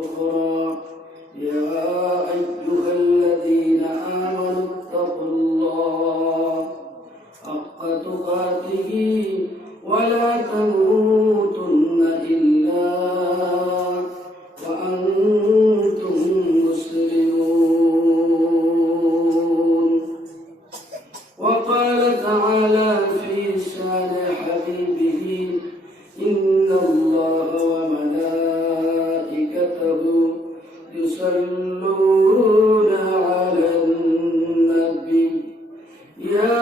أخرى يا أيها الذين آمنوا اتقوا الله حق تقاته ولا تموتن إلا وأنتم مسلمون. وقال تعالى في شان حبيبه إن الله وملائكته يصلون على النبي يا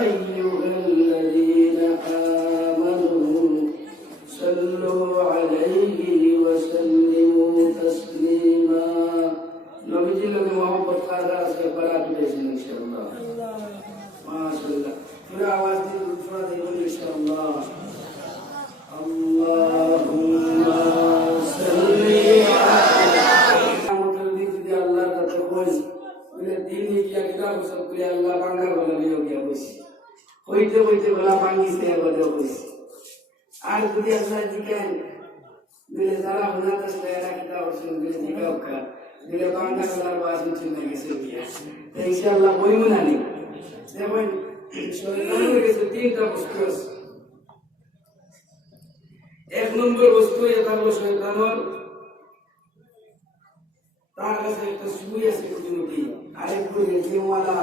أيها الذين آمنوا صلوا عليه وسلموا تسليما. نبي لك محبت قادر سے بڑا بیسن انشاءاللہ ماشاءاللہ پورا آواز دی پورا دی انشاءاللہ. اللهم صل على محمد دی اللہ کا تقوی میرے دین کی کتاب سب کے اللہ بانگا بنا لیو گیا بس ہوئتے ہوئتے بلا بانگی سے بدو بس آج دی اللہ جی کہ میرے ذرا بنا تس میرا کتاب سن میرے جگہ کا میرے بانگا بنا واسن چننے کے سے کیا انشاءاللہ کوئی منا نہیں دیکھو শয়তান के তিনটা বস্তু আছে. এক নম্বর বস্তু এটা হলো শয়তানের তার কাছে একটা সুই আছে কুটিমুটি আরেক করে জিওয়ালা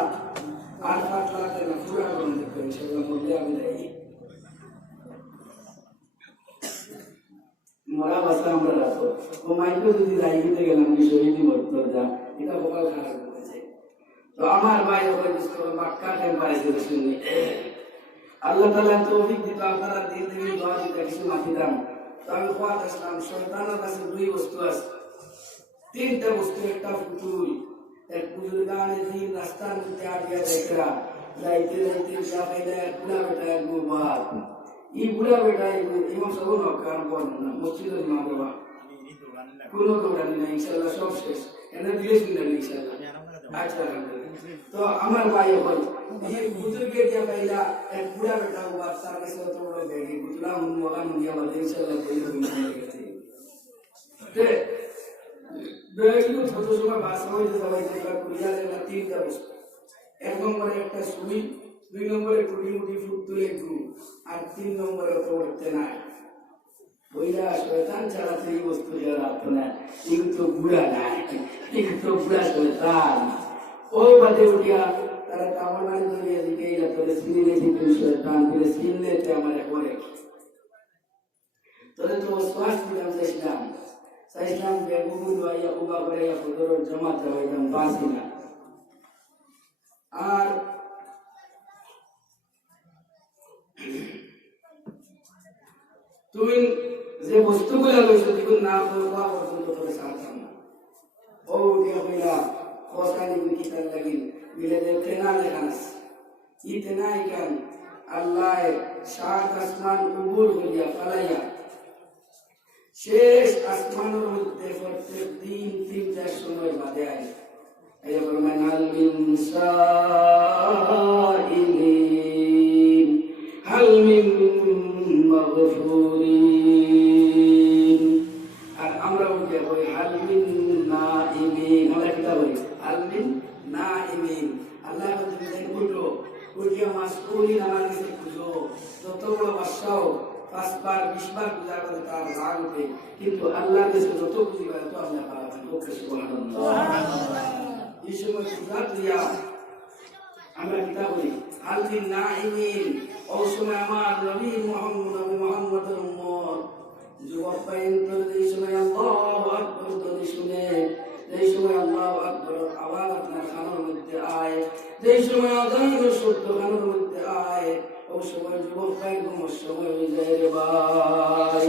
আর ফাটলা করে পুরা বন্ধ করে ইনশাআল্লাহ মধ্যে আমি যাই মরা বাসা আমরা রাখো ও মাইকো যদি রাইতে গেলাম বিষয়টি মরতো যা এটা বকাল খারাপ করেছে. তো আমার ভাই ওই বিস্তর মক্কা টেম্পারেচার শুনি আল্লাহ তাআলা তৌফিক দিতে আপনারা দিন দিন দোয়া দিতে কিছু মাফি দাম. তো আমি খোয়াত আসলাম শয়তানের কাছে দুই বস্তু আছে তিনটা বস্তু একটা ফুতুল এক বুজুর্গানে দিন রাস্তার মধ্যে আটকে দেখরা যাইতে যাইতে সাফাইলে বুড়া বেটা এক গোবার এই বুড়া বেটা ইমাম সাহেব নকার বলেন না মসজিদের ইমাম বাবা কোনো দৌড়ানি না ইনশাআল্লাহ সব শেষ এনে দিয়ে শুনলেন ইনশাআল্লাহ. আচ্ছা তো আমার ভাই হয় এই বুজুর্গে যে পাইলা এক বুড়া বেটা গোবার তার কাছে তো বড় বেগে বুঝলা মগান নিয়া বলে ইনশাআল্লাহ কই হয়ে গেছে তে বেগুলো ছোট সময় ভাষা হইতে সবাই যেটা করিয়া যেটা তিনটা বস্তু. এক নম্বরে একটা সুই, দুই নম্বরে কুটি মুটি ফুট তুলে গু আর তিন নম্বরে তো উঠতে নাই ওইটা শয়তান চালাতে এই বস্তু যারা আপনার এগুলো তো বুড়া নাই এগুলো তো বুড়া শয়তান ও বাদে উঠিয়া তারা কামড় ধরিয়া দিকে এরা তোরে সিনে দিতে শয়তান তোরে সিনে আমার করে তোরে তো শ্বাস দিলাম চাইছিলাম চাইছিলাম বেগুন ভাইয়া উবা করে ফুটোর জমাতে হইতাম বাঁচি না. আর তুই যে বস্তুগুলা লইছো দেখুন না হওয়া পর্যন্ত তোরে ছাড়তাম না. ও উঠিয়া হইলা খসানি বিকিতার লাগিল মিলে যে তেনা লেখানাস ই তেনা ইকান আল্লাহ সাত আসমান উবুর হইয়া ফালাইয়া শেষ আসমানের মধ্যে প্রত্যেক দিন তিনটার সময় বাদে আয় এই বলবেন হাল মিন সাইলিন হাল মিন মাগফুরিন. আর আমরা উঠে বলি হাল মিন নাইমিন. আমরা কিতা বলি হাল মিন নাইমিন. আল্লাহ তুমি দেখো উঠো উঠিয়া মাসউলিন আমার কাছে খুঁজো যত বড় বাদশাহ 5 বার 20 বার পূজা করে তার রাগ উঠে কিন্তু আল্লাহর কাছে যত খুশি হয় তো আল্লাহ পাবেন. ওকে সুবহানাল্লাহ. এই সময় পূজা দিয়া আমরা কিতা বলি হাল মিন নাইমিন. ও সময় আমার নবী মুহাম্মদের উম্মত যুবক পাইন তো এই সময় আল্লাহু আকবার ধ্বনি শুনে এই সময় আল্লাহু আকবার আওয়াজ আপনার কানের মধ্যে আয় এই সময় আযানের শব্দ কানের মধ্যে আয় ও সময় যুবক পাইন ঘুমের সময় হয়ে যায় রে ভাই.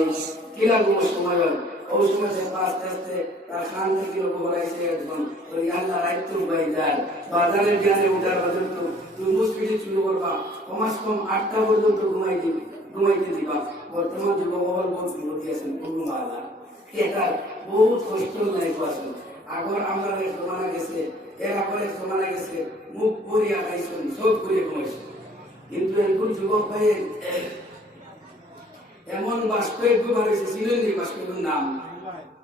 কিরা ঘুমের সময় হয় ও সময় আস্তে আস্তে তার খান থেকে ঘোরাইছে একদম ওই আল্লাহ রাইত ভাই যায় বাজারের জ্ঞানে উঠার পর্যন্ত তুমি মুসকিল শুরু করবা কমাস কম 8টা পর্যন্ত ঘুমাইতে দিবা. বর্তমান যুবক বহুত বিরোধী আছেন ঘুমালা এটা বহুত কষ্ট নাই আসলে. আগর আমরা জমানা গেছে এর আগরে জমানা গেছে মুখ করিয়া খাইছেন সব করে ঘুমাইছেন কিন্তু এখন যুবক ভাইয়ের এমন বাষ্পের দুবার এসে ছিলেন এই বাষ্পের নাম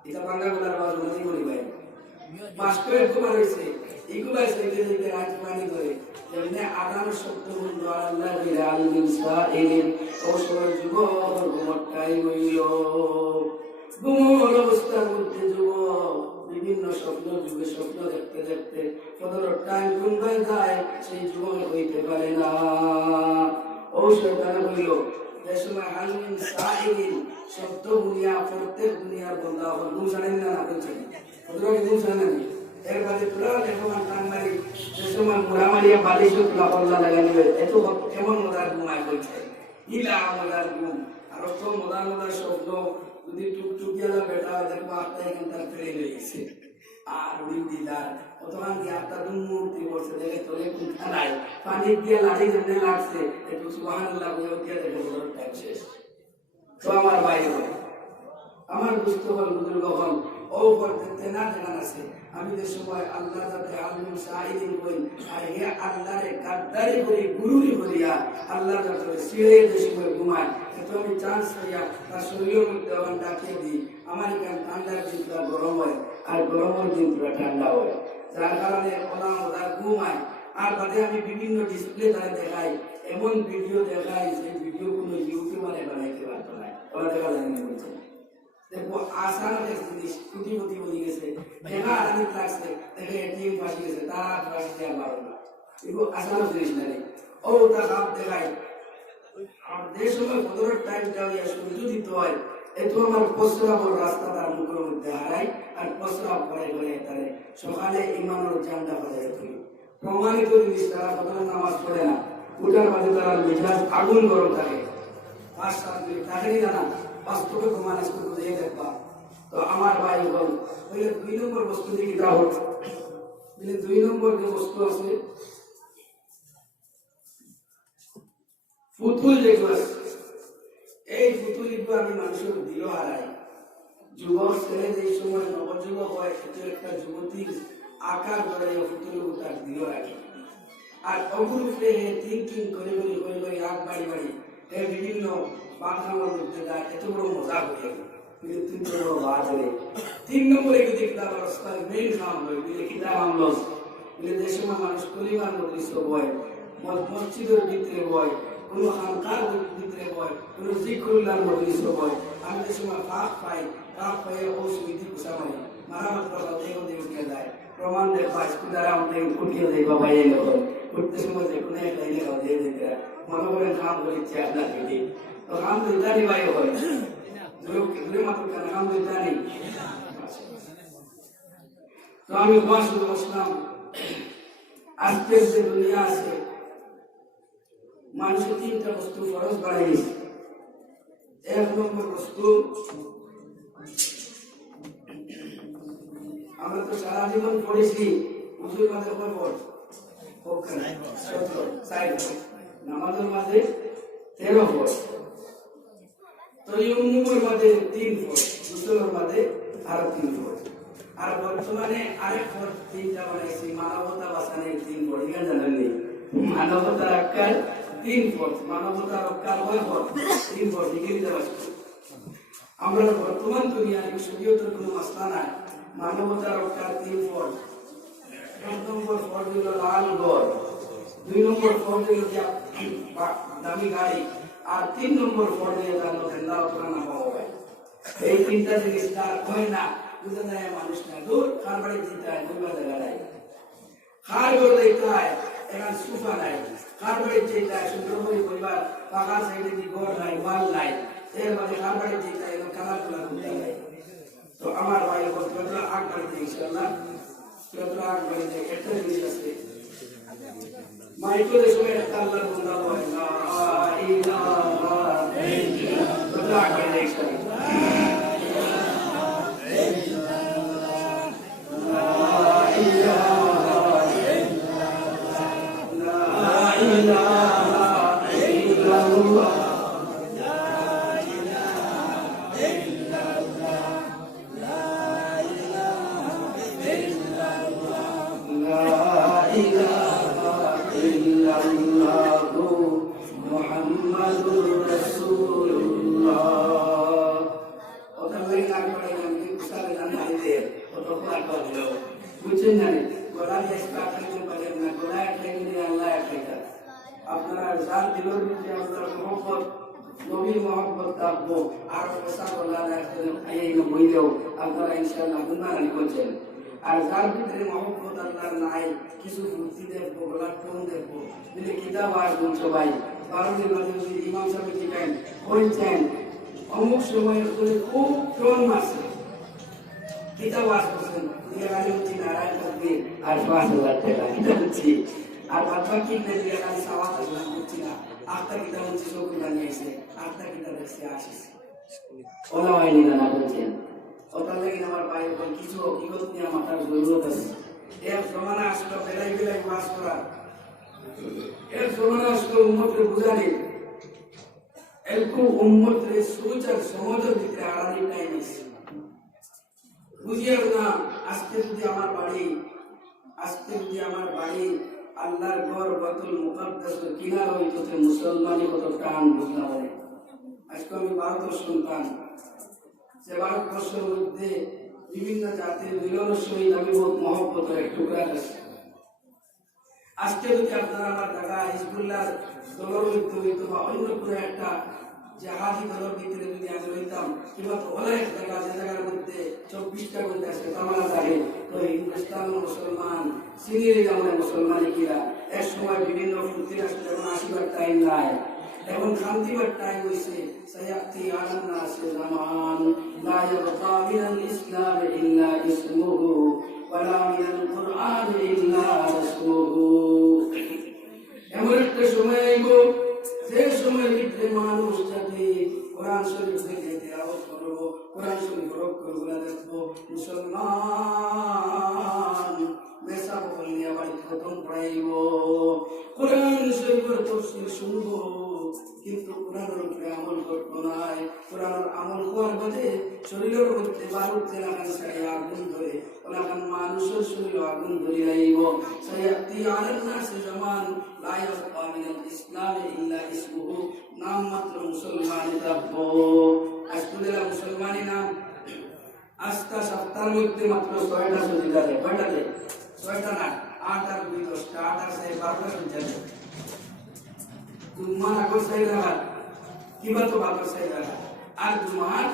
এটা বাংলা বলার আওয়াজ মনে করি ভাই মাস্টার একটু বানাইছে এগুলো সাইডে সাইডে রাজ পানি করে যেমনি আদান শব্দ বন্ধ আল্লাহ বিরাল মিনসা এলিম ও সর যুবক ঘুমটাই হইল ঘুমর অবস্থার মধ্যে যুবক বিভিন্ন স্বপ্ন যুগে স্বপ্ন দেখতে দেখতে কতটা টাইম কোন যায় সেই যুবক হইতে পারে না ও শয়তান হইল যে সময় আলমিন সাহিদিন শব্দ দুনিয়া প্রত্যেক দুনিয়ার বন্ধা হল ঘুম জানেন না বলছেন কতটা ঘুম জানেন এর বাদে পুরা দেখো টান মারি যে সময় মুড়া মারিয়া বালিশ তুলা পল্লা লাগানিবে এত কেমন মজার ঘুমায় বলছে ইলা মজার ঘুম আর তো মজার মজার স্বপ্ন যদি টুকটুকিয়ালা বেটা দেখবো আটটা ঘন্টা ফেলে লেগেছে আর উড়ি দিলার কতক্ষণ দিয়ে আটটা দুমূর্তি বসে দেখে তোলে কুঠা নাই পানি দিয়ে লাঠি যেমনি লাগছে একটু সুবহানাল্লাহ বলে দিয়ে দেখে বলার টাইম শেষ তো আমার বাইরে আমার বুঝতে হল বুজুর্গ হল ও করতে না জানান আছে আমি যে সময় আল্লাহ যাতে আলম শাহিদিন কই আর হে আল্লাহরে গাদ্দারি করি গুরুরি করিয়া আল্লাহ যাতে সিরে যে সময় ঘুমায় এত আমি চান্স পাইয়া তার শরীরের মধ্যে আমার ডাকিয়ে দিই আমার এখানে ঠান্ডার দিনটা গরম হয় আর গরমের দিনটা ঠান্ডা হয় যার কারণে ওলা ওরা ঘুমায় আর বাদে আমি বিভিন্ন ডিসপ্লে দ্বারা দেখাই এমন ভিডিও দেখাই যে ভিডিও কোনো ইউটিউবারে বানাইতে পারতো না ওরা দেখা যায় না বলছে দেখো আসান এক জিনিস কুটিপতি বলে গেছে দেখা আরামিক লাগছে দেখে এটিএম ফাঁসি গেছে তারা ফাঁসি দেওয়া পারো না এগুলো আসান জিনিস না ও তা কাপ দেখায় আর যে সময় কতটা টাইম দেওয়া সূর্য দিতে হয় এত আমার প্রস্রাবর রাস্তা তার মুখের মধ্যে হারাই আর প্রস্রাব করে করে তারে সকালে ইমানের জানটা বাজারে তুলি প্রমাণিত জিনিস তারা কতটা নামাজ পড়ে না উঠার বাদে তারা মেজাজ আগুন গরম থাকে 5-7 মিনিট থাকেনি জানা বাস্তবে প্রমাণ আসতে দিয়ে দেখবা তো আমার ভাই বল বলে 2 নম্বর বস্তু দিয়ে কিতা হোক বলে 2 নম্বর যে বস্তু আছে ফুতুল যেগুলো এই ফুতুলিগুলো আমি মানুষের দিল হারাই যুবক ছেলে যে সময় নবযুবক হয় সেটা একটা যুবতীর আকার ধরে ফুতুল তার দিল রাখে আর অগুরুপে থিঙ্কিং করে করে করে করে আগ বাড়ি বাড়ি বিভিন্ন বাংলার মধ্যে যায় এত বড় মজা হয়ে গেল 3 বড় বাদ হয়ে 3 নম্বরে কি দেখলাম রাস্তায় মেইন নাম হয়ে বলে কিতাব আমলো বলে যে সময় মানুষ পরিবার মধ্যে সব হয় মসজিদের ভিতরে হয় কোনো খানকার ভিতরে হয় কোনো জিক্রুল্লাহর মধ্যে সব হয় আমি যে সময় পাপ পাই ও সুবিধি কুসা মানে মারামাত করা দেহ দিয়ে উঠে যায় প্রমাণ দেয় পাঁচ দ্বারা আমাদের উঠিয়ে দেয় বাবা এই লোক উঠতে সময় যে কোনো একটা এনে খাওয়া দিয়ে দিতে মনে করেন কাম করেছে আপনার দিদি তো কাম তো ইদানি ভাই হয় দূরে মাত্র কেন কাম তো ইদানি তো আমি বসলাম আজকের যে দুনিয়া আছে মানুষের 3টা বস্তু ফরজ বাড়াই দিয়েছে 1 নম্বর বস্তু আমরা তো সারা জীবন পড়েছি হুজুর মাঝে পর নামাজের মাঝে 13 ফোর তো ইউনুমের মাঝে 3 ফোর দুসরের মাঝে আরো 3 ফোর আর বর্তমানে আরেক ফোর 3টা বানাইছি মানবতা বাঁচানোর 3 ফোর এখানে জানেননি মানবতা রক্ষার 3 ফোর মানবতা রক্ষার 1 ফোর 3 ফোর ডিগ্রি দেওয়া আমরা বর্তমান দুনিয়ায় শরীয়তের কোনো মাসলা নাই মানবতা রক্ষার 3 ফোর 1 নম্বর ফোর দিল লাল গড় 2 নম্বর ফোর দিল দামি গাড়ি আর 3 নম্বর ফোর দিল তার গেন্দা পুরানা হবে এই 3টা জিনিস তার হয় না বুঝা যায় মানুষ না দূর কার বাড়ি দিতে হয় দুই বাজে গাড়াই কার গড় দিতে হয় এখানে সুফা নাই কার বাড়ি যেতে হয় সুন্দর করে পরিবার পাকা সাইডে দি গড় নাই ওয়াল নাই এর মধ্যে কার বাড়ি যেতে হয় কালার তোলা করতে হয় তো আমার ভাই বলতে আগ বাড়িতে ইনশাআল্লাহ যতটা আগ বাড়িতে একটা জিনিস আছে মাইকের সময় একটা আল্লাহর বান্দা হয় না ইলাহা ইল্লাল্লাহ যতটা আগ বাড়িতে ইনশাআল্লাহ খোলা করলো বুঝছেন জানি গলা দিয়ে কাটাইতে পারেন না গলা একটা দিয়ে আল্লাহ একটা আপনারা যার দিলের ভিতরে আপনার মহব্বত নবীর মহব্বত থাকবো আর পেশা গলা এই বইলেও আপনারা ইনশাআল্লাহ গুণগান করছেন আর যার ভিতরে মহব্বত আল্লাহ নাই কিছু ফুর্তি দেখবো গলার টোন দেখবো যদি কিতাব আর বলছো ভাই বারোটি মাঝে যদি ইমাম সাহেব দিবেন বলছেন অমুক সময়ের করে খুব টোন মাসে কিতাব আস করছেন দিয়ে গাড়ি হচ্ছি নারায়ণ থাকবে আর 5,000 টাকা কিতাব হচ্ছি আর বাবা কি দিয়ে গাড়ি সাওয়া করছি না আটটা কিতাব হচ্ছে চৌকি বানিয়েছে আটটা কিতাব দেখছে আসিস ওলা হয়নি না বলছেন ওটার লাগে আমার ভাই কিছু হকিকত নিয়ে মাথার জরুরত আছে এক জমানা আসলো বেলাই বেলাই বাস করা এক জমানা আসলো উম্মতরে বুঝানি একটু উম্মতরে সোচ আর সমাজের ভিতরে আড়ানি টাইম আছে বুঝিয়ার না আজকে যদি আমার বাড়ি আল্লাহর ঘর বাইতুল মুকাদ্দাসের কিনারা হইতে মুসলমানি কত টান বুঝলাম আজকে আমি ভারতের সন্তান যে ভারতবর্ষের মধ্যে বিভিন্ন জাতির মিলনের সহিত আমি বহুত মহব্বতের এক টুকরা আছে আজকে যদি আপনারা আমার ঢাকা হিজবুল্লাহর দলের মধ্যে হইতো বা অন্য কোনো একটা জাহাজি দলের ভিতরে যদি আমি হইতাম কিংবা তো অনেক জায়গা যে জায়গার মধ্যে 24টা মধ্যে আছে তামালা থাকে তো হিন্দুস্তান মুসলমান সিনিয়র আমরা মুসলমানি কিরা এক সময় বিভিন্ন ফুর্তি আসলে এখন আসিবার টাইম নাই এখন শান্তিবার টাইম হয়েছে সায়াতি আলান্না সে জামান লা ইয়াবকা মিনাল ইসলাম ইল্লা ইসমুহু ওয়ালা মিনাল কুরআন ইল্লা রাসূলুহু এমন একটা সময় আইব যে সময় ভিতরে মানুষ যাতে কোরআন শরীফ থেকে তেলাওয়াত করব কোরআন শরীফ পড়ব বলে দেখবো মুসলমান মেসা বল নিয়ে বাড়ি খতম পড়াইব কোরআন শরীফের তাফসীর শুনবো কিন্তু কোরআনের উপরে আমল করবো না কোরআনের আমল করার বাদে শরীরের মধ্যে বারুদ তেলাখান সাই আগুন ধরে ওলাখান মানুষের শরীরে আগুন ধরে আইব সায়াতি আলান্না সে জামান লা ইয়াবকা মিনাল ইসলাম ইল্লা ইসমুহু নাম মাত্র মুসলমান থাকবো আজকে মুসলমানি নাম আজকা সপ্তাহের মধ্যে মাত্র 6টা ছুটি দেয় কয়টা দেয় 6টা না 8 আর 2 10টা 8 আর 6 12টা ছুটি দেয় জুম্মার আগর সাই লাগা কিবা তো বাগর সাই লাগা আর জুম্মার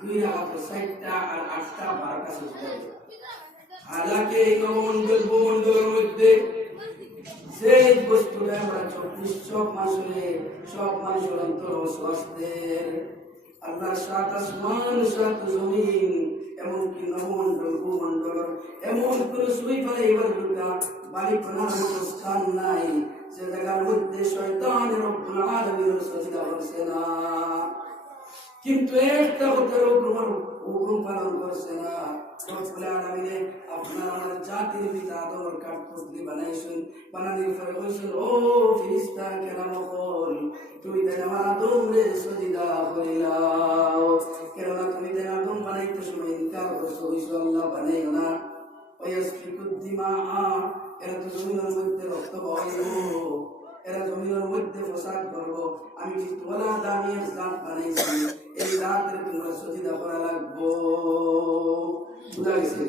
2 রাকাত 6টা আর 8টা 12টা ছুটি দেয় হালাকে এই নবমণ্ডল ভূমণ্ডলের মধ্যে যে বস্তুটা আমরা 24 সব মানুষের অন্তর স্বাস্থ্যের আল্লাহ 7 আসমান 7 জমিন এমনকি নবমণ্ডল ভূমণ্ডল এমন কোন সুই ফেলে এবার দুর্গা বাড়ি কোনার মতো স্থান নাই যে জায়গার মধ্যে শয়তান রব্বুল আলামিন সজদা করছে না কিন্তু একটা কথার উপর হুকুম পালন করছে না রব্বুল আলামিন আপনার আমার জাতির পিতা আদম কাঠপুতলি বানাইছেন বানানোর পরে বলছেন ও ফেরেশতা কেরাম বল তুমি দেন আমার আদম রে সজদা করিলাও কেননা তুমি দেন আদম বানাইতে সময় ইনকার করছো হইছো আল্লাহ বানাইও না ওয়াসফিকুদ্দিমা এরা তো জমিনের মধ্যে রক্ত বহাইব এরা জমিনের মধ্যে ফসাদ করবো আমি কি তোলা দামির জাত বানাইছি এই জাতের তোমরা সজিদা করা লাগবো বুঝা গেছে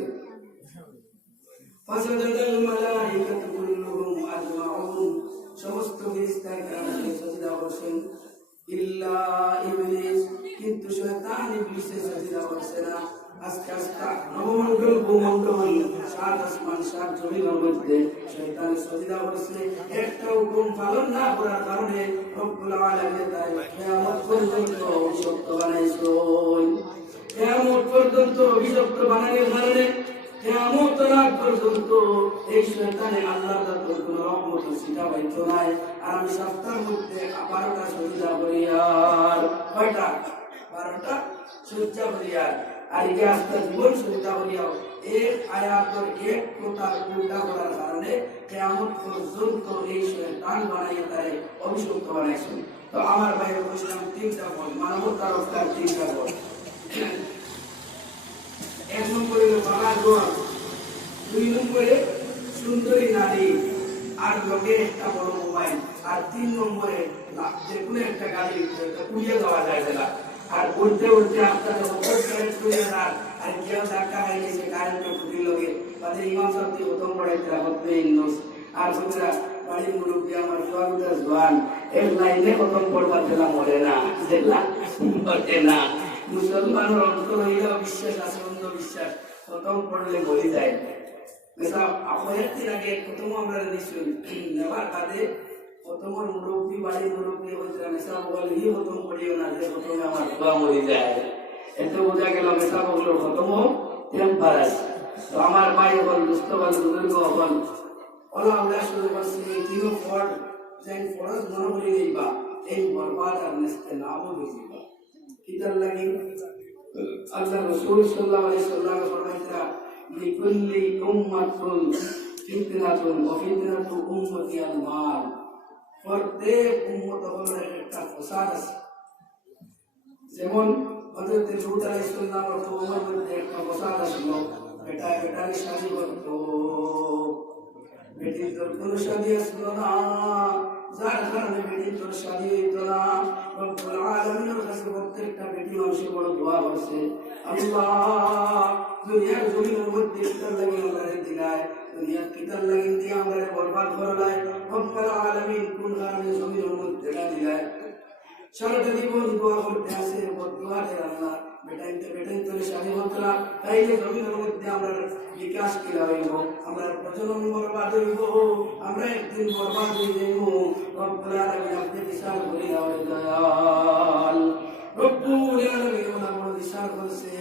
ফাসাদাল মালাইকাতু কুল্লুহুম আজমাউন সমস্ত ফেরেশতা কেরাম সজিদা করছেন ইল্লা ইবলিস কিন্তু শয়তান ইবলিসের সজিদা করছে না আস্তে আস্তে নবমণ্ডল ভূমণ্ডল 7 আসমান 7 জমিনের মধ্যে শয়তান সজিদা করছে একটা হুকুম পালন না করার কারণে রব্বুল আলামিন তাই কিয়ামত পর্যন্ত অভিশপ্ত বানাইছেন কিয়ামত পর্যন্ত অভিশপ্ত বানানোর কারণে কিয়ামত রাত পর্যন্ত এই শয়তানে আল্লাহর তাআলার কোন রহমত সিটা পাইতো না আর আমি সপ্তাহের মধ্যে 12টা সজিদা করি আর কয়টা 12টা সজিদা করি আর এই আস্তে জীবন সজিদা করিয়াও এক আয়াতের এক কথা উল্টা করার কারণে কিয়ামত পর্যন্ত এই শয়তান বানাইয়া তারে অভিশপ্ত বানাইছেন তো আমার ভাইয়ের বলছিলাম 3টা বল মানবতার অবস্থার 3টা বল 1 নম্বরে বাংলা দোয়া 2 নম্বরে সুন্দরী নারী আর লোকে একটা বড় মোবাইল আর 3 নম্বরে যে কোনো একটা গাড়ি উড়িয়ে দেওয়া যায় না আর উড়তে উড়তে আপনাদের উপর করে তুলে আর কেউ ধাক্কা খাইলে সে কারেন্টের খুঁটির লগে তাদের ইমাম সাহেব প্রথম পড়াইতে হতে ইন্নস আর সুতরা বাড়ির মুরব্বী আমার সোয়াগুদার জোয়ান এক লাইনে প্রথম পড়বার দিলাম মরে না দেখলাম মরে না মুসলমানের অন্তর হইল বিশ্বাস আছে অন্ধবিশ্বাস প্রথম পড়লে বলি যায় কয়েকদিন আগে প্রথম আমরা নিশ্চয় নেওয়ার বাদে প্রথম মুরব্বী বাড়ির মুরব্বী হয়েছে মেসা বলে ই প্রথম পড়িও না যে প্রথমে আমার দোয়া মরে যায় এতে বোঝা গেল মেসা বগলোর প্রথম টেম্পার আছে তো আমার ভাই হল দুস্থ হল বুজুর্গ হল ওলা ওলা শুরু করছে এই তিনো ফল যেন ফরজ মনে করি নেইবা এই বরবাদ আর নেস্তে নামও বুঝিবা কিতার লাগি আল্লাহ রাসূল সাল্লাল্লাহু আলাইহি ওয়াসাল্লাম ফরমাইতা লিকুল্লি উম্মাতুন ফিতনাতুন ওয়া ফিতনাতু উম্মতি আল মাল প্রত্যেক উম্মত হলো একটা ফসাদ আছে যেমন হযরত লূত আলাইহিস সালাম এর কওমের মধ্যে একটা ফসাদ আসলো বেটার শাদী করতো বেটির তোর কোনো শাদী আসলো না যার কারণে বেটির তোর শাদী হইতো না রব্বুল আলামিনের কাছে প্রত্যেকটা বেটি মানুষের বড় দোয়া করছে আল্লাহ দুনিয়ার জমিনের মধ্যে কিতার লাগে আল্লাহরে দিলায় দুনিয়ার কিতার লাগে দিয়ে আমরা বরবাদ করলাই রব্বুল আলামিন কোন কারণে জমিনের মধ্যে দিলায় সারাটা জীবন দোয়া করতে আসে দোয়া দেয় আল্লাহ বেটাই তোর শাদী হতো না তাইলে জমিনের মধ্যে আমরা বিকাশ কিলা হইব আমরা প্রজনন বরবাদ হইব আমরা একদিন বরবাদ হয়ে যাইব রব্বুল আলামিন আপনি বিশাল করে দয়াল রব্বুল আলামিন ওনার বড় বিশাল করছে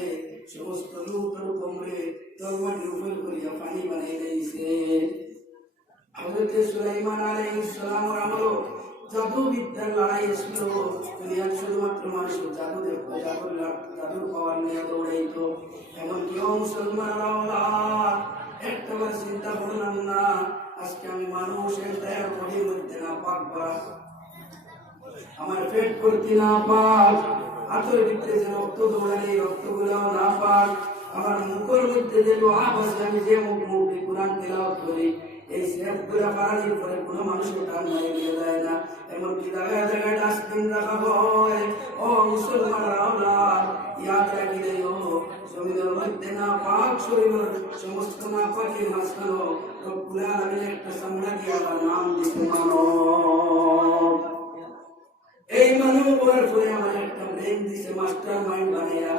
সমস্ত লুটের কোমরে তরবারি উপর করিয়া পানি বানাই দিয়েছে হযরত সুলাইমান আলাইহিস সালামের আমল জাদু বিদ্যার লড়াই ছিল দুনিয়ার শুধুমাত্র মানুষ জাদু দেখতো জাদুর পাওয়ার নিয়ে দৌড়াইতো এমন কেউ মুসলমানরা একটাবার চিন্তা করলাম না আজকে আমি মানুষ একটা বডির মধ্যে না পাকবা আমার পেট করতে না পাক হাতের ভিতরে যে রক্ত দৌড়ালে রক্তগুলো না পাক আমার মুখের মধ্যে যে লোহা বসে আমি যে মুখ কোরআন তেলাওয়াত করি এই স্যাপগুলা পাড়ানির পরে কোনো মানুষের টান মারি দিয়ে যায় না এমনকি জায়গায় জায়গায় ডাস্টবিন রাখা হয় ও মুসলমানরা ইয়াদ রাখি দেও জমিনের মধ্যে না পাক শরীরের সমস্ত না পাকের মাঝখানো রব্বুল আলামিন একটা সামনে দিয়ে আবার নাম দিতে মানব এই মানব বলার পরে আমার একটা ব্রেন দিছে মাস্টার মাইন্ড বানাইয়া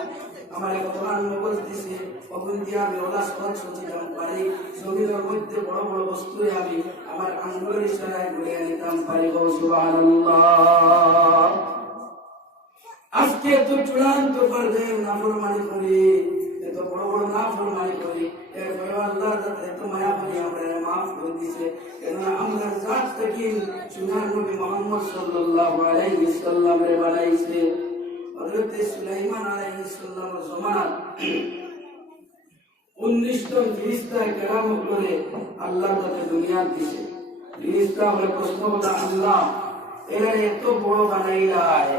আমার কোরআন মগজ দিছে ওখান দিয়ে আমি ওলা সহজ সচিতাম পারি জমিনের মধ্যে বড় বড় বস্তু আমি আমার আঙ্গুলের ইশারায় ঘুরিয়ে নিতাম পারি সুবহানাল্লাহ আজকে তো চূড়ান্ত পর্যায়ে নাফরমানি করি এত বড় বড় নাফরমানি করি এরপরে আল্লাহ এত মায়া করি আমরা মাফ করে দিয়েছে কেননা আমরা জাত থেকে সুনার নবী মুহাম্মদ সাল্লাল্লাহু আলাইহি ওয়াসাল্লামের বানাইছে হযরত সুলাইমান আলাইহিস সালামের জমানাত 19 জন ফেরেশতা কেরামত করে আল্লাহর কাছে দুনিয়া দিয়েছে ফেরেশতা হলো প্রশ্ন করতে আল্লাহ এরা এত বড় বানাইলায়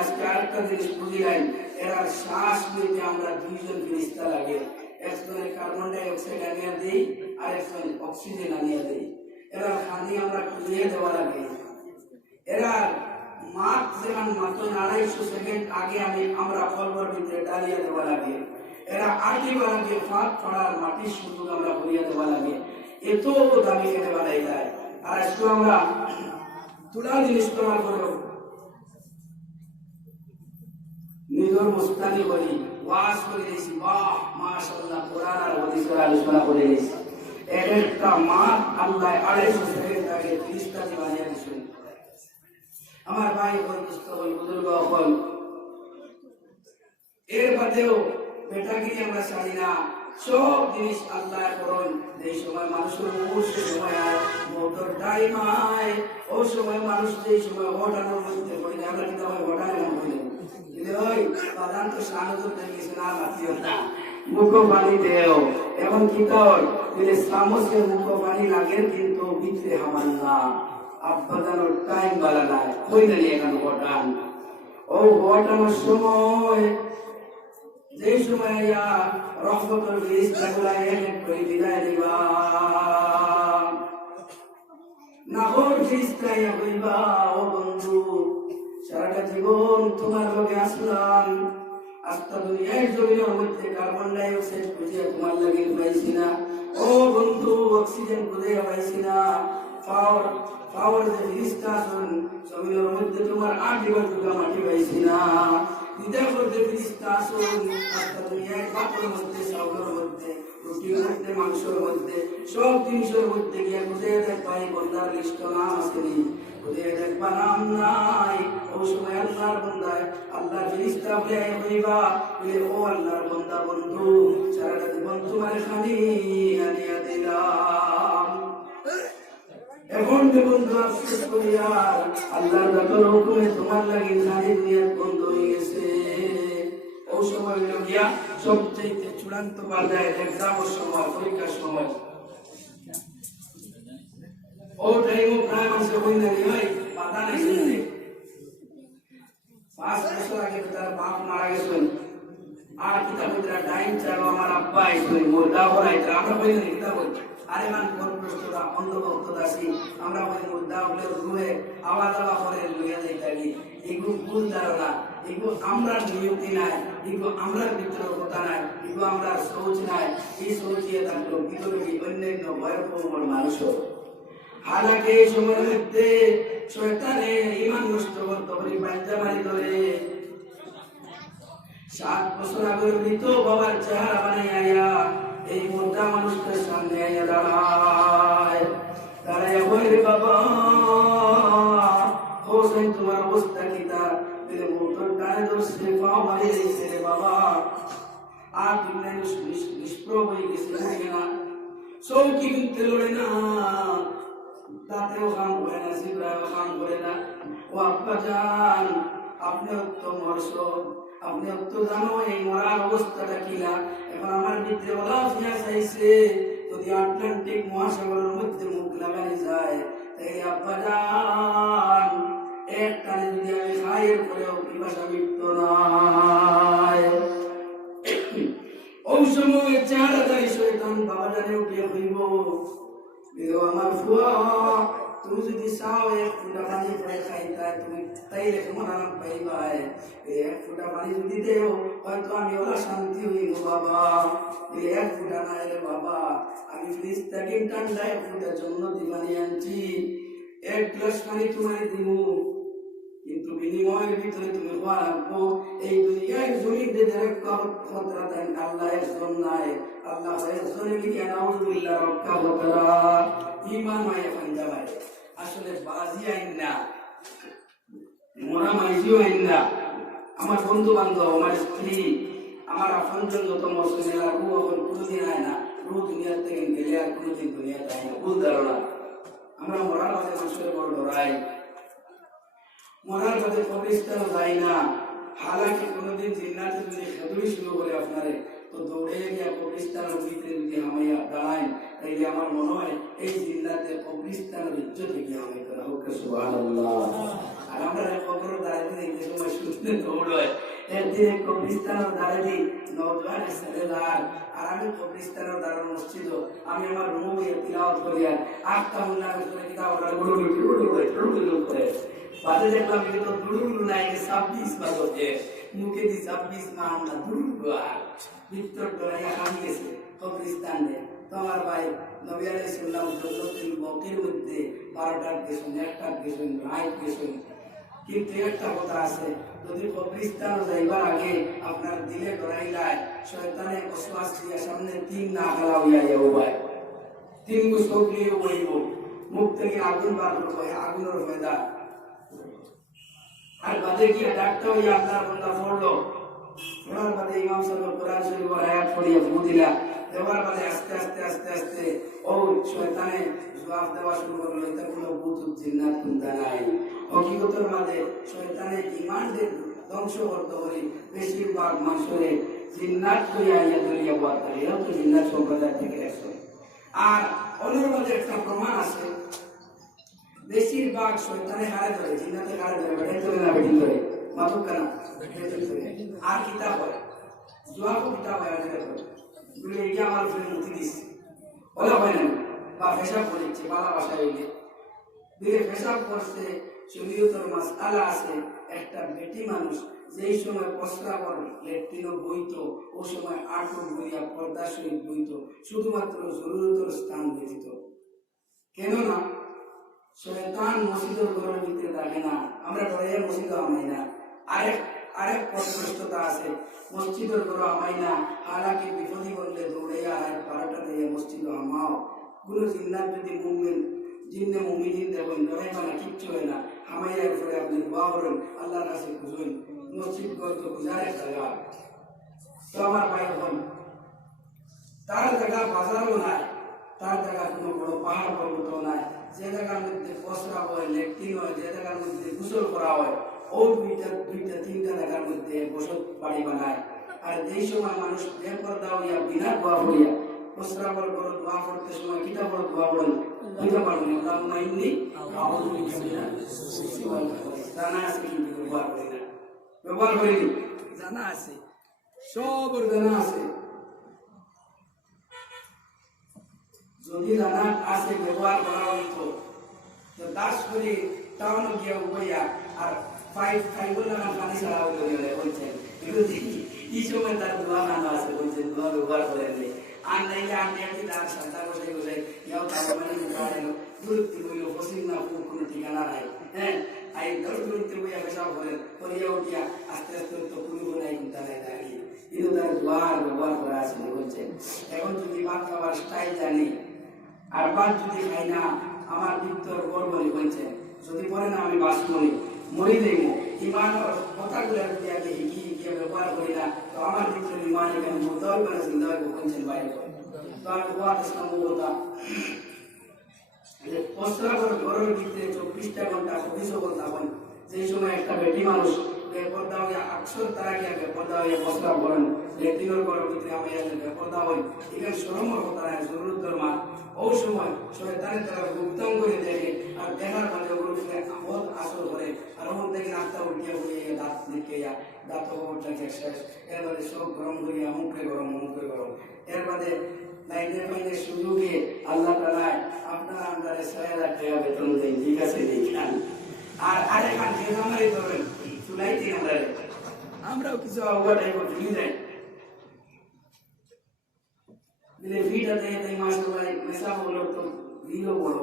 আজকে আরেকটা জিনিস বুঝিলাম এরা শ্বাস নিতে আমরা 2 জন ফেরেশতা লাগে একজনের কার্বন ডাই অক্সাইড আনিয়ে দেই আর একজন অক্সিজেন আনিয়ে দেই এরা পানি আমরা খুলিয়ে দেওয়া লাগে এরা মাত্র যেমন মাত্র 250 সেকেন্ড আগে আমরা ফলবর ভিতরে ডালিয়ে দেওয়া লাগে এরা আটিবার আগে ফাঁক ফাড়ার মাটির সুযোগ আমরা ভরিয়ে দেওয়া লাগে এত দামি কেটে বানাই যায় আর আজকে আমরা তুলা জিনিস তোমার করো নিজের মুস্তানি করি ওয়াজ করে দিয়েছি বাহ মাশাআল্লাহ কোরআন আর হাদিসের আলোচনা করে দিয়েছি একটা মাস আল্লাহ 250 সেকেন্ড আগে 30টা বানিয়ে দিয়েছেন আমার ভাই বন্ধুস্থ হল বুজুর্গ হল এর বাদেও বেটাগিরি আমরা ছাড়ি না সব জিনিস আল্লাহ করুন এই সময় মানুষের মুহূর্তে সময় আয় মোটর টাইম আয় ও সময় মানুষ যেই সময় ওঠানোর মধ্যে পড়ে যায় আমরা কিন্তু ওঠানে নাম বলি ওই প্রধান তো সাহায্য দেখেছে না আত্মীয়তা মুখ পানি দেও এখন কি তোর দিলে সামসে মুখ পানি লাগে কিন্তু ভিতরে হামান না আব্বাদানোর টাইম বালা নাই কই জানি এখন ওঠান ও ওঠানোর সময় যে সময় রহমতের বীজ থাকলে এক করে বিদায় দিবা নাহর বীজ খাইয়া হইবা ও বন্ধু সারাটা জীবন তোমার লগে আসলাম আস্তা দুনিয়ার জমিনের মধ্যে কার্বন ডাই অক্সাইড খুঁজে তোমার লাগে পাইছি না, ও বন্ধু অক্সিজেন খুঁজে পাইছি না। পাওয়ার পাওয়ার যে ফিরিস্তা আছেন জমিনের মধ্যে তোমার আটি বা টুকা মাটি পাইছি না। হৃদয় মধ্যে ফিরিস্তা আছেন আস্তা দুনিয়ার পাথরের মধ্যে, চাউলের মধ্যে, রুটির মধ্যে, মাংসের মধ্যে, সব জিনিসের মধ্যে গিয়ে খুঁজে দেখবাই বন্দার লিস্ট নাম আসেনি, খুঁজে দেখবা নাম নাই। ও সময় আল্লাহর বন্দায় আল্লাহর ফেরেশতা বলে হইবা বলে, ও আল্লাহর বন্দা বন্ধু সারাটা জীবন তোমার খানি আনিয়া দিলাম, এখন যে বন্ধু আফসোস করিয়া আল্লাহর ব্যাপার হুকুমে তোমার লাগি খানি দুনিয়ার বন্ধ হয়ে গেছে। ও সময় হইল গিয়া সবচেয়ে চূড়ান্ত পর্যায়ে এক্সামের সময়, পরীক্ষার সময়। ও টাইমও প্রায় মানুষের বই না হয় বাধা নাই শুনতে। 5 বছর আগে তার বাপ মারা গেছেন, আর কিতাবরা ডাইন চালো আমার আব্বা আইছে মুর্দা হলাই, আমরা বলি না কিতাব, আরে মান কোন প্রশ্নটা অন্ধভক্ত দাসী, আমরা বলি মুর্দা হলে রুহে আওয়াজ আওয়াজ করে লইয়া যাইতালি। এগুলো ভুল ধারণা, এগুলো আমরা নিয়তি নাই, এগুলো আমরা ভিতরে কথা নাই, এগুলো আমরা সোচ নাই। এই সোচিয়ে থাকলো ভিতরে অন্যান্য ভয়ঙ্কর মানুষ। হালাকে এই সময়ের মধ্যে শয়তানে ঈমান নষ্ট করতে পারি বাচ্চা মারি ধরে 7 বছর আগে মৃত বাবার চেহারা বানাই আয়া এই মোটা মানুষটার সামনে আয়া দাঁড়ায়, দাঁড়ায় বলে, বাবা হোসেন তোমার অবস্থা কি? তা বলে মোটর টানে ধরছে, পাও মারি দিয়েছে রে বাবা, আর তুমি নিষ্প্রভ হয়ে গেছে না, চৌকি কিনতে লড়ে না, তাতেও কাম করে না, সিবরাও কাম করে না। ও আব্বা জান, আপনি তো মরছ, আপনি তো জানো এই মরার অবস্থাটা কিনা। এখন আমার ভিতরে বলা চাইছে যদি আটলান্টিক মহাসাগরের মধ্যে মুখ লাগানো যায়, তাই আব্বা জান একটানে যদি আমি খাই, এর পরেও পিপাসা মিটত না। ওই সময় চেহারা তাই শয়তান বাবা জানে উঠে হইব, আমার ফুয়া তুমি যদি চাও 1 ফুটা পানি করে খাইতা তুমি তাইলে তোমার আরাম পাইবা, 1 ফুটা পানি যদি দেও হয়তো আমি ওরা শান্তি হইব বাবা। 1 ফুটা না রে বাবা, আমি ফ্রিজ থেকে ঠান্ডা 1 ফুটার জন্য দিবানি আনছি, 1 গ্লাস পানি তোমার দিব, কিন্তু বিনিময়ের ভিতরে তুমি হওয়া রাখবো এই দুনিয়ার জমিতে যারা খতরা দেন আল্লাহ একজন নাই, আল্লাহ একজনের লিখে নাউজুবিল্লাহ রক্ষা খতরা ইমান হয় পাঞ্জাবাই। আসলে বাজি আইন না, মোরা মাইজিও আইন না। আমার বন্ধু বান্ধব, আমার স্ত্রী, আমার আপনজন যত মসজিদেরা রু এখন কোনোদিন আয় না, রু দুনিয়ার থেকে গেলে আর কোনোদিন দুনিয়াতে আয় না, ভুল ধারণা। আমরা মরার বাদে মানুষের বড় ডরাই, মরার বাদে কবরস্থানে যাই না। হালাকি কোনোদিন জিন্নাতে যদি খেদুরি শুরু করে আপনারে, তো দৌড়ে গিয়া কবরস্থানের ভিতরে যদি হামাইয়া দাঁড়ায়, তাইলে আমার মনে হয় এই জিন্নাতে কবরস্থানের ইজ্জতে গিয়ে হামাইতে না হোক, সুবহানাল্লাহ। আর আমরা কবরের দাঁড়িয়ে দেখতে সময় শুনতে দৌড়ায়, একদিন কবরস্থানের দাঁড়িয়ে নওজোয়ানের ছেলেদার, আর আমি কবরস্থানের দাঁড়ানো মসজিদ, আমি আমার রুমে তিলাওয়াত করি, আর 8টা উন্নয়ন করে কিতাব করে বাজে দেখলাম কিন্তু দুলুলু নাই 26 বাজে, মুখে দি 26 মান না দুলুলু, আর ভিতর ডরাইয়া আমি গেছে কবরস্থানে। তোমার ভাই নবী আলাইহিস সালাম জান্নাতুল বাকির মধ্যে 12টার গেছেন, 1টার গেছেন, রাত গেছেন, কিন্তু একটা কথা আছে, যদি কবরস্থানে যাইবার আগে আপনার দিলে ডরাইলায় শয়তানে ওয়াসওয়াস দিয়া সামনে 3 না খালা হইয়া যাও ভাই, 3 গুছো দিয়ে হইব, মুখ থেকে আগুন বার হবে, আগুনের ফয়দা। আর বাদে গিয়ে ডাক্তার হইয়া আল্লাহর বান্দা পড়লো, পড়ার বাদে ইমাম সাহেব কোরআন শরীফের আয়াত পড়িয়া ফু দিলা, দেওয়ার বাদে আস্তে আস্তে আস্তে আস্তে ও শয়তানে জবাব দেওয়া শুরু করলো, এটা কোনো ভূত জিন্নাত কোনটা নাই। হকিকতের মাঝে শয়তানে ইমানদের ধ্বংস করতে পারি, বেশিরভাগ মানুষের জিন্নাত করিয়া আইয়া ধরিয়া বাদ করে, এরাও তো জিন্নাত সম্প্রদায় থেকে আসে। আর অন্যের মাঝে একটা প্রমাণ আছে, বেশিরভাগ শয়তানে হারে ধরে, জিন্নাতে হারে ধরে, বেড়ে ধরে না বেড়ে ধরে, মাথুক কেন আর কিতাব হয়, জোয়াবও কিতাব হয়, বলে এটা আমার উপরে মুক্তি দিচ্ছে বলা হয় না, বা পেশাব করেছে বালা বাসায় হইলে দিলে পেশাব করছে, শরীয়তের মাসআলা আছে, একটা বেটি মানুষ যেই সময় প্রস্রাবর ল্যাট্রিনও বইত, ও সময় আটও বইয়া পর্দা সহিত বইত, শুধুমাত্র জরুরতর স্থান ব্যতীত। কেননা শয়তান মসজিদের ঘরের ভিতরে থাকে না, আমরা ডরাইয়া মসজিদ আমাই না। আরেক পদভ্রষ্টতা আছে, মসজিদের ঘর আমাই না, হালাকি বিপদী বললে দৌড়াইয়া আর পাড়াটা দিয়ে মসজিদ আমাও। কোনো জিন্নাত যদি মুমিন জিন্নে মুমিনিন দেখেন ডরাই মানে কিচ্ছু হয় না, হামাইয়ার পরে আপনি দোয়া করেন, আল্লাহর কাছে খুঁজুন। মসজিদ ঘর তো খুঁজার এক জায়গা। তো আমার ভাই হন, তার জায়গা বাজারও নাই, তার জায়গা কোনো বড় পাহাড় পর্বত নাই, যে জায়গার মধ্যে প্রস্রাব হয়, ল্যাট্রিন হয়, যে জায়গার মধ্যে গোসল করা হয়, ও দুইটা তিনটা জায়গার মধ্যে বসত বাড়ি বানায়। আর যেই সময় মানুষ বেপরদা হইয়া বিনা দোয়া হইয়া প্রস্রাবের বড় দোয়া করতে সময় কিতা বড় দোয়া বলেন, বুঝতে পারবেন আল্লাহুম্মা ইন্নী আউযু বিকা জানা আছে, কিন্তু ব্যবহার করি না, ব্যবহার করিনি, জানা আছে, সব জানা আছে। যদি জানা আছে ব্যবহার করা হইতো তো দাস করে টাউন গিয়া উপাইয়া আর ফাইভ না পানি ছাড়া হইছে, কিন্তু এই সময় তার দোয়া নানা আছে, বলছে দোয়া ব্যবহার করেন আর নাইলে আমি একটি দাস সাদা বসে বসে ইয়াও তার মানে দূরত্ব হইল পশ্চিম না কোনো ঠিকানা নাই। হ্যাঁ, আই দূরত্ব বইয়া পেশাব করেন, করিয়া উঠিয়া আস্তে আস্তে তো পুরো নাই কিন্তু নাই দাঁড়িয়ে, কিন্তু তার দোয়ার ব্যবহার করা আছে বলছে। এখন যদি ভাত খাবার স্টাইল জানি আর ভাত যদি খাই না, আমার ভিতর গর্বই হয়েছে, যদি পরে না আমি বাস করি মরি দেব, ইমান কথাগুলো যদি আগে হিকিয়ে ব্যবহার করি না, তো আমার ভিতরে ইমান এখানে মুদ্দাও করে চিন্তাও করছেন বাইরে। তো আমি দোয়ার ইসলাম বলতাম প্রস্রাবের ঘরের ভিতরে 24টা ঘন্টা 24 ঘন্টা হয়, যেই সময় একটা বেটি মানুষ বেপর্দা হইয়া আকসর তারা গিয়া বেপর্দা হইয়া প্রস্রাব করেন, ল্যাট্রিনের ঘরের ভিতরে আমি বেপর্দা হই, এখানে শরমের কথা নাই, জরুরতের মা। ও সময় শয়তানের তারা গুপ্তম করে দেখে আর দেখার পরে ওগুলো বহুত আসর করে, আর ওখান থেকে নাস্তা উঠিয়া উঠিয়ে দাঁত লিখিয়া দাঁত ওটাকে শেষ, এরপরে সব গরম করিয়া মুখে গরম এর বাদে লাইনের সুযোগে আল্লাহ তাআলা আপনারা আন্দারে ৬,০০০ টাকা বেতন দেন, ঠিক আছে দেখান। আর আরেকখান যে আমারই ধরেন চুলাইতে আমরাও কিছু ওটাই ফিরে যাই দিলে ভিড়টা দেয় তাই মাসাল্লাহ মেসা বলো তো ভিড়ও বড়।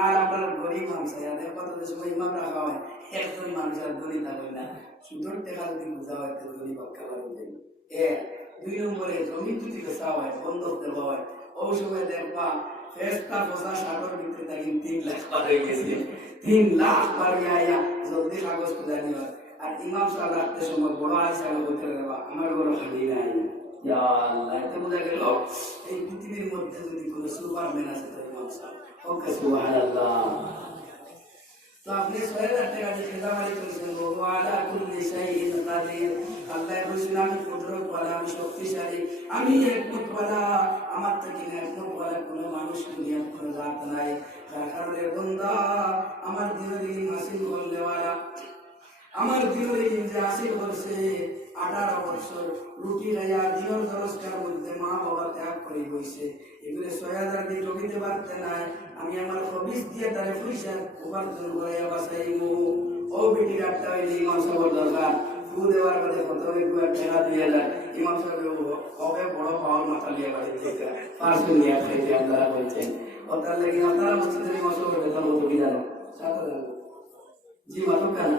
আর আপনার গরিব মানুষ কত সময় ইমাম রাখা হয়, একজন মানুষ আর গরিব থাকবে না, সুন্দর দেখা যদি বোঝা হয় তো গরিব খাবার দেয়। ২ নম্বরে জমি যদি বেচা হয়, বন্ধক দেওয়া হয়, ওই সময় দেখবা ফেস্তা বসা সাগর ভিতরে থাকি ৩ লাখ পার হয়ে গেছে, ৩ লাখ পার হইয়া জলদি কাগজ খুঁজানি হয়। আর ইমাম সাহেব রাখতে সময় বড় হিসাবে বলতে দেবা আমার বড় হাঁড়ি নাই, এতে বোঝা গেল এই পৃথিবীর মধ্যে যদি কোনো সুপারম্যান আছে তো ইমাম সাহেব। ওকে সুবহানাল্লাহ। তো আপনি ৬,০০০ টাকা দিয়ে খেদামারি করেছেন, ওয়ালা কুল্লি শাইইন কাদির, আল্লাহ বলেছেন আমি কুদরতওয়ালা, আমি শক্তিশালী, আমি হিকমতওয়ালা, আমার থেকে হিকমতওয়ালা কোনো মানুষ দুনিয়ার কোনো জাত নাই। যার কারণে বান্দা আমার দিনের হাসিল করলেওয়ালা, আমার দিনের যে হাসিল করছে 18 বছর রুটি খাইয়া দিনের দরজটার মধ্যে মা বাবা ত্যাগ করে বইছে, এগুলো ৬,০০০ দিয়ে জমিতে পারতে নাই, আমি আমার হবিস দিয়ে তারে পয়সা উপার্জন করাইয়া বাসাইব। ও বেটির একটা হইলে ইমাম সাহেবের দরকার, ফু দেওয়ার বাদে প্রথমে 2,000 ইমাম সাহেব কবে বড় পাওয়ার মাথা লিয়া বাড়ি থেকে 500 নিয়ে খাইতে আপনারা বলছেন। ও তার লাগে আপনারা মসজিদের ইমাম সাহেবের বেতন কত কি জানো? 7,000। জি মাতব কেন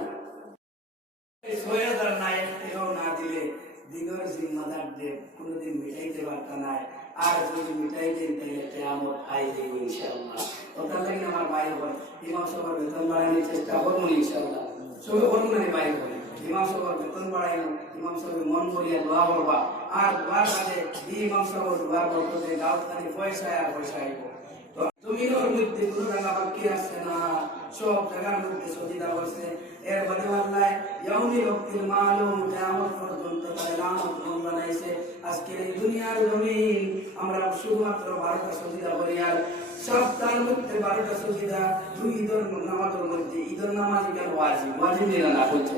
৬,০০০ না একটাও না দিলে দিনের জিম্মাদারদের কোনোদিন মিটাইতে পারত নাই। আর যদি মিটাই দেন তাহলে কিয়ামত আই যাইব ইনশাআল্লাহ। ওটার লাগে আমার ভাই হল ইমাম সাহেবের বেতন বাড়ানোর চেষ্টা করবো ইনশাআল্লাহ, সবে করবো না ভাই হল ইমাম সাহেবের বেতন বাড়াইল, ইমাম সাহেবের মন করিয়া দোয়া করবা, আর দোয়ার বাদে ইমাম সাহেবের দোয়ার বলতে গাঁত খানি পয়সা আর পয়সা আইব। তো জমিনের মধ্যে কোনো জায়গা বাকি আসছে না, সব জায়গার মধ্যে সজিদা করছে। এর বাদে আল্লাহ ইয়াউমি ওয়াক্তিল মালুম কিয়ামত পর্যন্ত তার লানত বানাইছে। আজকের এই দুনিয়ার জমিন আমরা শুধুমাত্র 12টা সজিদা করি, আর সপ্তাহের মধ্যে 12টা সজিদা 2 ঈদের নামাজের মধ্যে। ঈদের নামাজ কেন ওয়াজিব? ওয়াজিব না হচ্ছে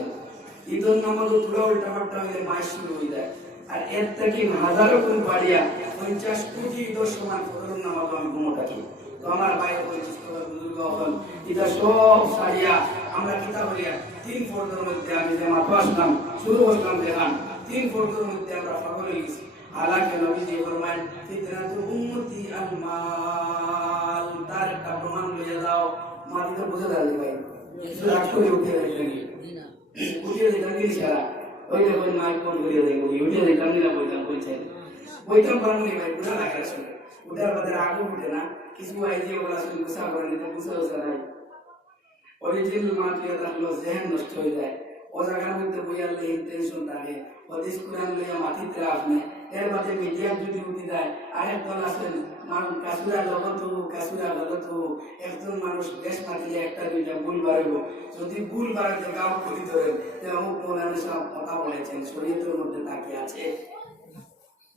ঈদের নামাজও পুরো উল্টা পাল্টা হয়ে মাস শুরু হয়ে যায়। আর এর থেকে হাজারো গুণ বাড়িয়া 50 কোটি ঈদের সমান ফজরের নামাজ আমি ঘুমো থাকি। তো আমার ভাই বৈশিষ্ট্য বুজুর্গ হল এটা সব সারিয়া আমরা কিতাব বলিয়া 3 ফোর্টের মধ্যে আমি যে মাথা আসলাম শুরু করলাম দেখান 3 ফোর্টের মধ্যে আমরা পাগল হয়ে গেছি হালাকে নবীজি ফরমায়েন ফিতনাতুল উম্মতি আল মাল তার একটা প্রমাণ লইয়া দাও মাটিতে বুঝে দাঁড়িয়ে ভাই রাগ করে উঠে যাই উঠে যেতাম কি সারা ওই দেখুন মাইক ফোন করিয়া দেয় উঠে যেতাম না বলছেন বইতাম পারমনি ভাই বুঝা লাগে আসলে উঠার বাদে রাগও উঠে না কিছু আইডিয়া বলা আসলে গুছা করে নিতে বুঝা হচ্ছে নাই অরিজিনাল মাটিয়া থাকলো জেহেন নষ্ট হয়ে যায় ও জায়গার মধ্যে বইয়ালে ইন্টেনশন থাকে হদিস কোরআন লইয়া মাটিতে আপনি এর বাদে মিডিয়াম যদি উঠে যায় আরেক দল আছেন মানুষ কাসুরা লগত কাসুরা গলত একজন মানুষ দেশ মাতিলে একটা দুইটা ভুল বাড়াইব যদি ভুল বাড়াইতে গাও ক্ষতি ধরেন অমুক মৌলানা সব কথা বলেছেন শরীয়তের মধ্যে তাকে আছে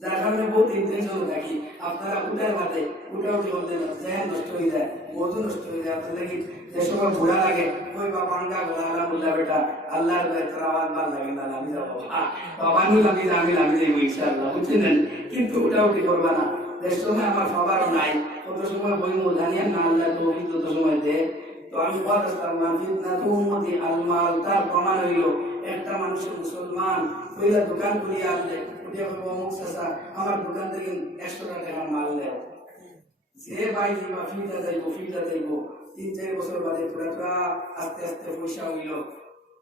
যার কারণে বহুত ইন্টেনশন থাকি আপনারা উঠার বাদে উঠা উঠে বলতে জেহেন নষ্ট হয়ে যায় মধু নষ্ট হয়ে যায় আপনার দেখি যে সময় ঘোরা লাগে ওই বাবা আঙ্গা গোলা আলহামদুলিল্লাহ বেটা আল্লাহর তোর আওয়াজ ভাল লাগে না আমি যাবো বাবা আমি যাইব ইনশাআল্লাহ বুঝছেন কিন্তু উঠা উঠি করবা না যে সময় আমার সবারও নাই কত সময় বই মো জানিয়েন না আল্লাহ তৌফিক যত সময় দে তো আমি কথা সালমান ফিতনাতুল উম্মতি আল মাল তার প্রমাণ হইল একটা মানুষের মুসলমান কইলা দোকান করিয়া আনলে উঠিয়া বলবো অমুক চাচা আমার দোকান থেকে 100 টাকা মাল নেও যে ভাই দিবা ফিটা যাইব 3-4 বছর বাদে পুরা আস্তে আস্তে পয়সা হইল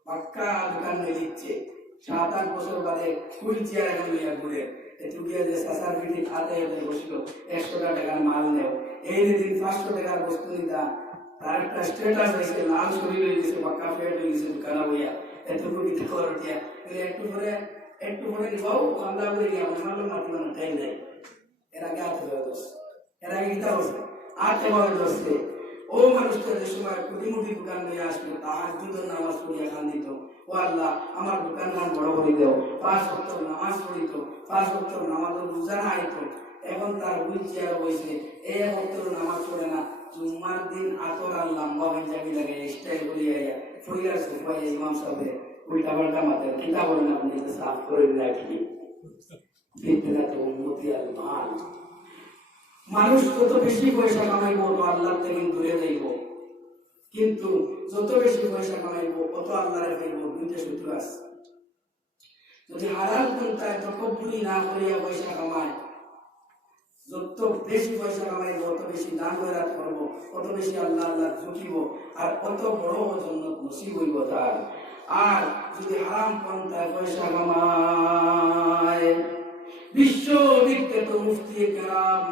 পাক্কা দোকান নিয়ে দিচ্ছে 7-8 বছর বাদে ফুল চেয়ার এখন লইয়া ঘুরে একটু গিয়ে যে চাচার পিঠে খাতে বসলো 100 টাকার মাল নেও এই দিন 500 টাকার বস্তু নিতা তার একটা স্ট্যাটাস হয়েছে লাল শরীর হয়ে গেছে পাক্কা ফেট হয়ে গেছে দোকানা বইয়া এতটুকু দিতে খবর দিয়া একটু পরে নিবাও আল্লাহ বলে গিয়ে আমার মাল মাটি মানে টাইম দেয় এর আগে আতে দেওয়া দোষ এর আগে গীতা বসে আতে দেওয়া দোষে ও মানুষটা যে সময় কোটি দোকান নিয়ে আসলো তাহাজ্জুদের নামাজ পড়িয়া খান দিত ও আল্লাহ আমার দোকান খান বড় করে দেও 5 ওয়াক্ত নামাজ পড়িত 5 ওয়াক্ত নামাজের রোজা আইত এখন তার হুইল চেয়ার বসে এই ওয়াক্ত নামাজ পড়ে না জুম্মার দিন আতর আর লম্বা পাঞ্জাবি লাগে স্টাইল বলিয়া ফইলার সুফাই ইমাম সাহেব উল্টা পাল্টা মাথায় কিতাব বলেন আপনি সাফ করে রাখি ফিতনাতুল উম্মতি আল মাল মানুষ যত বেশি পয়সা কামাইব তত আল্লাহ থেকে দূরে যাইব কিন্তু যত বেশি পয়সা কামাইব তত আল্লাহরে পাইব দুইটা সূত্র আছে যদি হালাল পন্থায় তকব্বুরি না করিয়া পয়সা কামায় যত বেশি পয়সা কামাইব তত বেশি দান খয়রাত করব তত বেশি আল্লাহ ঝুঁকিব আর কত বড় জান্নাত নসিব হইব তার আর যদি হারাম পন্থায় পয়সা কামায় বিশ্ব বিখ্যাত মুফতি কেরাম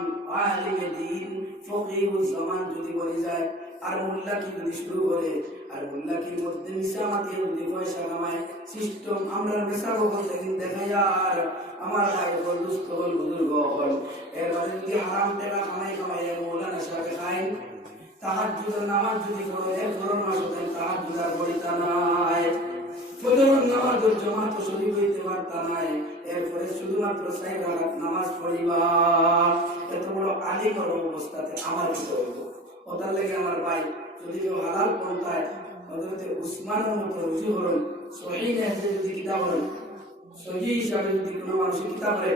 আলিমে দ্বীন ফকিহুল জামান যদি বলে যায় আর মোল্লা কি যদি শুরু করে আর মোল্লা কি মধ্যে মিশামাতে যদি পয়সা কামায় সিস্টেম আমরা মেশাবো বলতে কিন্তু দেখাই আর আমার ভাই বল দুস্থ হল বুজুর্গ হল এর বাদে যদি হারাম টাকা কামাই মৌলানা সাহেব খাইন তাহাজ্জুদের নামাজ যদি পড়ে ফরজ মাস হতেন তাহাজ্জুদার পড়িতা নাই ফজরের নামাজের জামাত শরীফ হইতে পারতা নাই এরপরে শুধুমাত্র 4 রাকাত নামাজ পড়িবা এত বড় আলিম অবস্থাতে আমার কি করব ওটার লাগে আমার ভাই যদি কেউ হালাল পন্থায় হযরত উসমানের মতো রুজু করেন সহিহ হাদিসে যদি কিতাব করেন সহিহ হিসাবে যদি কোনো মানুষ কিতাব করে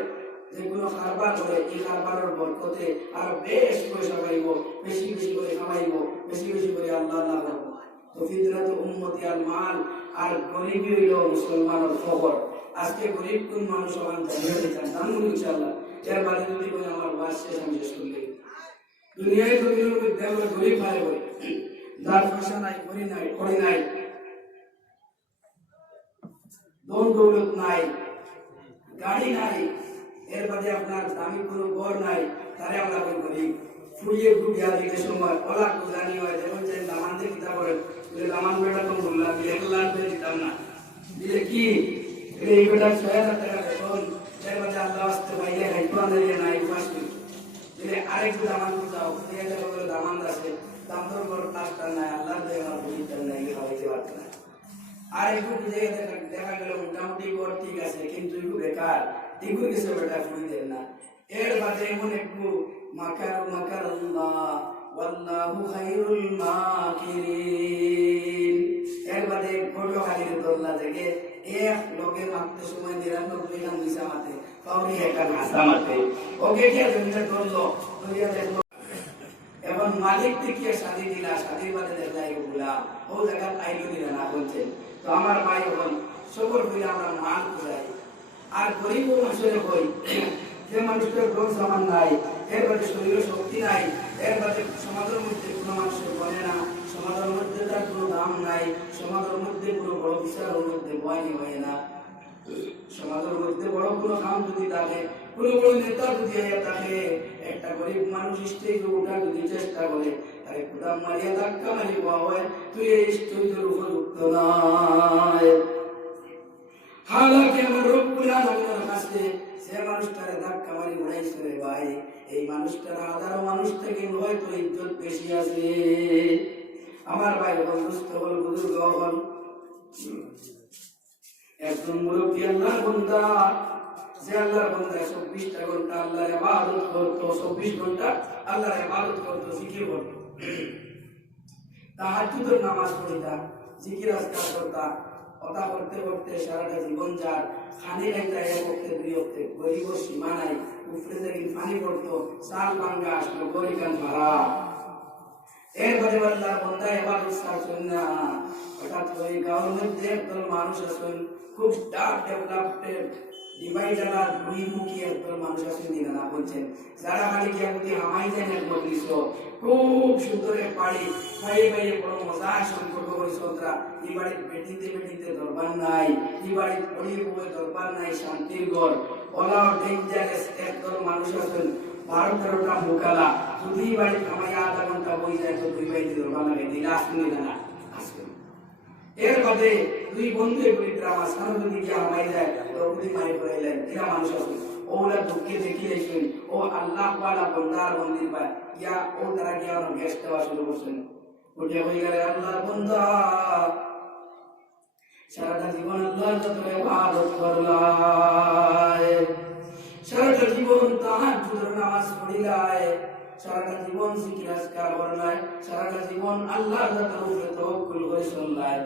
যে কোনো কারবার করে এই কারবারের বরকতে আর বেশ পয়সা পাইব বেশি বেশি করে কামাইব বেশি বেশি করে আল্লাহ করব তো ফিতনাতুল উম্মতি আল মাল আর গরিবই হইল মুসলমানের খবর আজকে গরিব কোন মানুষ হন জানিয়ে দিতেন জানুন ইনশাআল্লাহ এর বাদে যদি কোনো আমার বাস শেষ আমি শেষ করলে দুনিয়ায় দুনিয়ার মধ্যে আমরা গরিব ভাই বলি যার পয়সা নাই করি নাই ধন দৌলত নাই গাড়ি নাই এর বাদে আপনার দামি কোনো ঘর নাই তারে আমরা কই গরিব ফুরিয়ে ঘুরিয়া দিকে সময় ওলা গুজানি হয় যেমন যে দামান দিয়ে কিতাব করেন দামান বেটা তো বললাম দিলে লাখ দিয়ে দিতাম না দিলে কি এই বেটা 6000 টাকা বেতন এর বাদে আল্লাহ আসতে পাইয়া হাইতো আনলে নাই পাস দিলে আরেক দামান দাও দিয়ে দেখো দামান আছে দাম তোর বড় প্লাস্টার নাই আল্লাহ দেয় আমার বুঝিতে নাই খাওয়াইতে পারত না আর একটু বুঝে দেখা গেল মোটামুটি ঘর ঠিক আছে কিন্তু একটু বেকার ঠিক হয়েছে বেটা ফুই দেন না এর বাদে এমন একটু মাকার আল্লাহ ওয়াল্লাহু খায়রুল মাকিরিন এর বাদে ফটো খালির দোল্লা থেকে এক লোকের মারতে সময় 99 খান দিশা মাতে পাউরি একটা হাসা মাতে ওকে কি জমিটা করলো দুনিয়া দেখলো এখন মালিক থেকে শাদি দিলা শাদির বাদে দেখলা এগুলা ও জায়গা আইলো দিলা না বলছেন। তো আমার ভাই এখন সবর হইলে আমরা মান খুঁজাই আর গরিব মানুষের হই যে মানুষটার রোগ সামান নাই, এর বাদে শরীরে শক্তি নাই, এর বাদে সমাজের মধ্যে কোনো মানুষের বলে না, সমাজের মধ্যে তার কোনো দাম নাই, সমাজের মধ্যে কোনো বড় বিচারের মধ্যে বয়নি হয় না, সমাজের মধ্যে বড় কোনো কাম যদি থাকে, কোনো বড় নেতা যদি থাকে, একটা গরিব মানুষ স্টেজে ওঠার যদি চেষ্টা করে তাই কুদাম মারিয়া ধাক্কা মারি হয় তুই এই স্টেজের উপর উঠতো না। হালাকি আমার রব্বুল আলামিনের কাছে সে মানুষটারে ধাক্কা মারি উড়াইছে রে ভাই, এই মানুষটার হাজারো মানুষ থেকে হয়তো ইজ্জত বেশি আছে। আমার ভাই বন্ধুস্থ হল বুজুর্গ হল একজন মুরব্বী আল্লাহর বান্দা, যে আল্লাহর বান্দা 24টা ঘন্টা আল্লাহর ইবাদত করতো, 24 ঘন্টা আল্লাহর ইবাদত করতো, জিকির করতো, তাহাজ্জুদের নামাজ পড়িতা, জিকির আজকার করতা, কথা করতে করতে সারাটা জীবন যার খানি একটা এক হপ্তে দুই হপ্তে গরিব সীমা নাই, উপরে যেদিন পানি পড়তো চাল ভাঙ্গা আসলো গরিকান ভাড়া। এরপরে আল্লাহর বান্দা ইবাদত করছেন না, হঠাৎ করে গাঁওর মধ্যে একদল মানুষ আছেন খুব ডাক ডেভেলপমেন্ট ডিভাইডার আর দুই মুখী একদল মানুষ আছেন দিনা না বলছেন, যারা খালি গিয়া যদি হামাই দেন এক মজলিস খুব সুন্দর এক বাড়ি বাইরে বাইরে বড় মজা সম্পর্ক পরিচর্যা, এই বাড়ির বেটিতে বেটিতে দরবার নাই, এই বাড়ির পড়িয়ে বয়ে দরবার নাই, শান্তির ঘর ওলা ডেঞ্জারাস একদল মানুষ আছেন 12-13টা মোকালা, যদি বাড়ি কামাই আধা ঘন্টা বই যায় তো দুই বাড়িতে দরবার লাগে দিলে আসুন না আসুন। এর বাদে দুই বন্ধু এগুলি ড্রামা সামনে যদি গিয়ে হামাই যায় ওগুলি মারি পড়াইলেন, এরা মানুষ আছেন ওগুলা দুঃখে দেখিয়েছেন ও আল্লাহ ওয়ালা বন্দার মন্দির পায় গিয়া ও তারা গিয়া আমার গ্যাস দেওয়া শুরু করছেন, উঠে হয়ে গেলে আল্লাহর বান্দা সারাটা জীবন আল্লাহর যত ইবাদত করলাই, সারাটা জীবন তাহাজ্জুদের নামাজ পড়িলাই, সারাটা জীবন জিকির আজকার করলাই, সারাটা জীবন আল্লাহর উপরে তাওয়াক্কুল করে চললাই,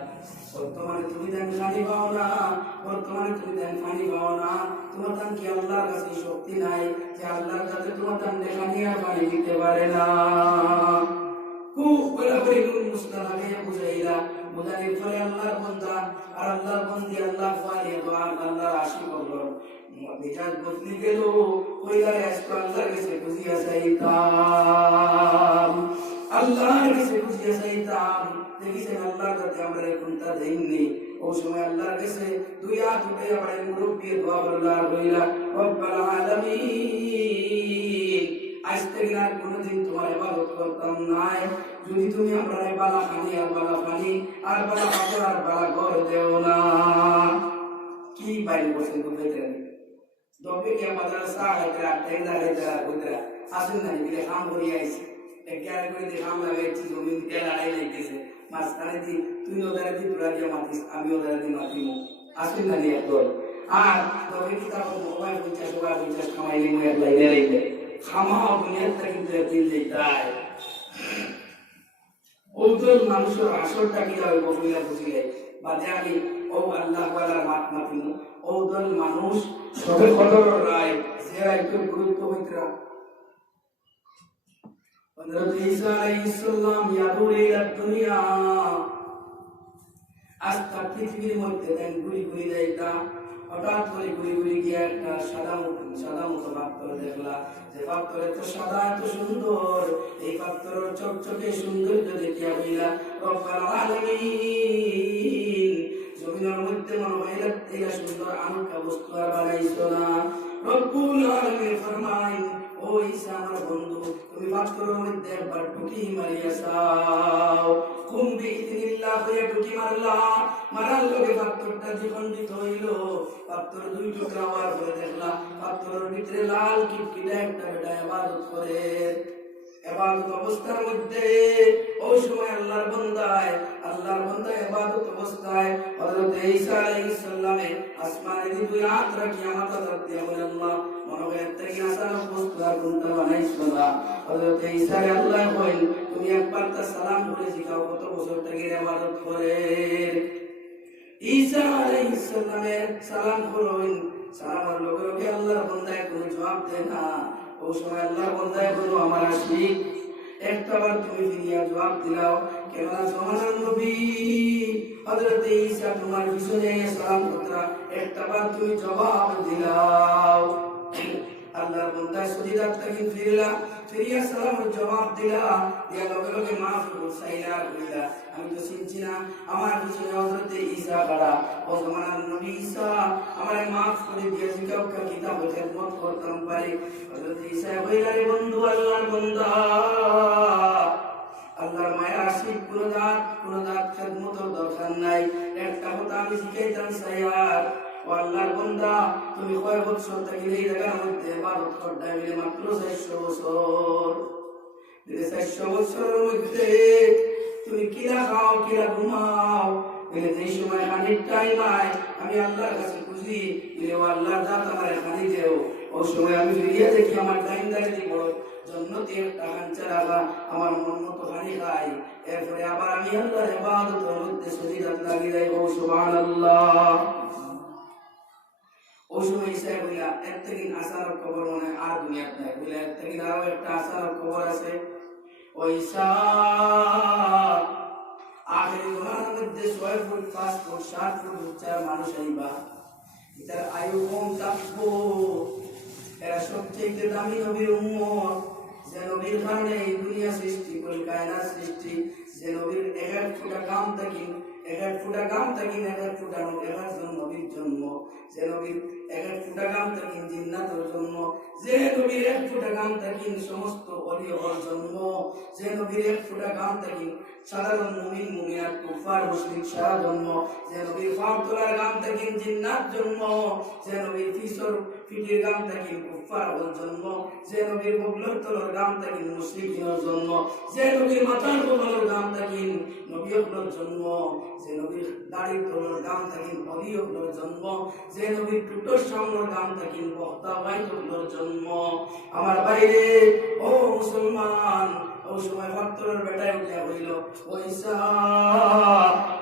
বর্তমানে তুমি দেন পানি পাও না, বর্তমানে তুমি দেন পানি পাও না, তোমার তান কি আল্লাহর কাছে শক্তি নাই যে আল্লাহর কাছে তোমার তান দেখা নিয়ে পানি দিতে পারে না। খুব বরাবরই মুস্তাহাবে বুঝাইলা, বুঝাইলে পরে আল্লাহর বান্দা আর আল্লাহর বান্দি আল্লাহ পারে দোয়া আল্লাহর আশিক হলো মেজাজ বদলে গেল, কইলারে আজকে আল্লাহর কাছে বুঝিয়া চাইতাম, আল্লাহর কাছে বুঝিয়া চাইতাম, দেখিছেন আল্লাহর কাছে আমরা কোনটা দেইনি, ও সময় আল্লাহর কাছে দুই হাত উঠে আমার মুরব্বী দোয়া করলা কইলা রব্বাল আলামিন আজ থেকে আর কোনোদিন তোমার ইবাদত করতাম নাই, যদি তুমি আমরা বালা খানি আর বালা পানি আর বালা পাথর আর বালা ঘর দেও না। কি বাইরে বসেন তো বেতন দবে কে মাদ্রাসা আইতরা টেন্ডা আইতরা কইতরা আসুন না বিলে কাম করি আইছে একবার করে দে কাম লাগাইছি জমিন কে লড়াই লাগতেছে মাঝখানে দি তুই ওদারে দি তোরা দিয়া মাতিস আমি ওদারে দি মাতিমু আসুন না নি একদল আর দবে কি তা মোবাইল কইছা সবাই কইছা কামাইলি মই এক লাইনে লাইনে খামা দুনিয়ার থেকে দিন যাইতাই ওদল মানুষের আসলটা কি হবে বফিলা বুঝিলে বাদে আমি ও আল্লাহ ওয়ালা মাত মাতিমু ওদল মানুষ সবে কদর রায় যে একটু গুরুত্ব হইতরা হযরত ঈসা আলাইহিস সালাম ইয়াদুর ইলা দুনিয়া আস্তা পৃথিবীর মধ্যে দেন ঘুরি ঘুরি যাইতা হঠাৎ করে ঘুরি ঘুরি গিয়ে একটা সাদা মতো পাথর দেখলা যে পাথর এত সাদা এত সুন্দর এই পাথরের চকচকে সৌন্দর্য দেখিয়া হইলা রব্বাল আলামিন জমিনের মধ্যে মনে হইলা এই সুন্দর আনকা বস্তু আর বানাইছো না রব্বুল আলামিন ফরমায় ও ঈসা আমার বন্ধু তুমি পাথরের মধ্যে একবার ঢুকি মারিয়া যাও কুম বিইذنিল্লাহ হয়ে ঢুকি মারলা মারার লগে পাথরটা জীবন্দিত হইল পাথর দুই টুকরা হওয়ার পরে দেখলা পাথরের ভিতরে লাল কিটকিটা একটা বেটা ইবাদত করে ইবাদত অবস্থার মধ্যে ওই সময় আল্লাহর বান্দা ইবাদত অবস্থায় হযরত ঈসা আলাইহিস সালামে আসমানে দুই হাত রাখিয়া মাথা ধরতে বলে আল্লাহ মনে হয় থেকে আসার বস্তু আর কোনটা বানাইছো না হযরত ঈসা আল্লাহ কইল তুমি একবার তা সালাম করে শিখাও কত বছর থেকে ইবাদত করে ঈসা আলাইহিস সালামে সালাম করলেন সালামের লগে লগে আল্লাহর বান্দা কোনো জবাব দেয় না ও সময় আল্লাহর বান্দা বলল আমার আশিক একটাবার তুমি ফিরিয়া জবাব দিলাও, কেননা জমানার নবী হযরত ঈসা তোমার পিছনে সালাম করতরা, একটাবার তুমি জবাব দিলাও। আল্লাহর বান্দা সুজিদাত থেকে ফিরিয়া সালামের জবাব দিলা, দিয়া লগে লগে মাফ চাইলা কইলা, আমি তো চিনছি না আমার পিছনে হযরত ঈসা খাড়া, ও জমানার নবী ঈসা আমারে মাফ করে দিয়ে জিকাও কিতাব খেদমত করতাম পারি। হযরত ঈসা কইলা, রে বন্ধু আল্লাহর বান্দা, আল্লাহর মায়া আশিক কোন দাঁত খেদমতের দরকার নাই, একটা কথা আমি শিখাইতাম সাইয়ার, ও আল্লাহর বান্দা তুমি কয় বছর থেকে এই জায়গার মধ্যে ইবাদত করতে মিলে মাত্র 400 বছর। 400 বছরের মধ্যে তুমি কিলা খাও কিলা ঘুমাও, যেই সময় খানিক টাইম আয় আমি আল্লাহর কাছে খুঁজি, ও আল্লাহর দাঁত আমার খানি দেও, ও সময় আমি ফিরিয়ে দেখি আমার টাইম দাঁড়িয়ে বড় জন্নতি একটা হাঞ্চা রাখা আমার মন মতো খানি খাই, এরপরে আবার আমি আল্লাহর ইবাদতের মধ্যে সজিদাত লাগিয়ে যাই। ও সুবহানাল্লাহ। ওই সময় ঈসা বললা, এর থেকে আসার খবর মনে আর দুনিয়াতে নাই, বলে এর থেকে আরো একটা আসার খবর আছে। ও ঈসা আখেরি জমানার মধ্যে 6 ফুট 5 ফুট 7 ফুট উচ্চার মানুষ আইবা, এটার আয়ু কম থাকবো, এরা সবচেয়ে দামি নবীর উম্মত, যে নবীর কারণে এই দুনিয়া সৃষ্টি করি, কায়নাত সৃষ্টি, যে নবীর এক ফুটা কাম থাকি এক ফুটা নবীর জন্ম, যে নবীর এক ফুটা কাম থাকি জিন্নাতের জন্ম, যে নবীর 1 ফুটা কাম থাকি সমস্ত ওলিয়র জন্ম, যে নবীর 1 ফুটা কাম থাকি সাধারণ মুমিন মুমিনাত কুফার মুশরিক সারা জন্ম, যে নবীর ফাতলার কাম থাকি জিন্নাত জন্ম, যে নবীর ফিটির কাম থাকি কুফার জন্ম, যে নবীর বগলর তলর কাম থাকি মুশরিকিনের জন্ম, যে নবীর মাথার বগলর কাম থাকি নবীর জন্ম, যে নবীর দাড়ির তলর কাম থাকি অলিয়র জন্ম, যে নবীর টুটোর সামনের কাম থাকি বক্তা বাইতুল্লাহর জন্ম। আমার বাইরে ও মুসলমান, ও সময় ফাত্তরের বেটায় উঠিয়া হইল, ও ঈসা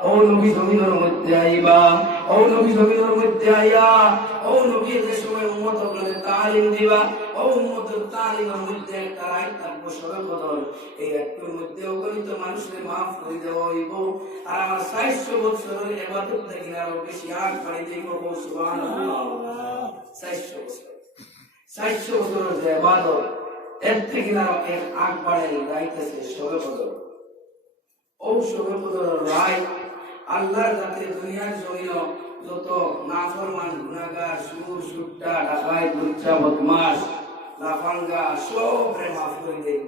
ও নবী জমিনের মধ্যে আইবা, ও নবী জমিনের মধ্যে আইয়া ও নবী যে সময় উম্মত গুলোকে তালিম দিবা, ও উম্মতের তালিমের মধ্যে একটা রাত থাকবো সবে কদর, এই একটুর মধ্যে অগণিত মানুষের মাফ করে দেওয়া হইব, আর আমার 400 বছরের ইবাদত থেকে আরো বেশি আগ বাড়ি দেব। সুবহানাল্লাহ। 400 বছরের যে ইবাদত এর থেকে আরো এক আগ বাড়াই যাইতেছে সবে কদর। ও সবে কদর রায় আল্লাহর যাতে দুনিয়ার জমিন যত নাফরমান গুনাহগার সুর সুট্টা ডাকাত লুচ্চা বদমাশ লাফাঙ্গা সবরে মাফ করে দেন।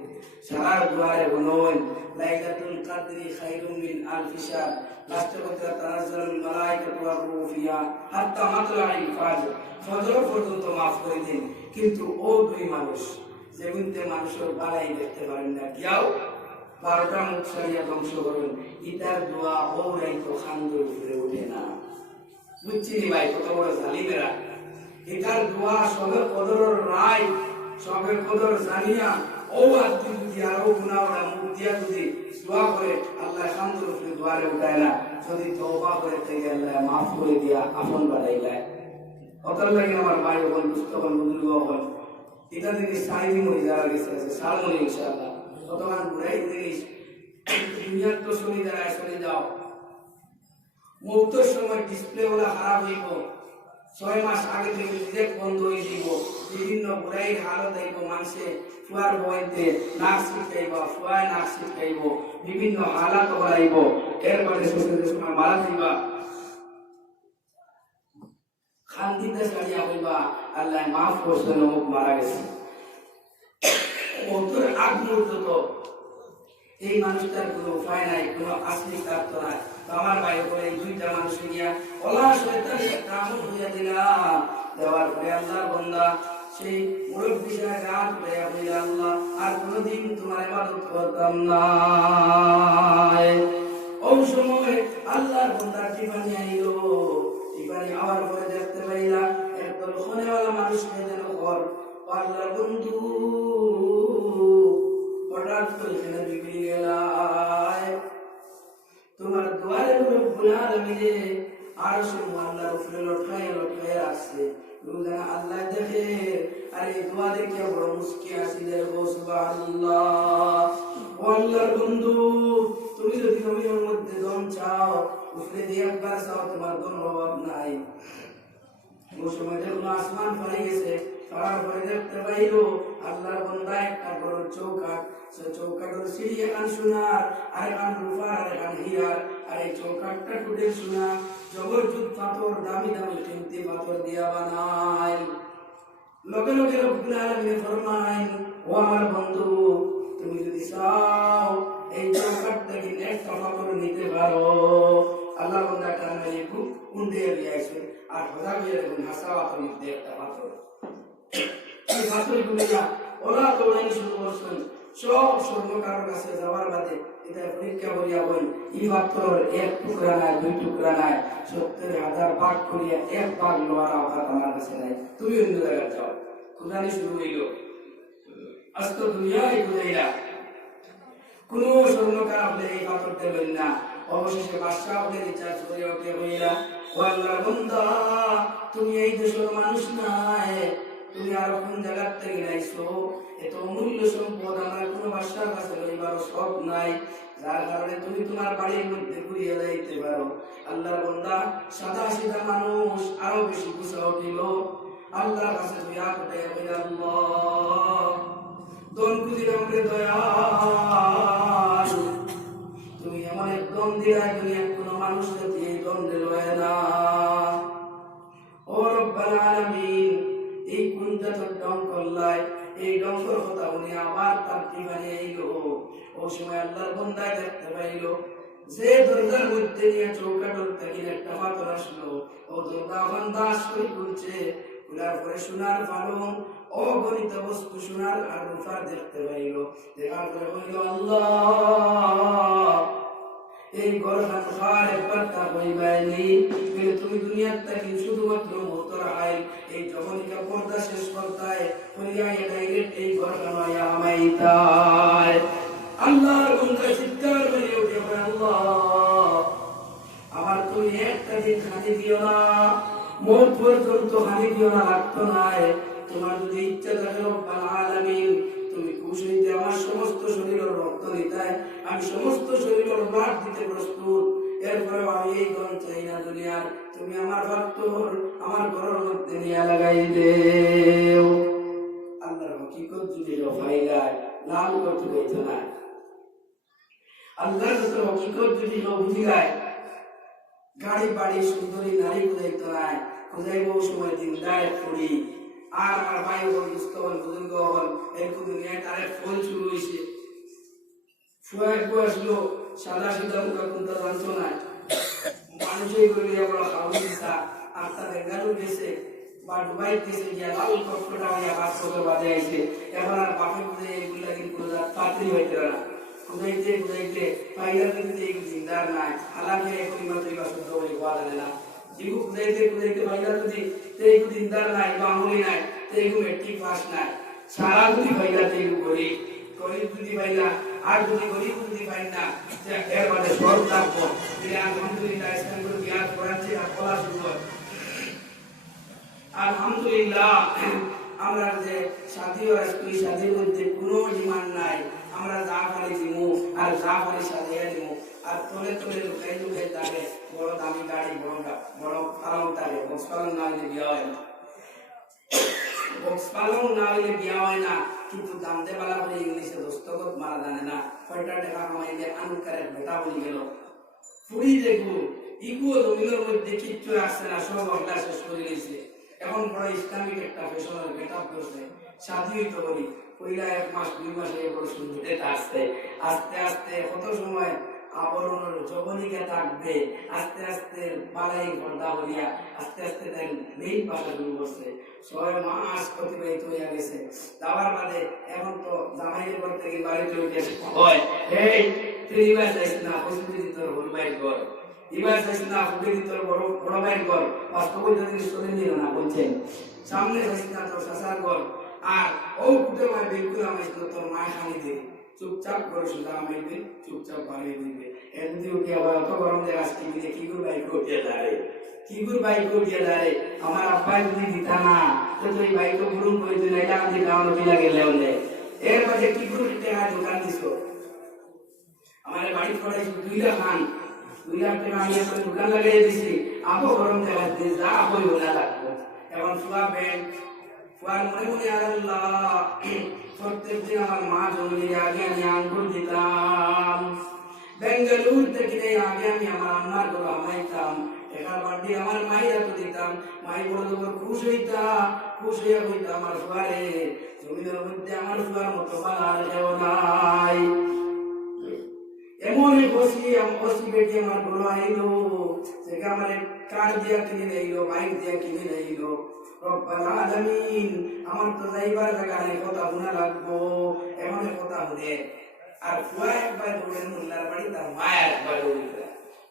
সারার দুয়ারে বলুন লাইলাতুল কদরি খায়রুম মিন আলফি শাহর, রাষ্ট্রপতিরা তানাজ্জালুল মালায়েকাতু ওয়ার রূহু ফিহা হাত্তা মাতলাইল ফাজর, ফজর পর্যন্ত মাফ করে দেন। কিন্তু ও দুই মানুষ যেগুনতে মানুষের বালাই দেখতে পারেন না, গিয়াও 12টা মুখ সারিয়া ধ্বংস করেন, ইটার দোয়া ও নাই তো খান্দর ঘুরে ওঠে না। বুঝছি ভাই কত বড় জালিমেরা, এটার দোয়া সবে কদরের রায়, সবে কদর জানিয়া ও আত্মীয় যদি আরো গুনাহরা মুখ দিয়া যদি দোয়া করে আল্লাহ খান্দর ঘুরে দোয়ারে উঠায় না, যদি তওবা করে থেকে আল্লাহ মাফ করে দিয়া আপন বাড়াই দেয়। কত লাগে আমার ভাই বল পুস্তকন বুজুর্গ হল, এটা জিনিস সাইদি মরি যারা গেছে সালমনি ইনশাআল্লাহ কতক্ষণ ঘুরাই জিনিস দুনিয়ার তো শুনি দাঁড়ায় চলে যাও, মুহূর্তের সময় ডিসপ্লে ওলা খারাপ হইব, 6 মাস আগে থেকে রিজেক্ট বন্ধ হয়ে দিব, বিভিন্ন ঘুরাই হালত হইব, মানুষে ফুয়ার বইতে নাক ছিটকাইব, ফুয়ায় নাক ছিটকাইব, বিভিন্ন হালাত বাড়াইব, এরপরে শ্বশুরের সময় মারা দিবা, খান্দিতে সারিয়া হইবা আল্লাহ মাফ করছেন অমুক মারা গেছে। মৃত্যুর আগ মুহূর্ত তো এই মানুষটার কোনো উপায় নাই, কোনো আসলি কার্য নাই। আমার ভাই বলে এই 2টা মানুষ গিয়া ওলা শয়তান একটা আমল হইয়া দিলাম, দেওয়ার পরে আল্লাহর বান্দা সেই মুরব্বি সাহেব রাত হইয়া বলে আল্লাহ আর কোনোদিন তোমার ইবাদত করতাম না। ওই সময় আল্লাহর বান্দা টিফানি আইলো, টিফানি আওয়ার পরে দেখতে পাইলা একদল খনেওয়ালা মানুষকে যেন ঘর আল্লাহর বন্ধু হঠাৎ করে এখানে বিগড়ে গেলায়, তোমার দুয়ারে রব্বুল আলামিনে আরশের আল্লাহর উপরে লটকায় রাখছে, রোজানা আল্লাহ দেখে। আর এই দোয়া দেখে বড় মুস্কি আসি দেখো সুবহানাল্লাহ। ও আল্লাহর বন্ধু, তুমি যদি জমিনের মধ্যে দম চাও, উঠলে দিয়ে একবার চাও, তোমার কোনো অভাব নাই। ওই সময় দেখুন আসমান পড়ে গেছে, পড়ার পরে দেখতে পাইলো আল্লাহর বান্দা একটা বড় চৌকাঠ, সে চৌকাঠের সিঁড়ি এখান সোনার, আর এখান রূপার, আর এখান হীরার, আর এই চৌকাঠটা টুটে সোনা, জবরজুত পাথর, দামি দামি কিমতি পাথর দিয়া বানায়। লগে লগে রব্বুল আলামিন ফরমায়, ও আমার বন্ধু, তুমি যদি চাও এই চৌকাঠটাকে একটা পাথর নিতে পারো। আল্লাহর বান্দা টানে খুব উন্ডে দিয়েছে, আর খোদা দিয়ে দেখুন হাসা পাথর নিতে একটা পাথর। এই পাথরগুলো ওরা দৌড়ানি শুরু করছেন, সব স্বর্ণকারের কাছে যাওয়ার বাদে এটা পরীক্ষা করিয়া বল, এই পাথর এক টুকরা নাই, দুই টুকরা নাই, 70,000 ভাগ করিয়া এক ভাগ লোহার আওকাত আমার কাছে নাই, তুমি অন্য জায়গায় যাও। খুদানি শুরু হইল, আস্ত দুনিয়ায় খুদাইরা কোন স্বর্ণকার আপনি এই পাথর দেবেন না। অবশেষে বাদশাহ আপনি রিচার্জ করে ওকে হইলা, ও আল্লাহর বান্দা, তুমি এই দেশের মানুষ নাই, তুমি আর কোন জায়গার থেকে নাইছো? এত অমূল্য সম্পদ আমার কোন বাদশার কাছে লইবার সব নাই, যার কারণে তুমি তোমার বাড়ির মধ্যে ঘুরিয়ে যাইতে পারো। আল্লাহর বান্দা সাদা সিধা মানুষ, আরো বেশি গুছাও দিল। আল্লাহর কাছে দয়া করে বলে, আল্লাহ দন কুদির আমরে দয়াল, তুমি এমন এক দন দিলাই, দুনিয়ার কোন মানুষ যদি এই দণ্ডে লয় না। ও রব্বাল আলামিন, এই কোনটা তোর ডং করলাই, এই ডঙ্গর কথা উনি আবার তার ঠিকানে এলো। ও সময় আল্লাহর বান্দায় দেখতে পাইল যে দরজার মধ্যে নিয়ে চৌকাঠের থেকে একটা পাথর আসলো, ও দরজা বান্দা আসলে খুলছে, খোলার পরে সোনার পালং, অগণিত বস্তু সোনার আর রূপার দেখতে পাইল। দেখার পরে বলল, আল্লাহ এই গরখান খার একবার তা হইবাইনি, তুমি দুনিয়ার থাকি শুধুমাত্র মোতর আইল এই জবনিকা পর্দা শেষ করতায় করিয়া ডাইরেক্ট এই গরখান আয়া আমাইতায়। আল্লাহর বান্দা চিৎকার করে উঠে বলে, আল্লাহ আমার তুমি একটা দিন হানি দিও না, মত পর্যন্ত হানি দিও না, লাগতো নাই। তোমার যদি ইচ্ছা থাকে রব্বাল আলামিন, তুমি খুশি হইতে আমার সমস্ত শরীরের রক্ত নিতায়, আমি সমস্ত শরীরের ব্লাড দিতে প্রস্তুত। এরপরে আমি এই গণ চাই না দুনিয়ার, তুমি আমার ভক্তর আমার ঘরের মধ্যে নিয়ে লাগাই দেও। আল্লাহর হকিকত যদি ফাইলায় লাল করতে হইতো না। আল্লাহর যত হকিকত যদি বুঝি যায়, গাড়ি বাড়ি সুন্দরী নারী বুঝাইতো না, খুঁজাইব সময় দিন দায় করি। আর আমার ভাই হল, দুস্থ হল, বুজুর্গ হল, এরকম দুনিয়ায় তার ফল শুরু হয়েছে। ফুয়াক বসলো, সাদা সিধা মুখা কোনটা জানতো না, মানুষই করে বড় খাওয়া, আর তাদের গাড়ু গেছে বা ডুবাই গেছে, গিয়া লাল কষ্টটা হইয়া 5 বছর বাজে আইছে। এখন আর বাপের বুঝে এগুলা কিন্তু পাত্রী হইতে না, খুঁজাইতে খুঁজাইতে পাইলার কিন্তু এই জিন্দার নাই, হালাকে এখন মাত্র শুদ্ধ হয়ে পাওয়া যায় না। যেগুলো খুঁজাইতে খুঁজাইতে পাইলার যদি এইগু জিন্দার নাই, বাঙুলি নাই, এইগু মেট্রিক পাস নাই, সারা যদি পাইলা এইগু গরিব, গরিব যদি পাইলা, আর যদি গরিব যদি পাই না, এর মাঝে সব থাকবো। আলহামদুলিল্লাহ ইসলাম করে বিয়ার করাচ্ছি আর বলা শুরু হয়। আলহামদুলিল্লাহ আমরা যে সাথী রাষ্ট্রীয় সাথীর মধ্যে কোনো ডিমান্ড নাই, আমরা যা পারি দিমু আর যা পারি সাজিয়ে দিমু। আর তোলে তোলে লুকাই লুকাই থাকে, বড় দামি গাড়ি, বড় পালং থাকে, বক্স পালং না হলে বিয়া হয় না, বক্স পালং না হলে বিয়া হয় না। কিন্তু জানতে পারা বলে ইংলিশে দস্তখত মারা জানে না, কয়টা টাকা কামাইলে আনকারের বেটা বলি গেল। ফুড়ি দেখু ইগো জমিনের মধ্যে কিচ্ছু আসছে না, সব অগলা শেষ করে গেছে। এখন বড় ইসলামিক একটা ফ্যাশনের গেট আপ করছে, সাথী হইতে পারি পয়লা 1 মাস 2 মাসে বড় সুন্দর আসতে আস্তে আস্তে কত সময় আবরণের জবনিকা থাকবে, আস্তে আস্তে বালাই পর্দা হইয়া আস্তে আস্তে তাই মেইন পাশা শুরু করছে। 6 মাস অতিবাহিত হইয়া গেছে। যাওয়ার বাদে এখন তো জামাইয়ের ঘর থেকে বাড়িতে উঠে হয়, এই তুই এবার যাইস না, প্রস্তুতি তোর হল ভাইয়ের ঘর, এবার যাইস না, প্রস্তুতি তোর বড় বড় ভাইয়ের ঘর, বাস্তব যদি শরীর নিল না বলছেন, সামনে যাইস না তোর শাসার ঘর, আর ও কুটে মায় বিলকুল আমায় তোর মায় খানি দে, চুপচাপ করে সোজা আমাইবে, চুপচাপ বানিয়ে দিবে। এমনি উঠে আবার অত গরম দেয় আজকে দিলে কি করে বাইক উঠিয়ে দাঁড়ে, কি করে বাইক উঠিয়ে দাঁড়ে। আমার আব্বাই যদি দিতা না তো তুই বাইক পুরুন করে দিল, এটা আমি খাওয়ানো পিলা গেলে হলে এর মাঝে কি করে টাকা দোকান দিছ। আমার বাড়ি পড়াইছি 2 লাখ খান, 2 লাখ টাকা আমি আমার দোকান লাগাই দিছি। আবো গরম দেখা দিয়ে যা বই ওলা লাগবো। এখন ফুয়া ব্যাংক ফুয়ার মনে মনে আল্লাহ প্রত্যেক দিন আমার মা জমির আগে আমি আঙ্গুল দিতাম, বেঙ্গালুর থেকে আগে আমি আমার আম্মার ঘরে আমাইতাম, এখানে বাড়ি আমার মাইরা তো দিতাম। মাই বড় যখন খুশ হইতা, খুশ হইয়া হইতা আমার ফুয়ারে জমিনের মধ্যে আমার ফুয়ার মতো পালার কেউ নাই। এমন বসি বেটি আমার ঘরে আইলো, সেটা আমার কার দিয়া কিনে নেইলো, বাইক দিয়া কিনে নেইলো। রব্বাল আলামিন আমার তো যাইবার জায়গা নেই, কথা শোনা লাগবো, এমন কথা শুনে। আর ফুয়া একবার দৌড়ে মোল্লার বাড়ি, তার মা একবার দৌড়িতে,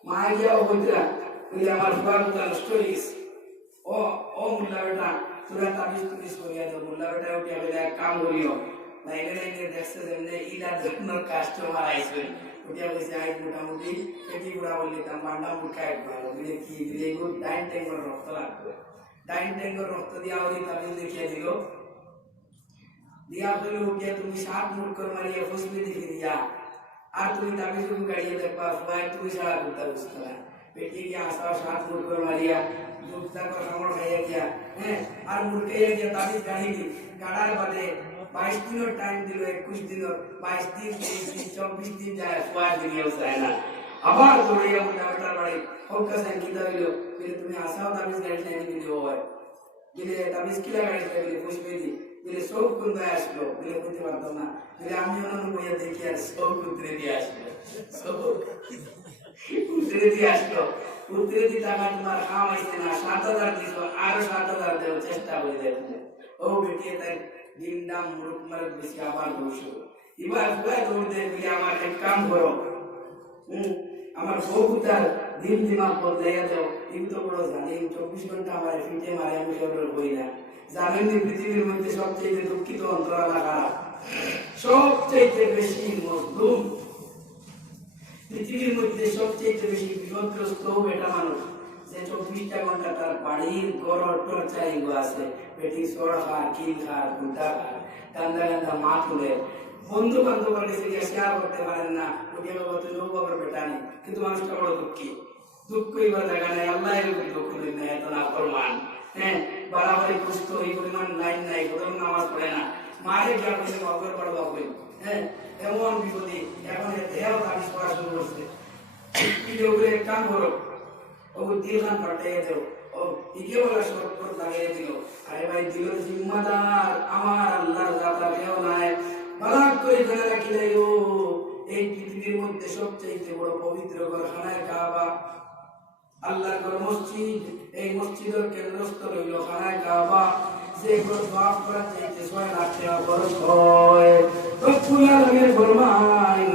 মা গিয়াও হইতরা বলে আমার ফুয়া কথা নষ্ট হয়ে গেছে। ও মোল্লা বেটা তোরা তাবিজ তুবিজ করিয়া দাও। মোল্লা বেটা উঠিয়া বলে এক কাম করিও, লাইনে লাইনে দেখছে যেমনি ইলার ধরনের কাস্টমার আইসে, উঠিয়া বলছে আই মোটামুটি পেটি গুড়া বললি তার মান্ডা মুখা একবার বলে কি দিলে এগুলো ডাইন ট্যাঙ্গর রক্ত লাগবে। ডাইন ট্যাঙ্গর রক্ত দিয়া ওই তাবিজ দেখিয়ে দিল, দিয়া বলে উঠিয়া তুমি 7 মুখ মারিয়া ফুসলি দেখে দিয়া আর তুমি তাবিজ গাড়িয়ে দেখবা ফুয়া তুমি সারা করতে বুঝতে না। পেটি গিয়া আসা 7 মুখ মারিয়া দুধটা কামড় খাইয়া গিয়া, হ্যাঁ, আর মুরকাইয়া গিয়া তাবিজ গাড়ি গাড়ার বাদে 22 দিনের টাইম দিল, 21 দিনের 22 দিন 23 দিন 24 দিন যায়, ফুয়া দিনেও যায় না। আবার দৌড়াইয়া মোটামোটার বাড়ি হোক কিতা হইল বলে তুমি আসাও তাবিজ গাড়ি লাইনে দিলে হয় বলে তাবিজ কিলা গাড়ি বলে পুষবে দি বলে সব কোন আসলো বলে বুঝতে পারতাম না বলে আমি অন্য বইয়া দেখি আর সব উত্তরে দিয়ে আসলো, সব উত্তরে দিয়ে আসলো। উত্তরে দিয়ে টাকা তোমার কাম আসছে না, 7,000 দিস, আরো 7,000 দেওয়ার চেষ্টা করে দেখবে। ও বেটিয়ে তাই ডিম ডাম মুরুখ মারে বেশি আবার বসো। এবার ফুয়া দৌড় দেয় বলে আমার এক কাম করো, আমার বউ তার দিন দিমাগ বদলাইয়া দাও। কিন্তু বড় জানেন 24 ঘন্টা আমার ফিটে মারে, আমি সবের বই না। জানেন পৃথিবীর মধ্যে সবচেয়ে দুঃখিত অন্তরালা কারা, সবচেয়ে বেশি মজলুম, পৃথিবীর মধ্যে সবচেয়ে বেশি বিপদগ্রস্ত এটা মানুষ যে 24টা ঘন্টা তার বাড়ির গড় টর্চারিং আছে, পেটি সর খার, কিল খার, গুটা খার, কান্দা কান্দা মা তুলে, বন্ধু বান্ধবের কাছে গিয়ে শেয়ার করতে পারেন না, ওকে বাবা তুই লোক বাবার বেটা নেই। কিন্তু মানুষটা বড় দুঃখী, দুঃখ এবার দেখা নেই, আল্লাহ এরকম দুঃখ নেই না, এত না ফরমান, হ্যাঁ, বাড়াবাড়ি কুস্ত এই পরিমাণ লাইন নাই, কোথাও নামাজ পড়ে না, মারে গিয়া বসে বাপের পড়া বাপে, হ্যাঁ, এমন বিপদে এখন দেহ তাবিজ পড়া শুরু করছে। ওগুলো এক কাম করো, ওগুলো দিল খান পাল্টাইয়া দেও, ও ইকে বলা শরৎ লাগাইয়া দিল। আরে ভাই দিল জিম্মাদার আমার আল্লাহর জাতা কেউ নাই, বালাক করে ফেলে রাখি দেয়। এই পৃথিবীর মধ্যে সবচেয়ে বড় পবিত্র ঘর খানায় কাবা, আল্লাহর ঘর মসজিদ, এই মসজিদের কেন্দ্রস্থল হইল খানায় কাবা। যে ঘর বাপ করা চাইতে 6 লাখ টাকা খরচ হয়, রব্বুল আলামিন ফরমান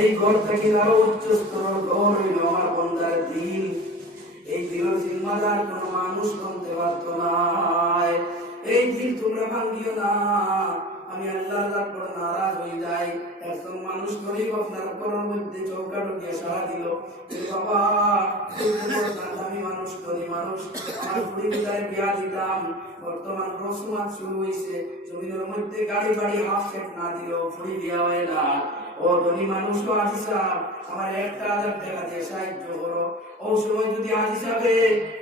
এই ঘর থেকে আরো উচ্চ স্তরের ঘর হইল আমার বান্দার দিল। এই দিলের জিম্মাদার কোন মানুষ বলতে পারত না। এই দিল তোমরা ভাঙিও না, আমি আল্লাহর উপর নারাজ হয়ে যাই। একজন মানুষ গরিব আপনার উপরের মধ্যে চৌকা ঢুকিয়ে সারা দিল, বাবা আমি মানুষ ধনী মানুষ, আমার বুড়ি বুড়ায় বিয়া দিতাম, বর্তমান রসমাত শুরু হয়েছে, জমিনের মধ্যে গাড়ি বাড়ি হাফ সেট না দিলেও ফুড়ি দেওয়া হয় না। ও ধনী মানুষও আজি সাহ আমার 1,000 টাকা দিয়ে সাহায্য করো। ও সময় যদি আজি সাহেবে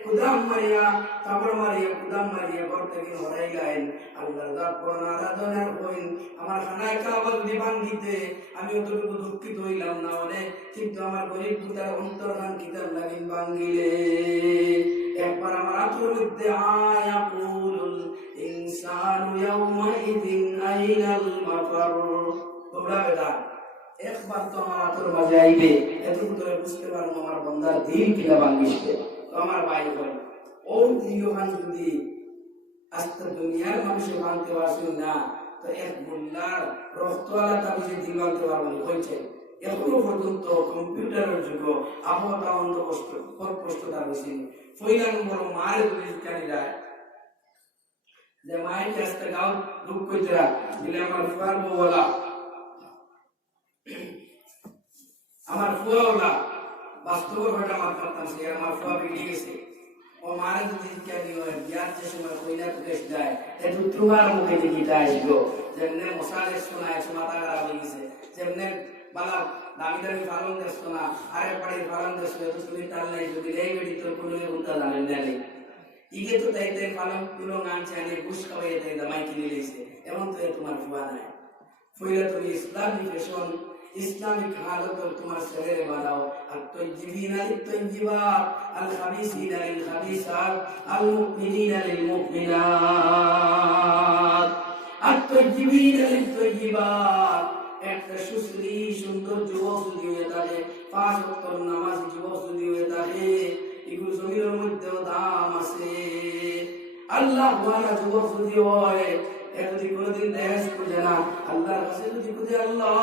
কুদাম মারিয়া কাপড় মারিয়া কুদাম মারিয়া ঘর থেকে হরাই গাইন, আল্লাহর তারপর আরাধনার হইন, আমার খানায় কাবা যদি ভাঙ্গিতে আমি অতটুকু দুঃখিত হইলাম না অনেক, কিন্তু আমার গরিব পুতার অন্তরখান কিতাব লাগিন ভাঙ্গিলে একবার আমার আত্মর মধ্যে আয়া কুলুল ইনসানু ইয়াউমাইদিন আইনাল মাফার, তোমরা বেটা একবার তো আমার আতর মাঝে আইবে, এতটুকু তোরে বুঝতে পারবো আমার বান্দার দিল কিনা ভাঙ্গিসবে। তো আমার ভাই বল ও দিলখান যদি আস্তে দুনিয়ার মানুষে ভাঙতে পারছেন না, তো এক মোল্লার রক্তওয়ালা তাবিজে দিল ভাঙতে পারবো না হয়েছে। এখনো পর্যন্ত কম্পিউটারের যুগ আবহাওয়া অন্তঃস্পষ্টতা বেশি ফইলা নম্বর মায়ের বিজ্ঞানীরা যে মায়ের রাস্তা গাঁও দুঃখ কইতরা বলে আমার ফুয়ার বউ বলা আমার ফুয়াওলা বাস্তবর ঘটা মাত করতাম সে আমার ফুয়া বেরিয়ে গেছে ও মারে যদি কেন হয় বিয়ার যে সময় কইনা তো কেস যায় একটু তোমার মুখে দেখিটা আসবো যেমনে মশালের শোনায় মাথা খারাপ হয়ে গেছে যেমনে বালা দামি দামি পালন দেশ না আরে পাড়ির পালন দেশ তো তুমি টাল নাই যদি এই বেড়ি তোর কোনো উল্টা জানেন জানি ইগে তো তাই তাই পালন পুরো নাম চাইলে বুস খাওয়াই তাই দামাই কিনে দিয়েছে এমন তো তোমার ফুয়া নাই ফুইলে তুমি ইসলামিক ফ্যাশন ইসলামিক হালত তোমার শরীরে বানাও আর তৈজিবিনা লিত-তৈজিবাত আল খাবিসিনা লিল খাবিসাত আল মুমিনিনা লিল মুমিনাত আর তৈজিবিনা লিত-তৈজিবাত একটা সুশ্রী সুন্দর যুবক যদি হয়ে থাকে 5 ওয়াক্ত নামাজ যুবক যদি হয়ে থাকে এগুলো জমিনের মধ্যেও দাম আছে আল্লাহ ওয়ালা যুবক যদি হয় যদি কোনদিন দেশ খুঁজে না আল্লাহর কাছে যদি খুঁজে আল্লাহ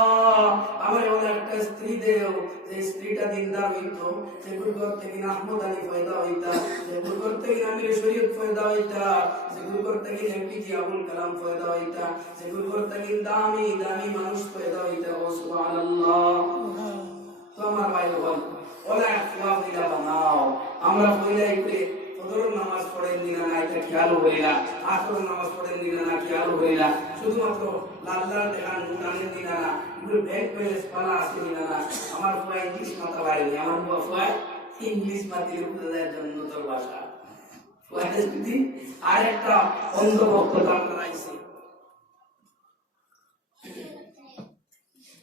আমার এমন একটা স্ত্রী দেও যে স্ত্রীটা দিনদার হইতো যেগুলো করতে কিনা আহমদ আলী ফয়দা হইতা যেগুলো করতে কিনা আমির শরীয়ত ফয়দা হইতা যেগুলো করতে কিনা এপিজে আবুল কালাম ফয়দা হইতা যেগুলো করতে কিনা দামি দামি মানুষ ফয়দা হইতা ও সুবহানাল্লাহ তো আমার ভাই বল ওলা ফুয়া দিলা বানাও আমরা কইলাই করে ফজর নামাজ পড়েন দিনা না এটা খেয়াল হইলা আসর নামাজ পড়েন দিনা না খেয়াল হইলা শুধুমাত্র লাল লাল দেখান টানেন দিনা না এগুলো ব্যাগ প্যালেস পালা আসে দিনা না আমার ফুয়া ইংলিশ মাথা বাইরে আমার ফুয়া ইংলিশ মাতির উপরে জন্য তোর ভাষা ফুয়া যদি আর একটা অন্ধ বক্তব্য আমরা রাইছি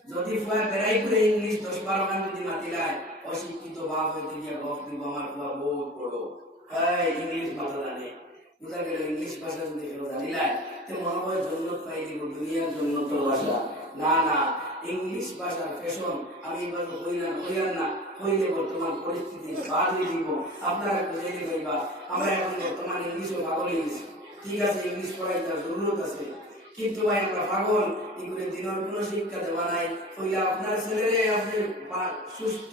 যদি ফুয়া বেড়াই করে ইংলিশ 10-12 গান যদি মাতিলায় অশিক্ষিত বাপ হইতে গিয়ে গপ দিব আমার ফুয়া বহুত বড় ইংলিশ ভাষা জানে বুঝা গেল ইংলিশ ভাষা যদি কেউ জানিলায় তো মনে হয় জন্নত পাই দিব দুনিয়ার জন্নতর ভাষা না না ইংলিশ ভাষার ফ্যাশন আমি এবার হইলাম না হইলে বর্তমান পরিস্থিতি বাড়িয়ে দিব আপনারা খুঁজে পাইবা আমরা এখন বর্তমান ইংলিশও পাগল ইংলিশ ঠিক আছে ইংলিশ পড়াই তার জরুরত আছে কিন্তু ভাই আমরা পাগল এগুলো দিনের কোনো শিক্ষা দেওয়া নাই হইলে আপনার ছেলেরে আপনি সুস্থ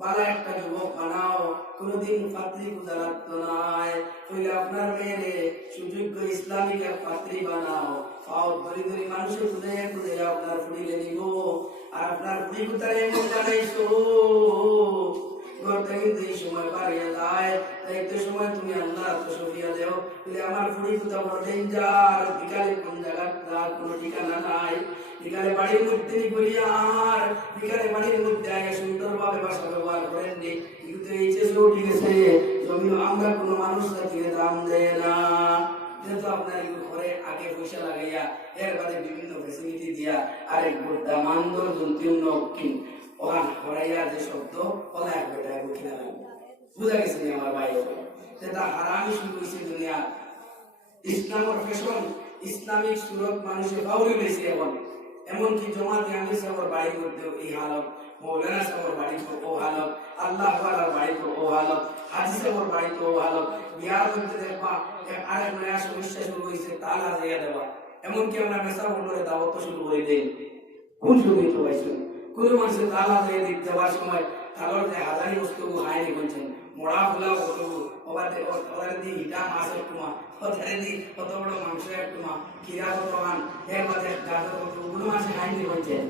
বালা একটা যুবক বানাও কোনদিন পাত্রী পূজা লাগতো নাই হইলে আপনার মেয়েরে সুযোগ্য ইসলামিক এক পাত্রী বানাও পাও ধরি ধরি মানুষের খুঁজে খুঁজে আপনার ফুড়িলে নিব আর আপনার ফুড়ি কোথায় এমন জানাইছো ঘরটা কিন্তু এই সময় বাড়িয়ে যায় তাই তো সময় তুমি আল্লাহ তো সফিয়া দেও বলে আমার ফুড়ি কোথা বড় ডেঞ্জার বিকালে কোন জায়গা তার কোনো ঠিকানা নাই বিকালে বাড়ির মধ্যে করিয়া আর বিকালে বাড়ির মধ্যে আগে সুন্দরভাবে বাসা ব্যবহার করেন নি কিন্তু এই যে উঠে গেছে জমি আমরা কোনো মানুষ তাকে দাম দেয় না যেহেতু আপনার ঘরে আগে পয়সা লাগাইয়া এর বাদে বিভিন্ন ফেসিলিটি দিয়া আরেক গোটা মান্দর জন্তুন্য ওখান হরাইয়া যে শব্দ ওলা এক বেটা এক কিনা লাগবে বুঝা গেছে আমার ভাই সেটা হারামি শুরু হয়েছে দুনিয়া ইসলামের ফ্যাশন ইসলামিক সুরত মানুষের বাউরি হয়েছে এখন এমনকি জমাতে আমি সবার বাড়ির মধ্যেও এই হালত মৌলানা সবার বাড়িতে ও হালত আল্লাহ ওয়ালার বাড়িতে ও হালত হাজি সবার বাড়িতে ও হালত বিয়ার মধ্যে দেখবা আরেক নয়া সমস্যা শুরু হয়েছে তালা দিয়ে দেওয়া এমনকি আমরা মেসা বন্ধরে দাওয়াত শুরু করে দেই কোন সুবিধা তো পাইছো কোন মানুষের তালা দিয়ে দেওয়ার সময় তালার যে হাজারি বস্তু হাইনি করছেন মোড়া ফুলা বস্তু ওদের দিয়ে ইটা মাছ একটু মা ওদের দিয়ে কত বড় মাংস একটু মা কিরা কত মান এর মাঝে গাজর কত ওগুলো মাসে হাইনি করছেন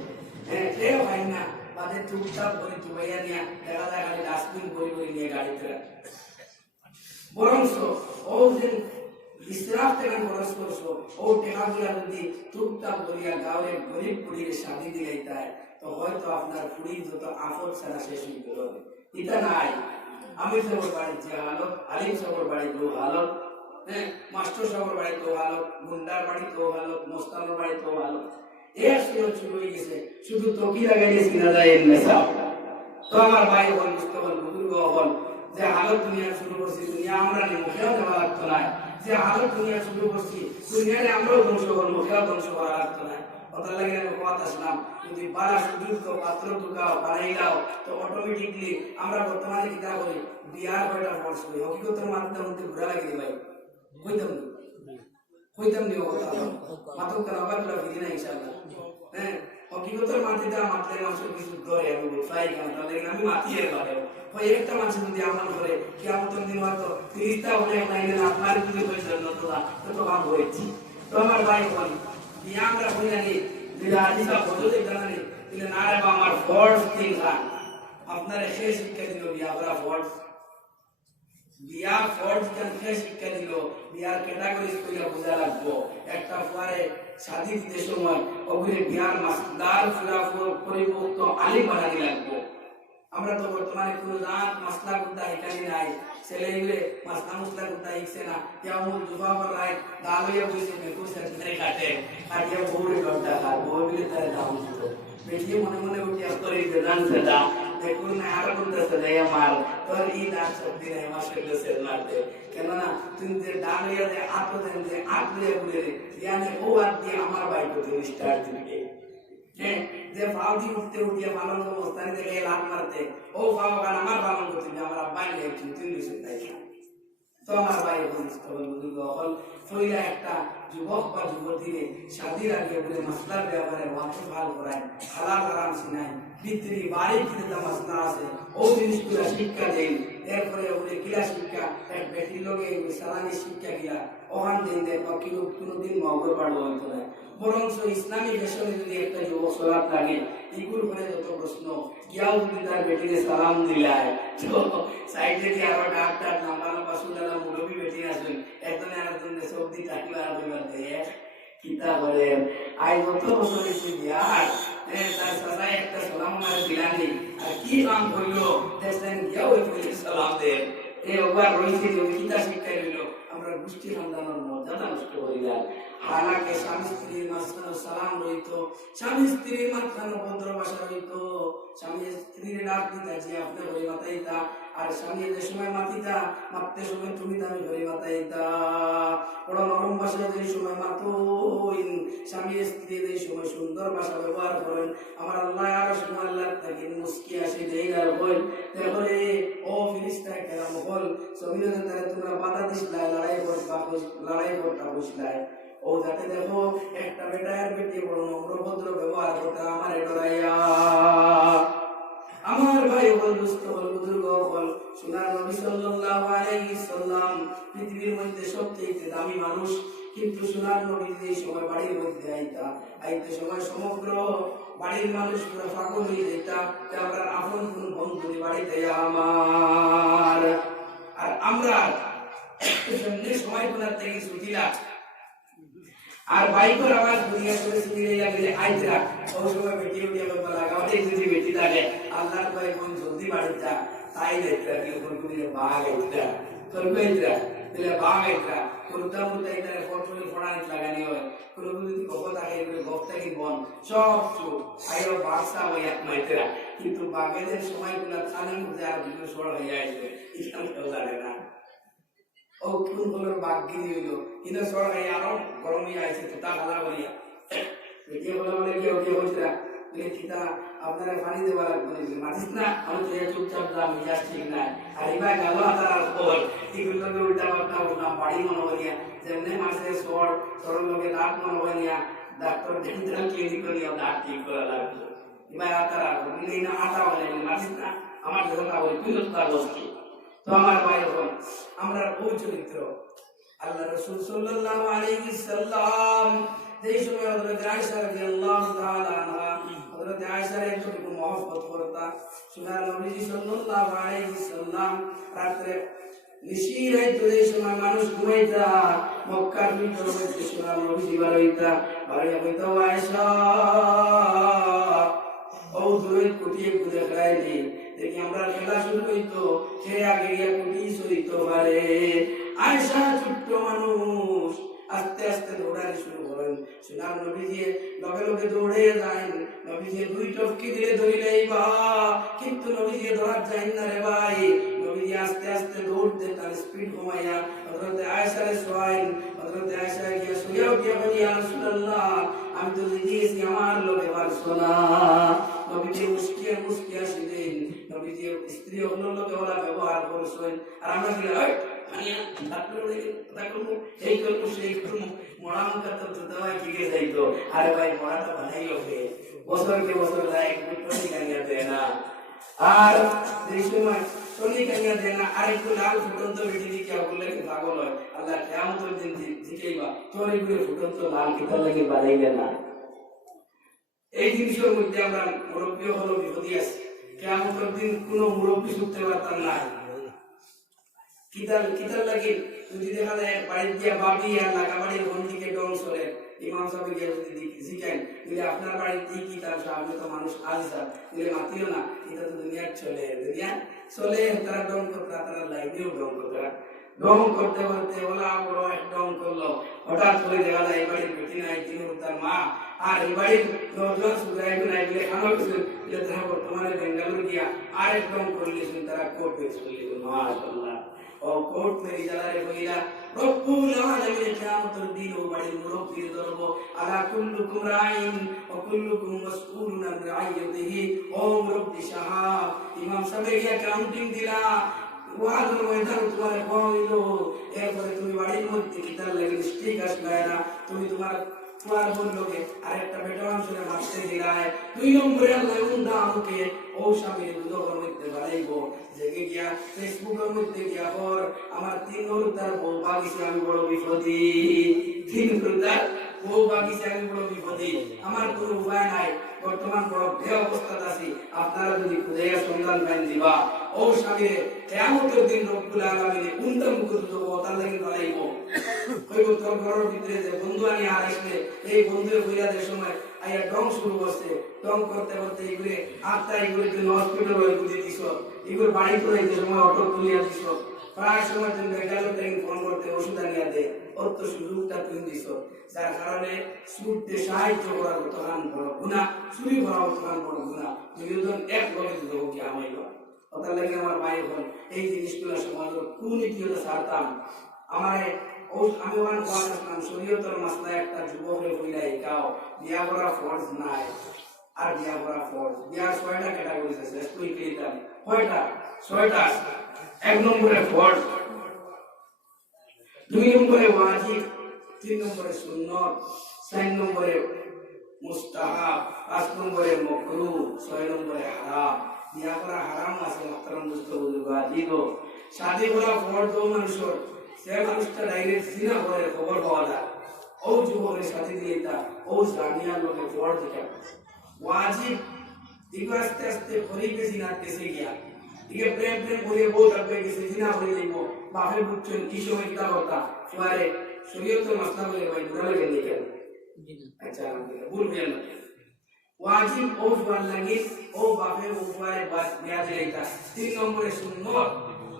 হ্যাঁ কেউ হয় না তাদের চুপচাপ করে চুপাইয়া নিয়ে দেখা যায় খালি ডাস্টবিন করে করে নিয়ে গাড়িতে বরংস ও দিন ইসরাফ থেকে খরচ করছো ও টেকাগুলা যদি টুকটাক করিয়া গাঁয়ের গরিব কুড়ির শাদি দিলাইতে তো হয়তো আপনার ফুড়ির যত আফত ছাড়া শেষ হয়ে গেল এটা নাই আমির সাহেবের বাড়ির যে হালত আলিম সাহেবের বাড়িতে হালত হ্যাঁ মাস্টার সাহেবের বাড়িতে হালত গুন্ডার বাড়িতে হালত মোস্তানের বাড়িতে হালত এর শুরু হয়ে গেছে শুধু তকি লাগাইলে কিনা যায় এর নেশা তো আমার ভাই হল মুস্তফা বুজুর্গ হল যে হালত দুনিয়া শুরু করছি দুনিয়া আমরা মুখেও দেওয়া লাগতো না যে হালত দুনিয়া শুরু করছি দুনিয়ারে আমরাও ধ্বংস করবো মুখেও ধ্বংস করা লাগতো না কথা লাগে আমি কথা আসলাম যদি বালা সুযোগ পাত্র ঢুকাও বানাইলাও তো অটোমেটিকলি আমরা বর্তমানে কিতা করি বিয়ার কয়টা ফোর্স করি হকিকতের মাধ্যমে মধ্যে ঘুরা লাগে ভাই কইতাম নি কথা মাতক কারবা তোরা ফিরি না ইনশাআল্লাহ হ্যাঁ হকিকতের মাটিতে মাতলে মানুষ কিছু ধরে আমি বলছাই কেন তাহলে আমি মাতিয়ে পারে ওই একটা মানুষ যদি আমল করে কিয়ামতের দিন হয়তো ফিরিস্তা অনেক লাইনে আপনার যদি পয়সা নতলা তো কাম হয়েছে তো আমার ভাই বল বিয়া আমরা কই জানি যে আজিসা বদলে জানি দিলে না রে আমার ফোর্স থিং আপনার সেই শিক্ষা দিল বিয়া করা ফর্জ, বিয়া ফর্জ কেন শিক্ষা দিল, বিয়ার ক্যাটাগরি কইরা বোঝা লাগবো। একটা পরে শাদী দিতে সময় ওগুলি বিয়ার মাসদার পুরা পরিপক্ত আলিম বানানি লাগবো। আমরা তো বর্তমানে কোনো জাত মাসলা গুদ্দা এখানে নাই, ছেলেগুলো মাসলা মুসলা গুদ্দা শিখছে না, কেউ দুবা পড়ায় দাল হইয়া বসে মেকুর সাথে কাটে কাটিয়া বউরে ঘন্টা খায়, বউ মিলে তারা দাম দিত বেশি মনে মনে উঠিয়া করি বেদান সেটা দেখুন না আরো বলতেছে যে আমার তোর এই দাঁত শক্তি নেই আমার শরীরে সেল মারতে, কেননা তুমি যে দাম হইয়া যে আত্ম দেন যে আত্মীয় বলে ইয়ানে ও আর দিয়ে আমার বাইক তুমি স্টার্ট দিবে। হ্যাঁ, যে ফাউজি উঠতে উঠিয়া পালন অবস্থানে দেখে লাভ মারতে ও ফাও গান আমার পালন করতে আমার আব্বাই নেই তুই নিশ্চিত তাই তো আমার ভাই হল ফইলা একটা যুবক বা যুবতীরে শাদির আগে বলে মাসলার ব্যাপারে ওয়াকে ভাল করায়, হালাল হারাম সিনাই ভিতরি বাড়ির ভিতরে মাসলা আছে ও জিনিসগুলা শিক্ষা দেন। এরপরে ওদের কিলা শিক্ষা এক ব্যক্তির লোকে সালানি শিক্ষা গিলা ওখান দিন দেয় বা কোনোদিন মগর পাড়লো হইতো না, বরঞ্চ ইসলামী ফ্যাশনে যদি একটা যুবক সলাপ লাগে ইগুর করে যত প্রশ্ন গিয়াও যদি তার বেটিকে সালাম দিলায় তো সাইডে দিয়ে আরো ডাক্তার লম্বা লম্বা সুন্দর মুরব্বী বেটি আসবেন একজনে আরেকজনে সবজি টাকিলা আরবেবার দিয়ে কিতা বলে আই যত বছর এসে দিয়ার তার সাদায় একটা সালাম মারে দিলানি আর কি কাম করলো দেখছেন গিয়াও ওই সালাম দেন এ ওবার রয়েছে যে কিতা শিক্ষা রইল আমরা গোষ্ঠী সন্তানের মর্যাদা নষ্ট করিলাম। হালাকে স্বামী স্ত্রীর মাঝখানে সালাম রইত, স্বামী স্ত্রীর মাঝখানে ভদ্র ভাষা রইত, স্বামী স্ত্রীর ডাক দিতা যে আপনি হয়ে মাতাইতা আর স্বামী যে সময় মাতিতা মারতে সময় তুমি দামি হয়ে মাতাইতা, বড় নরম ভাষা যে সময় মাতো স্বামী স্ত্রী যে সময় সুন্দর ভাষা ব্যবহার করেন আমার আল্লাহ আর সময় আল্লাহ তাকে মুস্কি আসে দেই না বল তারপরে ও ফিরিস্তা কেরাম বল সবিরতে তারে তোমরা বাধা দিসলা লড়াই করতে বসলাই ও যাতে দেখো একটা বেটার বেটি বড় নম্রভদ্র ব্যবহার করতে আমার ডরাইয়া আমার ভাই বল দুস্থ হল বুজুর্গ হল সোনার নবী সাল্লাল্লাহু আলাইহি সাল্লাম পৃথিবীর মধ্যে সবচেয়ে দামি মানুষ, কিন্তু সোনার নবী যে সময় বাড়ির মধ্যে আইতে সময় সমগ্র বাড়ির মানুষ পুরো পাগল হয়ে যেত যে আমরা আপন কোন বন্ধু বাড়িতে আমার আর আমরা সামনে সময় কোনার থেকে ছুটিলা আর বাইকের আওয়াজ দুনিয়া করে শুনে গেলে আইতরা ও সময় বেটি উঠিয়া বলবা লাগাওতে যদি বেটি থাকে আল্লাহর ভয় কোন জলদি বাড়িটা তাই দেখতা কি কোন কোন বাঘ আইতরা করবেইতরা দিলে বাঘ আইতরা কোনটা মুতা এখানে ফটোলে ফড়ানি লাগানি হয় কোন কোন যদি গপ থাকে এগুলো গপ থেকে বন সব চুপ আইও বাক্সা হই এক মাইতরা, কিন্তু বাঘেদের সময়গুলো খানের মধ্যে আর দুটো সর হয়ে আইছে এখানে কেউ জানে না ও কোন কোন বাঘ গিরি হইলো কিন্তু সরকারি আরো গরম হয়ে আইছে তো তা ভালো করিয়া বেটিয়ে বলা বলে কেউ কেউ হইতরা বলে কিতা আপনারা পানি দেওয়া লাগবে মাতিস না আমি তো চুপচাপ দাম মিজাজ ঠিক নাই আর এবার গেল তার খবর এগুলোকে উল্টা পাল্টা উল্টা বাড়ি মনে করিয়া যেমনি মাসে সরল লোকে দাঁত মনে করিয়া ডাক্তার ডেন্টাল ক্লিনিক করিয়া দাঁত ঠিক করা লাগবে এবার তারা বলি না আটা বলে মাতিস না আমার যখন বলি তুই তো তার বসছি তো আমার ভাই হল আমরা ওই চরিত্র আল্লাহ রাসূল সাল্লাল্লাহু আলাইহি সাল্লাম যেই সময় হযরত আয়েশা রাদিয়াল্লাহু তাআলা আনহা হযরত আয়েশার একটু মহব্বত করতা সোনার নবী সাল্লাল্লাহু আলাইহি সাল্লাম রাতে নিশিরায় যেই সময় মানুষ ঘুমাইতা মক্কার ভিতরে যে সোনার নবী বাড়াইতা বাড়িয়া কইতা আয়েশা ও দূরে কুটিয়ে কুদে খাইলি দেখি আমরা খেলা শুরু হইতো সে আগে গিয়া কুটি সইতো পারে আয়েশা ছোট্ট মানুষ আস্তে আস্তে দৌড়ানি শুরু করেন সোনার নবীজি লগে লগে দৌড়ে যান নবীজি দুই টপকি দিলে ধরিলেই বা কিন্তু নবীজি ধরার যাই না রে ভাই নবীজি আস্তে আস্তে দৌড়তে তার স্পিড কমাইয়া হযরত আয়েশারে শোয়াইন হযরত আয়েশা গিয়া শুয়েও গিয়া বলি ইয়া রাসূলুল্লাহ আমি তো জিজ্ঞেসি আমার লগে পারছো না নবীজি মুস্কিয়া মুস্কিয়া শিলেন নবীজি স্ত্রী অন্য লোকে ওরা ব্যবহার করছেন আর আমরা কি আনিয়া ডাক্তার দেখো এই করব সেই করব মরা মুখা তো দওয়া কি গে যাইতো আরে ভাই মরাটা বানাইলো কে বছরকে বছর যায় টনি কানিয়া দেয় না আর এই সময় টনি কানিয়া দেয় না আর একটু লাল ফুটন্ত বেটি কি বললে কি পাগল হয় আল্লাহ কিয়ামতের দিন জিকেইবা তোর এগুলো ফুটন্ত লাল কিতা লাগে বানাইবে না এই জিনিসের মধ্যে আমরা মুরব্বী হলো বিপদী আছে কিয়ামতের দিন কোনো মুরব্বী শুনতে পারতাম না। কিতাল লাগে যদি দেখা যায় বাড়ির দিয়া বাবি আর লাগা বাড়ির কোন দিকে ডং চলে, ইমাম সাহেব গিয়ে যদি শিখেন বলে আপনার বাড়ির কি কিতাব সামনে তো মানুষ আলসা বলে মাতিও না, এটা তো দুনিয়ার চলে তারা ডং করতে তারা লাইনেও ডং করতে ডং করতে করতে ওলা বড় এক ডং করলো। হঠাৎ করে দেখা যায় এই বাড়ির বেটি নাই তিনুর তার মা আর এই বাড়ির দশজন সুদাই নাই বলে খানা করছেন বলে তারা বর্তমানে বেঙ্গালুরু গিয়া আর এক ডং করলেছেন, তারা কোর্ট পেশ করলেছেন। মাশাআল্লাহ ও কোর্ট মেরি জালারে কইলা রব্বুল আলামিন কিয়ামতের দিন ও বাড়ির মুরব্বি ধরব আলা কুল্লুকুম রাইন ওয়া কুল্লুকুম মাসউলুন আন রাইয়াতিহি। ও মুরব্বি সাহেব ইমাম সাহেব কাউন্টিং দিলা ওয়াজের ময়দান তোমার কইলো, এরপরে তুমি বাড়ির মধ্যে কিতাল লাগে স্টিক আসবে না, তুমি তোমার তোমার বললোকে আরেকটা বেটা মানুষের মারতে দিলায়, 2 নম্বরে আল্লাহ উন্দা আমাকে ও স্বামীর দুধের মধ্যে বাড়াইব জেগে গিয়া ফেসবুকের মধ্যে গিয়া পর আমার 3 তার বউ বাগিছে আমি বড় বিপদী, 3 তার বউ বাগিছে আমি বড় বিপদী, আমার কোনো উপায় নাই, বর্তমান বড় বে অবস্থাতে আছি, আপনারা যদি খুঁজে সন্ধান পান দিবা ও স্বামীরে কিয়ামতের দিন রব্বুল আলামিন উন্দা মুখ দেব তার লাগি বাড়াইব। কইব তোর ঘরের ভিতরে যে বন্ধু আনি আর আসলে এই বন্ধুরে কইরাদের সময় আইয়া ডং শুরু করছে, ডং করতে করতে এগুলো আত্মা এগুলো জন্য হসপিটাল হয়ে বুঝে দিছ, এগুলো বাড়ি করে যে সময় অটো তুলিয়া দিছ, প্রায় সময় তুমি বেঙ্গালুরু থেকে ফোন করতে ওষুধ আনিয়া দে, অত সুযোগটা তুমি দিছ, যার কারণে সুদে সাহায্য করার তখন বড় গুণা, চুরি করা তখন বড় গুণা, দুইজন এক লগে দেবো কি আমাইল। ওটার লাগে আমার ভাই বোন এই জিনিসগুলো সমাজের কুনীতি হলে ছাড়তাম। আমার আমি ওখানে কোয়া আসলাম শরীয়তের মাসলা একটা যুবকের কইলা একাও বিয়া করা ফরজ নাই, আর বিয়া করা ফরজ, বিয়ার 6টা ক্যাটাগরি আছে, তুই কইতাম কয়টা? 6টা। 1 নম্বরে ফরজ, 2 নম্বরে ওয়াজিব, 3 নম্বরে সুন্নত, 4 নম্বরে মুস্তাহাব, 5 নম্বরে মাকরুহ, 6 নম্বরে হারাম। বিয়া করা হারাম আছে মুহতারাম দোস্ত বুজুর্গ, শাদি করা ফরজ ও মানুষের সে মানুষটা ডাইরেক্ট জিনা করে খবর পাওয়া যায়, ও যুবকের সাথে দিয়ে তা ও জানিয়া লোকে ফরজ এটা ওয়াজিব, এগুলো আস্তে আস্তে খরিকে জিনা কেসে গিয়া ঠিক প্রেম করে বউ থাকবে গেছে জিনা হয়ে যাইব, বাপে বুঝছেন কি সময় কিতা কথা ফুয়ারে শরীয়তের মাসলা বলে ভাই বুঝা লাগে নি কেন? আচ্ছা বুঝবেন না ওয়াজিব ও ফুয়ার লাগে ও বাপে ও ফুয়ারে বাস বিয়া দিলাইতা। 3 নম্বরে সুন্নত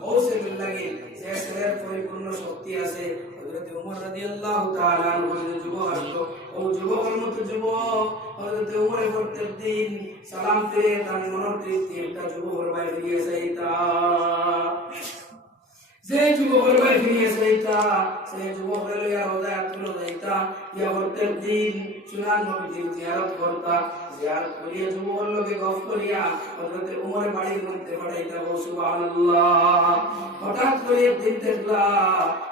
ও সেগুলো লাগে যে শরীরের পরিপূর্ণ শক্তি আছে, হযরত ওমর রাদিয়াল্লাহু তাআলা আনহু যুবক আসলো, ও যুবকের মতো যুবক হযরত ওমরের প্রত্যেক দিন সালাম ফিরে তার মনের তৃপ্তি একটা যুবকের বাইরে ফিরিয়ে যাইতা, যে যুবকের বাইরে ফিরিয়ে যাইতা সে যুবকের লইয়া রোজা তুলো যাইতা, ইয়া প্রত্যেক দিন সুনান নবীর জিয়ারত করতা, জিয়ারত করিয়া যুবকের লগে গফ করিয়া হযরত ওমরের বাড়ির মধ্যে পাঠাইতা। সুবহানাল্লাহ। হঠাৎ করে একদিন দেখলা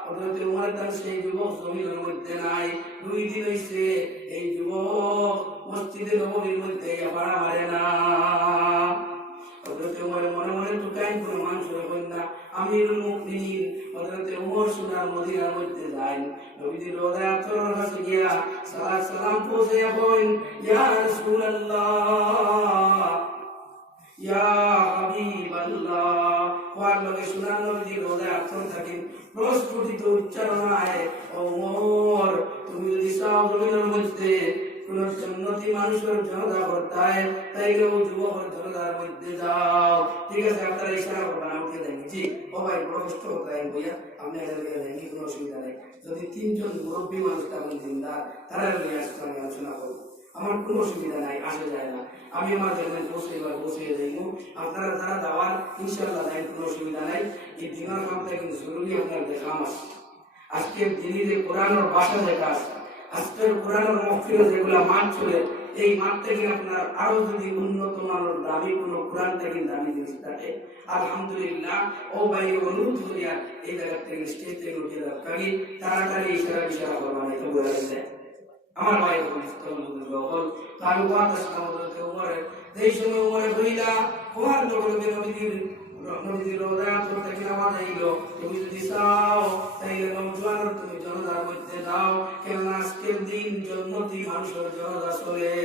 হযরত ওমর তার সেই যুবক জমিনের মধ্যে নাই, 2 দিন হইছে এই যুবক মসজিদে নববীর মধ্যে পাড়া মারে না। হযরত ওমর মনে মনে টুকাই কোনো মানুষ হইল না, আমিরুল মুমিনিন হযরত ওমর সোনার মদিনার মধ্যে যান, নবীজির রওজায় আতরের কাছে গিয়া সালাম পৌঁছাইয়া কইন, ইয়া রাসূলুল্লাহ ইয়া হাবিবাল্লাহ। ওয়ার লগে সোনার নবীজির রওজায় আতর থাকেন, প্রস্ফুটিত উচ্চারণায় ওমর তুমি যদি চাও জমিনের মধ্যে কোন সুন্নতি মানুষের জনতা করতায় তাইলে ও যুবকের জনতার মধ্যে যাও, ঠিক আছে আপনারা ইশারা করবেন আমাকে দেন জি ও ভাই বড় কষ্ট হতো বইয়া আপনি এখানে দেন কি কোনো অসুবিধা নেই, যদি 3 জন মুরব্বী মানুষ তখন দিনদার তারা নিয়ে আসতে আমি আলোচনা করবো, আমার কোনো অসুবিধা নাই, আসে যায় না, আমি আমার জন্য বসে যাইব, আপনারা যারা দাওয়ার ইনশাআল্লাহ দেন কোনো অসুবিধা নাই। এই দিনের কামটা কিন্তু জরুরি আপনার দেখা আমার আজকের দিনে যে কোরআনের ভাষা যেটা আছে, আজকের কোরআনের মহফিল যেগুলা মাঠ চলে, এই মাঠ থেকে আপনার আরো যদি উন্নত মানের দামি কোনো কোরআন থেকে দামি জিনিস থাকে আলহামদুলিল্লাহ ও ভাই অনুরোধ করিয়া এই জায়গা থেকে স্টেজ থেকে উঠে রাখি তাড়াতাড়ি ইশারা করবান এটা বলে গেছে আমার ভাই হল তালুকাত আসলামতে উমরে এই সময় উমরে কইলা কোরআন লোকে নবীজির রওজা আতর থেকে নামাজ আইলো, তুমি যদি চাও তাইলে নওজোয়ানের তুমি জনতার মধ্যে যাও, কেননা আজকের দিন জন্মতি মানুষের জনতা চলে।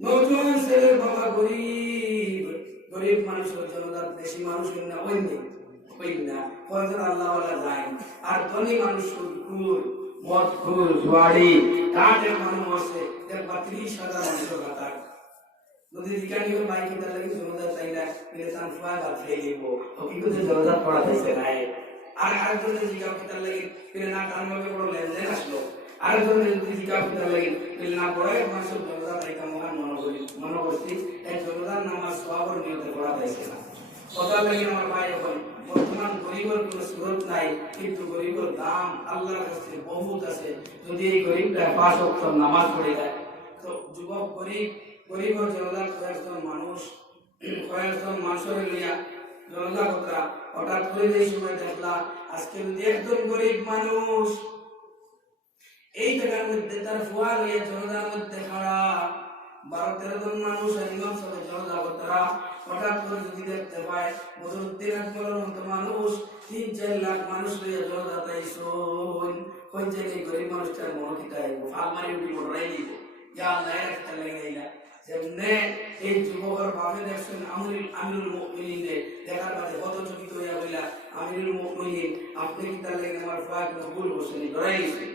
নওজোয়ান ছেলের বাবা গরিব গরিব মানুষের জনতা বেশি মানুষ না ওই না কয়জন আল্লাহ ওয়ালা যায় আর ধনী মানুষ সুদখোর মদখোর জুয়ারি কাঠের মানুষ আছে দেখবা 30,000 মানুষের কথা যদি জিজ্ঞাসা করে ভাই কিনা লাগে জনতা চাই না মিলে তার ফুয়া গাছ খেয়ে দিব হকিকতে জনতা পড়া যাইছে না আর আরেকজনের জিজ্ঞাসা কিনা লাগে মিলে না তার মধ্যে বড় লেনদেন আসলো আরেকজনের যদি জিজ্ঞাসা কিনা লাগে মিলে না পড়ে মানুষের জনতা তাইকা মহান মনে করছি এই জনতার নামাজ সবার নিয়তে পড়া যাইছে না কথা লাগে আমার ভাই এখন বর্তমান গরিবের কোনো সুরত নাই কিন্তু গরিবের দাম আল্লাহর কাছে বহুত আছে যদি এই গরিবটা 5 ওয়াক্ত নামাজ পড়ে যায় তো যুবক গরিবের জনতা কয়েকজন মানুষের লইয়া জনতা কথা হঠাৎ করে এই সময় দেখলা আজকে যদি একজন গরিব মানুষ এই জায়গার মধ্যে তার ফুয়া লইয়া জনতার মধ্যে খাড়া 12-13 জন মানুষ ইমাম সাহেব জনতা কথা হঠাৎ করে যদি দেখতে পায় বদরুদ্দিন আকবরের মতো মানুষ 3-4 লাখ মানুষ লইয়া জনতা তাইছুন কোন জায়গায় গরিব মানুষটার মন কিটাই ফাল মারি উঠি পড়াই দিব ইয়া আল্লাহ একটা লাগে না যেমনে এই যুবকের বাপে দেখছেন আমিরুল মুমিনিনে দেখার বাদে কত চকিত হইয়া বইলা আমিরুল মুমিনিন আপনি কি তার লাগে আমার ফাক ভুল করছেন ধরাইছে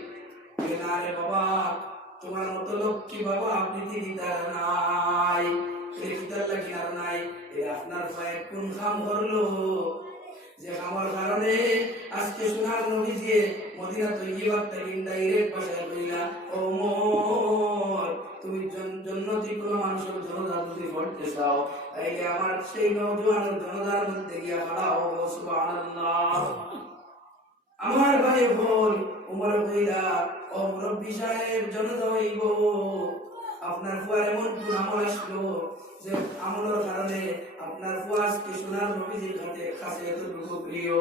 না রে বাবা তোমার মতো লক্ষ্মী বাবা আপনি দিদি তার নাই কিতার লাগি আর নাই এই আপনার পায়ে কোন কাম করলো যে আমার কারণে আজকে সোনার নবী দিয়ে মদিনা তৈয়বা থেকে ডাইরেক্ট ভাষায় কইলা ও মোর তুমি জান্নাতি কোন মানুষের জনতা যদি পড়তে চাও তাইলে আমার সেই নওজোয়ানের জনতার মধ্যে গিয়া পড়াও সুবহানাল্লাহ আমার ভাই বল উমর কইলা ও মুরব্বি সাহেব জনতা হইব আপনার ফুয়ার এমন কোন আমল আসলো যে আমলের কারণে আপনার ফুয়া আজকে সোনার নবীজির কাছে এতটুকু প্রিয়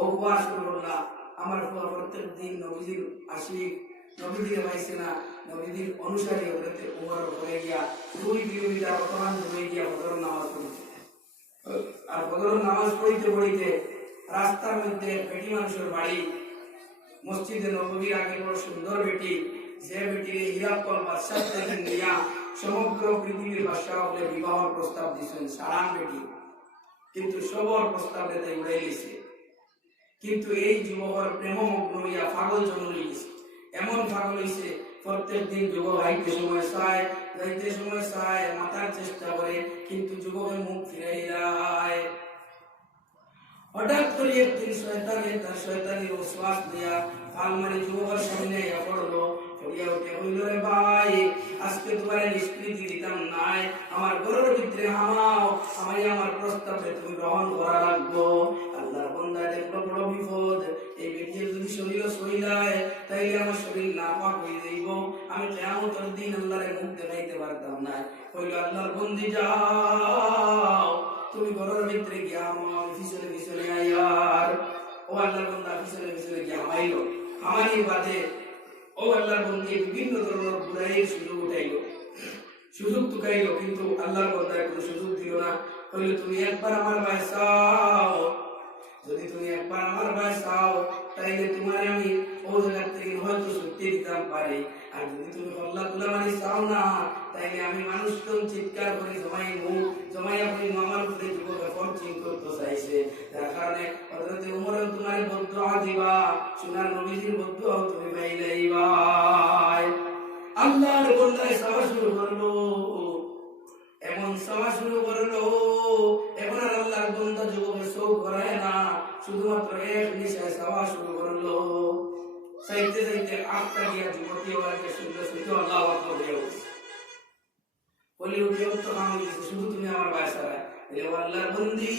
ও ফুয়া শুনল না আমার ফুয়া প্রত্যেক দিন নবীজির আশিক নবীজিকে পাইছে না নবীজির অনুসারী হতে উমর হয়ে গিয়া 2 কিলোমিটার অপমান হয়ে গিয়া বদরের নামাজ পড়তে আর বদরের নামাজ পড়িতে রাস্তার মধ্যে বেটি মানুষের বাড়ি মসজিদে নববীর আগে বড় সুন্দর বেটি যে বেটির হিরাকল বাদশাহ থেকে নিয়া সমগ্র পৃথিবীর বাদশাহ বলে বিবাহের প্রস্তাব দিয়েছেন সারান বেটি কিন্তু সবর প্রস্তাব দিতে উড়াই গেছে কিন্তু এই যুবকের প্রেমমগ্ন হইয়া পাগল জন্ম হইছে এমন পাগল হইছে প্রত্যেক দিন যুবক আইতে সময় চায় যাইতে সময় চায় মাথার চেষ্টা করে কিন্তু যুবকের মুখ ফিরাই যায় হঠাৎ করে একদিন শয়তানি ওয়াসওয়াস দিয়া ফালমারি যুবকের সামনে আইয়া পড়লো ফরিয়া উঠে কইল রে ভাই আজকে তোমার নিষ্কৃতি দিতাম নাই আমার ঘরের ভিতরে আমার প্রস্তাবে তুমি গ্রহণ করা লাগবো আল্লাহর বান্দা দেখলো বড় বিপদ এই ব্যক্তির যদি শরীর সইলায় তাইলে আমার শরীর নাপাক হয়ে যাইব আমি কিয়ামতের দিন আল্লাহর মুখ দেখাইতে পারতাম না কইল আল্লাহর বন্দি যাও তুমি ঘরের ভিতরে গিয়া আমার পিছনে আয়ার ও আল্লাহর বান্দা পিছনে গিয়া আমাইলো আমারই বাদে ও আল্লাহর বন্দি বিভিন্ন ধরনের বুড়াইয়ের সুযোগ টুকাইলো কিন্তু আল্লাহর বান্দা কোনো সুযোগ দিল না কইল তুমি একবার আমার ভাই চাও যদি তুমি একবার আমার ভাই চাও তাইলে তোমার আমি ও জায়গা থেকে হয়তো সত্যি দিতাম পারি আর যদি তুমি আল্লাহ তুলা মারি চাও না তাইলে আমি মানুষজন চিৎকার করে জমাইয়া করি আমার উপরে যুবকের ফরচিং করতে চাইছে যার কারণে হযরত ওমর তোমার বদদুয়া দিবা সোনার নবীজির বদদুয়া তুমি পাইলাইবা আল্লাহর বান্দা সাওয়া শুরু করলো এমন সাওয়া শুরু করলো এখন আর আল্লাহর বান্দা যুবকের চোখ ভরায় না শুধুমাত্র এক নিশায় সাওয়া শুরু করলো চাইতে আটটা গিয়া যুবতী ওয়াকে শুনতে আল্লাহু আকবার বলি উঠে তো আমি শুধু তুমি আমার বাসায় এ আল্লাহর বন্দি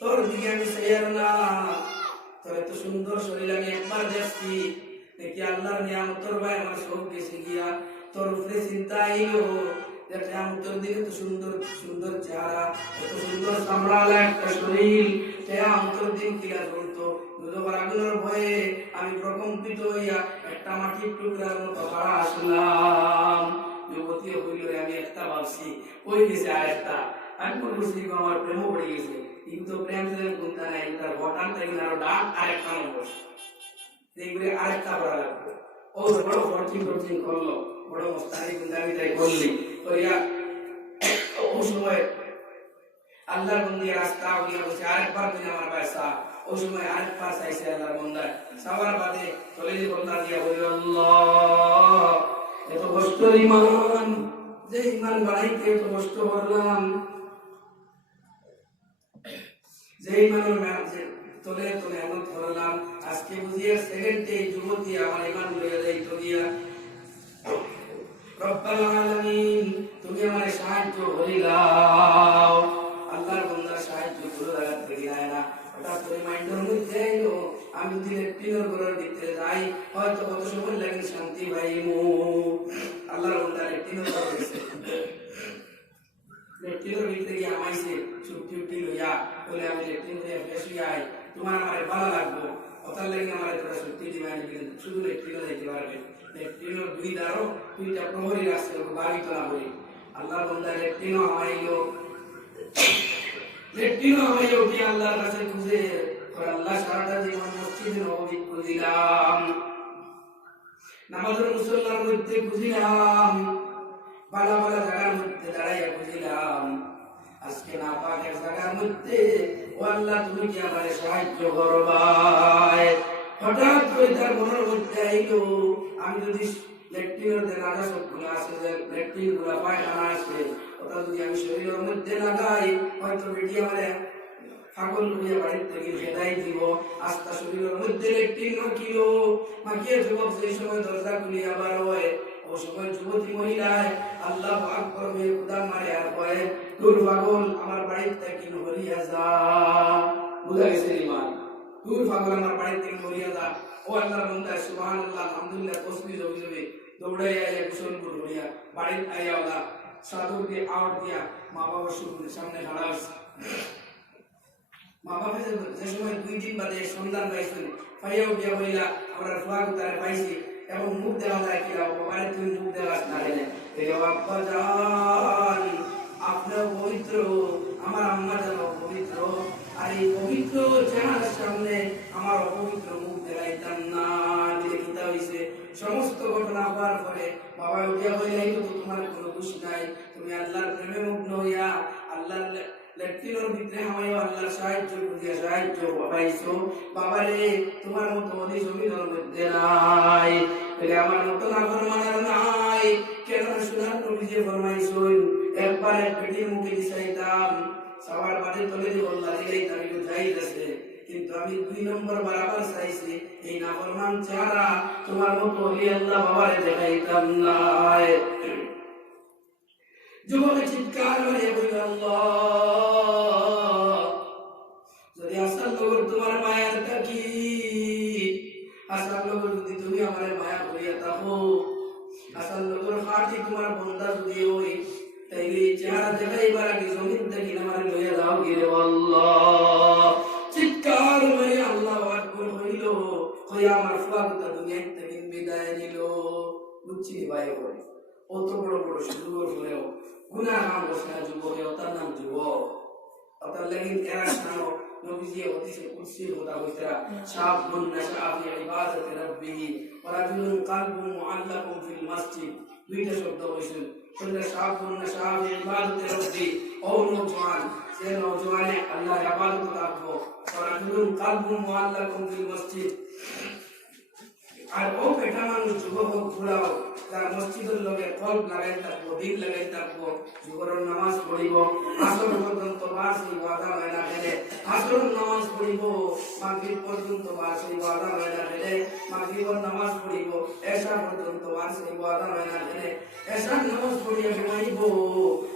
তোর দিকে আমি শেয়ার না তোর এত সুন্দর শরীর আমি একবার দেখছি দেখি আল্লাহর নিয়ামতের ভাই আমার সব গেছে গিয়া তোর উপরে চিন্তা আইলো দেখে আমার দিকে তো সুন্দর চেহারা এত সুন্দর চামড়াওয়ালা একটা শরীর সে আমার দিন কিলা চলতো দুজোবার আগুনের ভয়ে আমি প্রকম্পিত হইয়া একটা মাটির টুকরার মতো হারা আসলাম যুবতী হইল আমি একটা ভাবছি ওই গেছে আর একটা আমি বলছি আমার প্রেমও পড়ে গেছে কিন্তু প্রেম কোনটা নাই তার ঘটান তাই আরো ডাক আরেকটা নম্বর এইগুলি আরেকটা করা লাগবে ও বড় ফরচিং করলো বড় মস্তানি গুন্দামি তাই করলি করিয়া ওই সময় আল্লাহর বন্দী রাস্তা উড়িয়া বসে আরেকবার তুমি আমার পয়সা ওই সময় আরেকবার চাইছে আল্লাহর বন্দায় সবার বাদে চলে যে বন্দা দিয়া বলি আল্লাহ এত কষ্ট ইমান যে ইমান বানাইতে এত কষ্ট করলাম যে ইমানের তোলে তোলে এমন করলাম আজকে বুঝিয়ে সেকেন্ডে যুবতী আমার ইমান লইয়া যাইত দিয়া রব্বাল আলামিন তুমি আমারে সাহায্য করিলাও আল্লাহর বান্দার সাহায্য করে লাগাতে গিয়ে না হঠাৎ করে মাইন্ডের মধ্যে এলো আমি যদি লেফটিনের ঘরের ভিতরে যাই হয়তো কত সময় লাগে শান্তি পাইমু আল্লাহর বান্দা লেফটিনের ঘরে গেছে লেফটিনের ভিতরে গিয়ে আমাইছে ছুটি উঠি লইয়া বলে আমি লেফটিন হইয়া ফ্রেশ হইয়া আই তোমার আমারে ভালো লাগবো ওটার লাগে আমারে তোরা ছুটি দিবা শুধু লেফটিনে যাইতে পারবে লেফটিনের দুই দ্বারও দুইটা প্রহরী রাস্তা বাড়ি তোলা করি আল্লাহর বান্দা লেফটিনও আমাইলো লেফটিনও আমাইলো কি আল্লাহর কাছে খুঁজে আল্লাহ সারাটা জীবন মসজিদে নববী খুঁজিলাম নামাজের মুসল্লার মধ্যে খুঁজিলাম ভালো ভালো জায়গার মধ্যে দাঁড়াইয়া খুঁজিলাম আজকে না পাক এক জায়গার মধ্যে ও আল্লাহ তুমি কি আমার সাহায্য করবাই হঠাৎ করে তার মনের মধ্যে আইলো আমি যদি লেট্রিনের দেখা সবগুলো আছে যে লেট্রিন গুলা পায়খানা আছে ওটা যদি আমি শরীরের মধ্যে লাগাই হয়তো বেটি আমার ফাগল হইয়া বাড়ির থেকে ফেলাই দিব আস্তা শরীরের মধ্যে লেট্রিন মাখিয়ে যুবক সেই সময় দরজা খুলি আবার হয় ও সময় যুবতী মহিলায় আল্লাহ আকবার হয়ে খুদা মারে আর কয়ে দূর পাগল আমার বাড়ির থেকে হরিয়া যা বুঝা গেছে ইমান দূর পাগল আমার বাড়ির থেকে হরিয়া যা ও আল্লাহর বান্দা সুবহানাল্লাহ আলহামদুলিল্লাহ তসবিহ জবে দৌড়াইয়া আইয়া গোসলপুর হরিয়া বাড়ির আইয়া ওলা সাধুর দিয়ে আওয়াজ দিয়া মা বাবার সামনে খাড়া হয়েছে মা বাবা যে সময় 2 দিন বাদে সন্ধান পাইছেন পাইয়া উঠিয়া বইলা আমরা ফুয়া তারে পাইছি এবং মুখ দেওয়া যায় কি বাবারে তুমি মুখ দেওয়া না রে এই বাবা জান আপনার পবিত্র আমার আম্মা যেন পবিত্র আর এই পবিত্র চেহারার সামনে আমার অপবিত্র মুখ দেখাইতাম না লিখিতা হয়েছে সমস্ত ঘটনা হওয়ার পরে বাবা উঠিয়া বইলাই তো তোমার কোনো দোষ নাই তুমি আল্লাহর প্রেমে মগ্ন হইয়া আল্লাহর লেট্রিনের ভিতরে আমায় আল্লাহর সাহায্য করিয়া সাহায্য পাইছো বাবারে তোমার মতো অধি জমিনের মধ্যে নাই বলে আমার মতো না ফরমানার নাই কেন সুনার নবী যে ফরমাইছেন একবার এক পেটির মুখে দিছাইতাম সবার বাড়ি তলে দিয়ে আল্লাহ দিলেই আমি তো যাইতেছে কিন্তু আমি 2 নম্বর বরাবর চাইছি এই নাফরমান চেহারা তোমার মতো অলি আল্লাহ বাবারে দেখাইতাম নাই যুবকে চিৎকার করে বলল আল্লাহ যদি আসল নগর তোমার মায়ার থাকি আসল নগর যদি তুমি আমার মায়া করিয়া থাকো আসল নগর খাটি তোমার বন্দা যদি হই তাইলে চেহারা দেখাইবার আগে জমিন থেকে আমার লইয়া দাও গিরে আল্লাহ চিৎকার করে আল্লাহ আকবার হইল কই আমার ফুয়াটা দুনিয়া থেকে বিদায় নিল বুঝছি ভাই বলে অত বড় বড় সুযোগের পরেও গুনাহ কাম করছে যুবকে তার নাম যুবক অর্থাৎ লেকিন এরা জানো নবীজি হাদিসে কুদসি কথা কইছে শাবুন নাশা ফি ইবাদাতি রাব্বিহি ওয়া রাজুলুন কলবুহু মুআল্লাকুন ফিল মসজিদ দুইটা শব্দ হইছে কোনটা শাবুন নাশা ফি ইবাদাতি রাব্বি ও নওজওয়ান সে নওজওয়ানে আল্লাহর ইবাদত করবো ওয়া রাজুলুন কলবুহু মুআল্লাকুন ফিল মসজিদ আর ও বেটা মানুষ যুবক পুরাও তার মসজিদের লগে কল্প লাগাই থাকবো দিন লাগাই থাকবো জোহরের নামাজ পড়িব আসর পর্যন্ত বাসি ওয়াদা হয় না ফেলে আসর নামাজ পড়িব মাগরিব পর্যন্ত বাসি ওয়াদা হয় না ফেলে মাগরিবের নামাজ পড়িব এশা পর্যন্ত বাসি ওয়াদা হয় না ফেলে এশার নামাজ পড়িয়া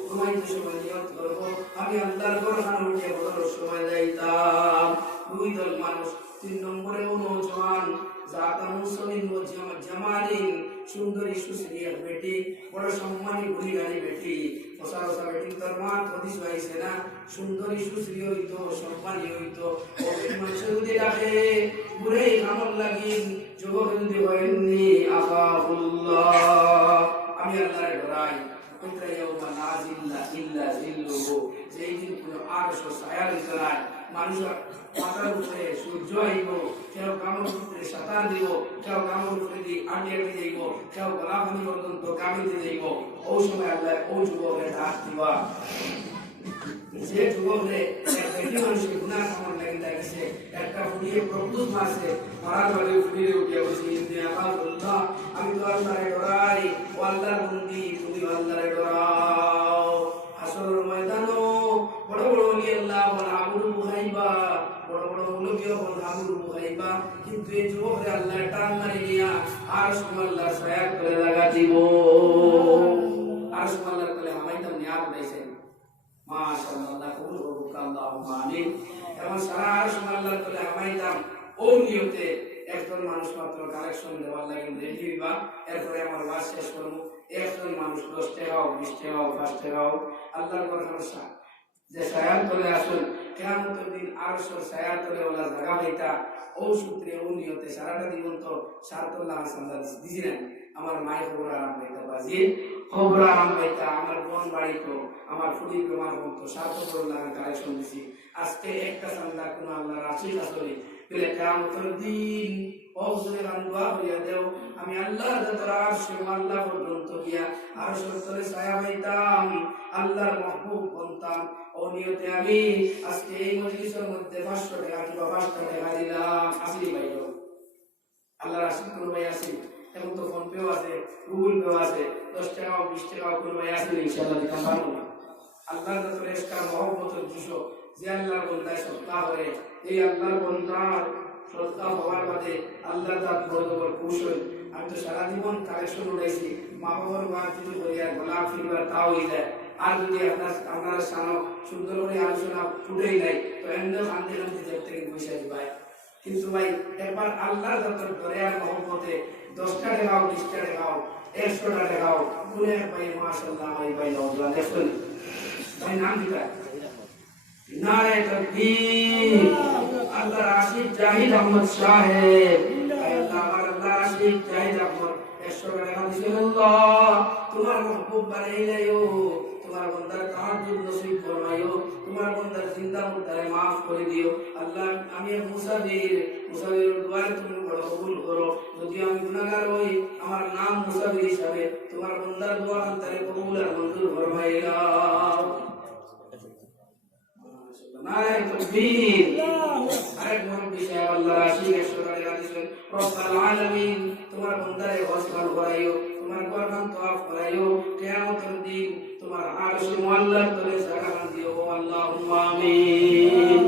ঘুমাইতে সময় নিয়ত করব আমি আল্লাহর কোরআন উঠে বড় সময় যাইতাম 2 দল মানুষ 3 নম্বরে নওজওয়ান জাতা মুসলিম ও জামালিন সুন্দরী সুশ্রীর বেটি বড় সম্মানী গুণীগানী বেটি ফসারসা বেটি তোর মা হদিস হইছে না সুন্দরী সুশ্রী হইতো সম্মানী হইতো ও মানুষ যদি ডাকে বুড়ে আমল লাগিন যুবক যদি হয়নি আকাবুল্লাহ আমি আল্লাহর ডরাই কইতা ইয়াউমা নাজিল্লা ইল্লা জিল্লুহু যেই দিন কোনো আরশ ছায়া দিতে নাই মানুষ মাথার উপরে সূর্য আইব, কেউ কামড় উপরে সাঁতার দিব, কেউ কামড় উপরে দিয়ে আটি আটি যাইব, কেউ গলাপানি পর্যন্ত কামিতে যাইব। ওই সময় আল্লাহ ওই যুবকের হাত দিবা, যে যুবকরে একটি মানুষের গুনাহ কামড় লাগে লাগিছে, একটা ফুটিয়ে প্রপুজ মারছে, মারার পরে ফুটিয়ে উঠে বলছি আল্লাহ আমি তো আল্লাহরে ডরাই, ও আল্লাহর বন্দি তুমি আল্লাহরে ডরাও। হাসরের ময়দানো বড় বড় ওলি আল্লাহ বল আবুল বুহাইবা, বড় বড় মুলকি বল আবুল বুহাইবা, কিন্তু এই যুবকরে আল্লাহ টান মারি নিয়া আর সুমাল্লাহ ছায়া করে লাগা দিব, আর সুমাল্লাহর কোলে হামাইতাম নিয়া উঠাইছেন। মাশাআল্লাহ কবুল করুক আল্লাহুম্মা আমিন। এবং সারা আরশ আল্লাহর কোলে হামাইতাম ও নিয়তে একজন মানুষ মাত্র কালেকশন দেওয়ার লাগে রেডি হইবা, এরপরে আমার ওয়াজ শেষ করব। একজন মানুষ 10 টাকা হোক 20 টাকা হোক 5 টাকা হোক আল্লাহর ভরসা যে ছায়ার তলে আসুন, কিয়ামতের দিন আরশের ছায়ার তলে ওলা জায়গা হইতা। ও সূত্রে ও নিয়তে সারাটা জীবন তো সারতুল্লাহ সান্দা দিছি না, আমার মায়ের খবর আরাম পাইতা, বাজি খবর আরাম পাইতা, আমার বোন বাড়ি তো আমার ফুটি বেমার হতো সারতুল্লাহ কালেকশন দিছি। আজকে একটা সান্দা কোন আল্লাহ রাসূল আসলে বলে কিয়ামতের দিন ওজনে রান্দুয়া হইয়া দেও, আমি আল্লাহর দরবারে আরশে আল্লাহ পর্যন্ত গিয়া আরশের তলে ছায়া পাইতাম, আল্লাহর মাহবুব বনতাম। ও নিয়তে আমি আজকে এই মজলিসের মধ্যে 500 টাকা কিংবা 5 টাকা দিলাম, আসলেই পাইল আল্লাহর আশীর্বাদ। কোন ভাই আছে এখন তো ফোন পেও আছে, গুগল পেও আছে, 10 টাকা 20 টাকা কোন ভাই আছে ইনশাআল্লাহ দিতাম পারবো না। আল্লাহর দরবারে এসকা মহব্বতের জুসো যে আল্লাহর বন্দায় সদকা করে, এই আল্লাহর বন্দার সদকা হওয়ার বাদে আল্লাহ তার বড় বড় কৌশল। আমি তো সারা জীবন কালেকশন উঠাইছি, মা বাবার বাদ যদি করি আর গোলাপ ফিরবার তাও হয়ে যায়। আর যদি আপনার সানো সুন্দর করে আলোচনা ফুটেই নাই তো এমনি শান্তি শান্তি জব থেকে পয়সা দিবাই। কিন্তু ভাই একবার আল্লাহর যত ধরে আর মহব্বতে 10 টাকা দেখাও 20 টাকা দেখাও 100 টাকা দেখাও বলে ভাই মাশাআল্লাহ ভাই ভাই নওজোয়ান দেখুন ভাই নাম দিবা নারে তাকবীর। আল্লাহর আশিক জাহিদ আহমদ সাহেব, আল্লাহর আশিক জাহিদ আহমদ 100 টাকা দিছেন। আল্লাহ তোমার মাহবুব বানাইলাইও, তোমার বান্দার তাহাজ্জুদ নসিব ফরমাইও, তোমার বান্দার জিন্দা মুর্দারে maaf করে দিও। আল্লাহ আমি মুসাফির দোয়া তুমি বড় কবুল করো। যদি আমি গুনাহগার হই আমার নাম মুসাফির হিসাবে তোমার বান্দার দোয়া অন্তরে কবুল আর মঞ্জুর ফরমাইলাও। নারে তাকবীর। আরেক মুরব্বি সাহেব আল্লাহর আশিক 100 টাকা দিয়েছেন। রব্বুল আলামিন তোমার বান্দারে হসপাল করাইও, তোমার কোরআন তওয়াফ করাইও, কিয়ামতের দিন তোমার আরশে মুআল্লার তলে জায়গা দিও, আল্লাহুম্মা আমিন।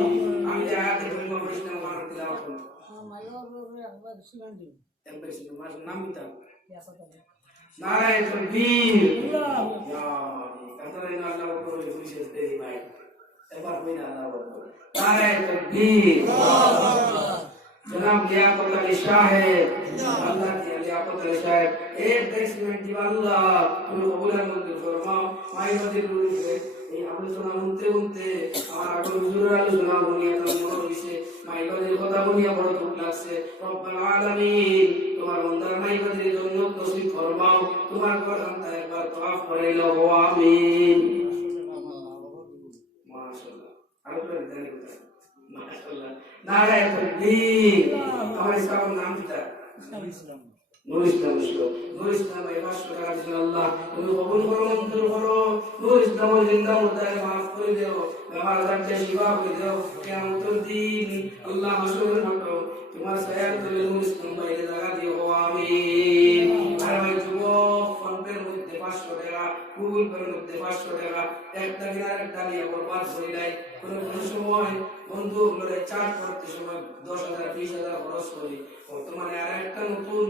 আমি যে আয়াতে করিমা পড়িনা আমার তিলাওয়াত করব। নাম কি তার? নারে তাকবীর। ইয়া কাতারে আল্লাহ উপরে খুশি দেই ভাই এবার কই না আল্লাহ উপরে নারে তাকবীর। जनाब लियाकत अली साहेब, अल्लाह की लियाकत अली साहेब एक बेसमेंट दी अल्लाह तुम कबूल मंजूर फरमाओ। माई बदिल रुके এই আলোচনা শুনতে আমার আগের হুজুরের আলোচনা শুনিয়া তার মনে হইছে মাই বদিল কথা শুনিয়া বড় দুঃখ লাগছে। রব্বুল আলামিন তোমার বান্দার মাই বদিল জান্নাত নসিব ফরমাও, তোমার কোরআনটা একবার তওয়াফ করে লও, আমিন। মাশাআল্লাহ আরো করে জানি মাশাআল্লাহ নারে তাকবীর। আমার ইসলামের নাম কি তার? নূর ইসলাম। নূর ইসলাম ভাই 500 টাকা দিয়েছেন। আল্লাহ তুমি কবুল করো মঞ্জুর করো। নূর ইসলামের জিন্দা মুর্দারে maaf করে দিও, আমার আযাবকে শিফা করে দিও। কিয়ামতের দিন আল্লাহ হাসরের মাঠে তোমার ছায়ার তলে নূর ইসলাম ভাইকে জায়গা দিও, আমিন। আর ভাই যুবক ফোনের মধ্যে 500 টাকা, গুগল পের মধ্যে 500 টাকা একটা দিনার একটা নিয়ে বরবাদ হয়ে যায়। কোন সময় বন্ধু গুলোরে চার্জ করতে সময় 10,000 20,000 খরচ করি। বর্তমানে আর একটা নতুন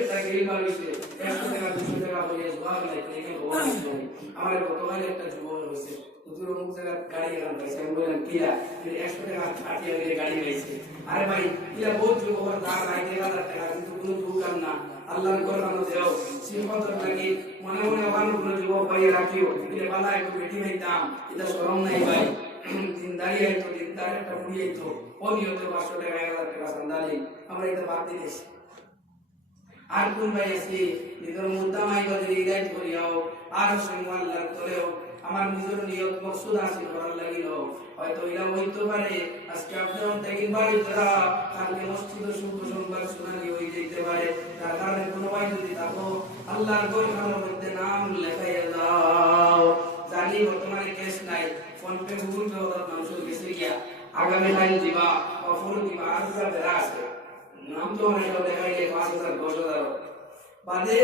একটা গেম বানিয়েছে 100 টাকা 200 টাকা হয়ে জোয়া লাইতে এখানে হওয়া নাই। আমার গতকাল একটা যুবক হয়েছে হুজুর অমুক জায়গায় গাড়ি গান পাইছে, আমি বললাম কিরা 100 টাকা কাটিয়ে গিয়ে গাড়ি পাইছে। আরে ভাই কিরা বহুত যুবক দাম 1,000 টাকা কিন্তু কোনো দোকান না আল্লাহর কোরআন দেও সিফাতর লাগি মনে মনে ওখানে কোনো যুবক ভাই রাখিও এটা বালা একটু বেটি হইতাম এটা শরম নাই ভাই। দিনদারি আইতো দিনদার একটা মুড়ি আইতো ও নিয়ত 500 টাকা 1,000 টাকা সন্ধানে আমরা এটা বাদ দিয়েছি। আর কোন ভাই আছে নিজের মুদ্দা মাই বদলি হিদায়াত করিয়াও আর সঙ্গ আল্লাহর তলেও আমার নিজের নিয়ত মকসুদ হাসিল করার লাগিল হয়তো এরা হইতে পারে আজকে আপনি অন্তেকিন বাড়ি তারা কালকে মসজিদ শুভ সংবাদ শুনানি হয়ে যেতে পারে তার কারণে কোনো ভাই যদি থাকো আল্লাহর ঘরখানার মধ্যে নাম লেখাইয়া দাও জানি বর্তমানে কেস নাই ফোন পে গুগল পে ওরা মানুষের গেছে গিয়া আগামী টাইম দিবা অফর দিবা আর বেড়া আছে নাম তো অনেক দেখাইলে 5,000 10,000 বাদে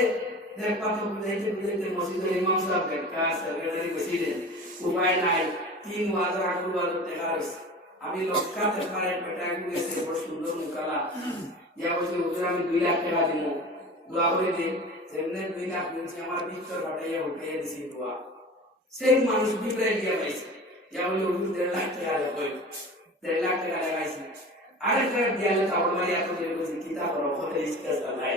দেখবা তো বুঝাইতে মসজিদের ইমাম সাহেব দেখা সেক্রেটারি প্রেসিডেন্ট উপায় নাই 3 ওয়াজ রাখু ওয়াজ দেখা হইছে আমি লক্ষাতে পারে বেটা গেছে বড় সুন্দর মুকালা ইয়া বলছে হুজুর আমি 2 লাখ টাকা দিমু দোয়া করে দিন সেমনে 2 লাখ নিচে আমার ভিতর ফাটাইয়া উঠাইয়া দিছি দোয়া সেই মানুষ বিপরে দিয়া পাইছে ইয়া বলে হুজুর 1.5 লাখ টাকা দেবই 1.5 লাখ টাকা লাগাইছি আরেকটা দিয়ালে তাও মানে এত দেবে বলছি কিতাব করো হতে ইচ্ছা নাই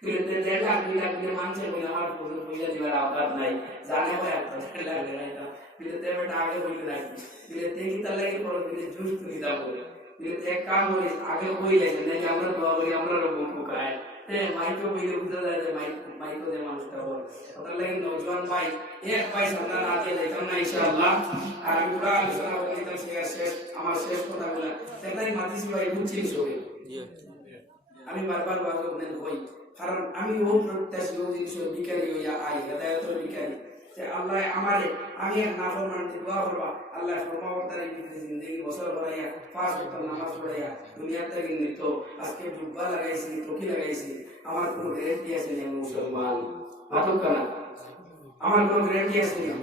কিন্তু 1.5 লাখ 2 লাখ দিয়ে মানছে বলে আমার পুরো পয়সা দিবার আওকাত নাই জানে ভাই আপনার 1.5 লাখ দেয় না কিন্তু তেমন আগে বলে রাখি কিন্তু তে কি তার লাগে পরে কিন্তু জুস তুলি দাও বলে কিন্তু এক কাম করে আগে কই লাগে না যে আমরা দোয়া করি আমরা রকম খায় হ্যাঁ মাইকো বইলে বুঝা যায় যে মাইকো যে মানুষটা বল তার লাগে নওজোয়ান ভাই এক পয়সা না আগে দেখাম না ইনশাআল্লাহ আর পুরা আলোচনা করতে তো শেষ আমার শেষ কথাগুলো তাই মাতিসি ভাই বুঝছি সবে আমি বারবার বারবার বলেন হই কারণ আমি ও প্রত্যাশী ও জিনিস বিকারি হইয়া আই হেদায়তের বিকারি যে আল্লাহ আমারে আমি এক নাফরমানকে দোয়া করবা আল্লাহ ফরমাবতারি ভিতরে জিন্দেগি বছর ভরাইয়া 5 ওয়াক্ত নামাজ পড়াইয়া দুনিয়ার থেকে নিত আজকে ডুব্বা লাগাইছি টকি লাগাইছি আমার কোনো গ্যারান্টি আছে না মুসলমান মাতক না আমার কোনো গ্যারান্টি আছে না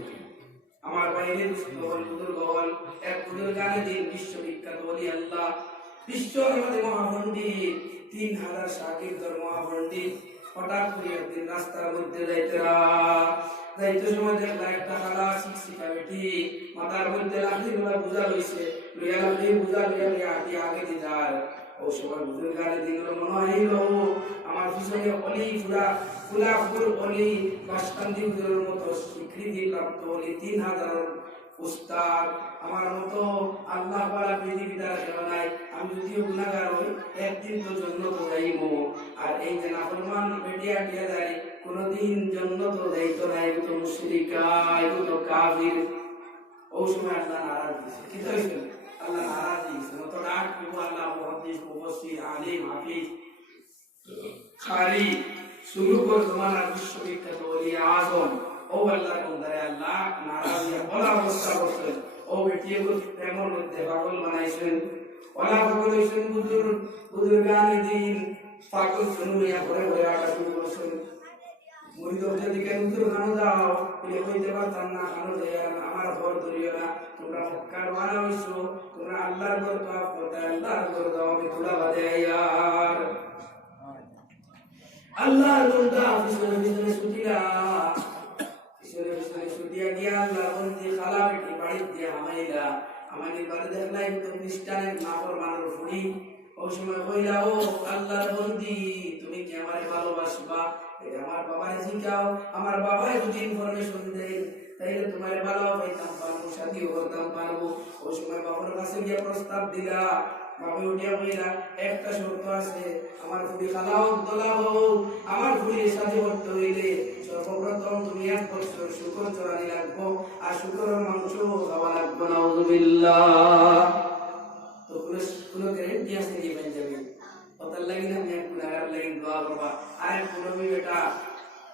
আমার বাইরে বুজুর্গ হল এক বুজুর্গানে দিন বিশ্ববিখ্যাত ওলি আল্লাহ বিশ্ব আমাদের মহাপণ্ডিত 3000 শাকিরদের মহাপণ্ডিত হঠাৎ করে একদিন রাস্তার মধ্যে যাইতে সময় দেখলাম একটা খালা শিক্ষিকা বেটি মাথার মধ্যে লাঠি গুলা বোঝা লইছে লইয়া লাঠি বোঝা লইয়া হাঁটি আগে দিয়ে যায় ও সময় বুজুর্গানে দিন মনে হইল আমার পিছনে অলি ফুলাফুল অলি বাসকান্দি হুজুরের মতো স্বীকৃতি প্রাপ্ত অলি 3000 উস্তাদ আমার মতো আল্লাহ পারা পৃথিবীতে আর নাই আমি যদিও গুনাহগার হই একদিন তো জান্নাত যাইবো আর এই যে নাফরমান বেটিয়া টিয়া যায় কোনদিন জান্নাত যাইতো না এই তো মুশরিকা এই তো কাফির ও সময় আল্লাহ নারাজ হইছে কি হইছে আল্লাহ নারাজ হইছে তো ডাক দিব আল্লাহ মুহাদ্দিস মুফাসসির আলিম হাফিজ খারি শুরু কর তোমার বিশ্ববিখ্যাত ওলি আযম ও আল্লাহ কোনদারে আল্লাহ নারাজ হইয়া বলা অবস্থা করছেন ও বেটিয়ে প্রেমের মধ্যে পাগল বানাইছেন ওলা পাগল হইছেন বুজুর্গানি দিন পাগল শুনুইয়া ঘরে ঘরে আটা শুরু করছেন মুড়ি দরজা দিকে হুজুর খানো দাও বলে কইতে পারতাম না খানো দেয় আমার ঘর ধরিও না তোমরা মক্কার বানা হইছো তোমরা আল্লাহর ঘর পাপ করতে আল্লাহর ঘর দাও আমি তোলা বাদে ইয়ার আল্লাহর বন্দা পিছনে পিছনে ছুটিরা পিছনে ছুটিয়া গিয়া আল্লাহ বন্দি খালা বেটি বাড়ি দিয়ে হামাইলা আমাদের বাড়ি দেখলাই তো খ্রিস্টানের নাফর মানুষ ফুড়ি ওই সময় কইলা ও আল্লাহর বন্দি তুমি কি আমারে ভালোবাসবা আমার বাবারে জিজ্ঞাও আমার বাবাই যদি ইনফরমেশন দেয় তাইলে তোমারে ভালো পাইতাম পারবো সাথীও করতাম পারবো ওই সময় বাবার কাছে গিয়ে প্রস্তাব দিলা বাবা উঠিয়া কইলা একটা শর্ত আছে আমার ফুড়ি খালাও দোলা হোক আমার ফুড়ির সাথে করতে হইলে সর্বপ্রথম তুমি 1 বছর শুকর চড়ানি লাগবো আর শুকরের মাংস খাওয়া লাগবো নাউযুবিল্লাহ তো কোনো গ্যারান্টি আছে কি পাঞ্জাবি ওটার লাগি না আমি গুনাহগার লাগি দোয়া করবা আর কোনো বেটা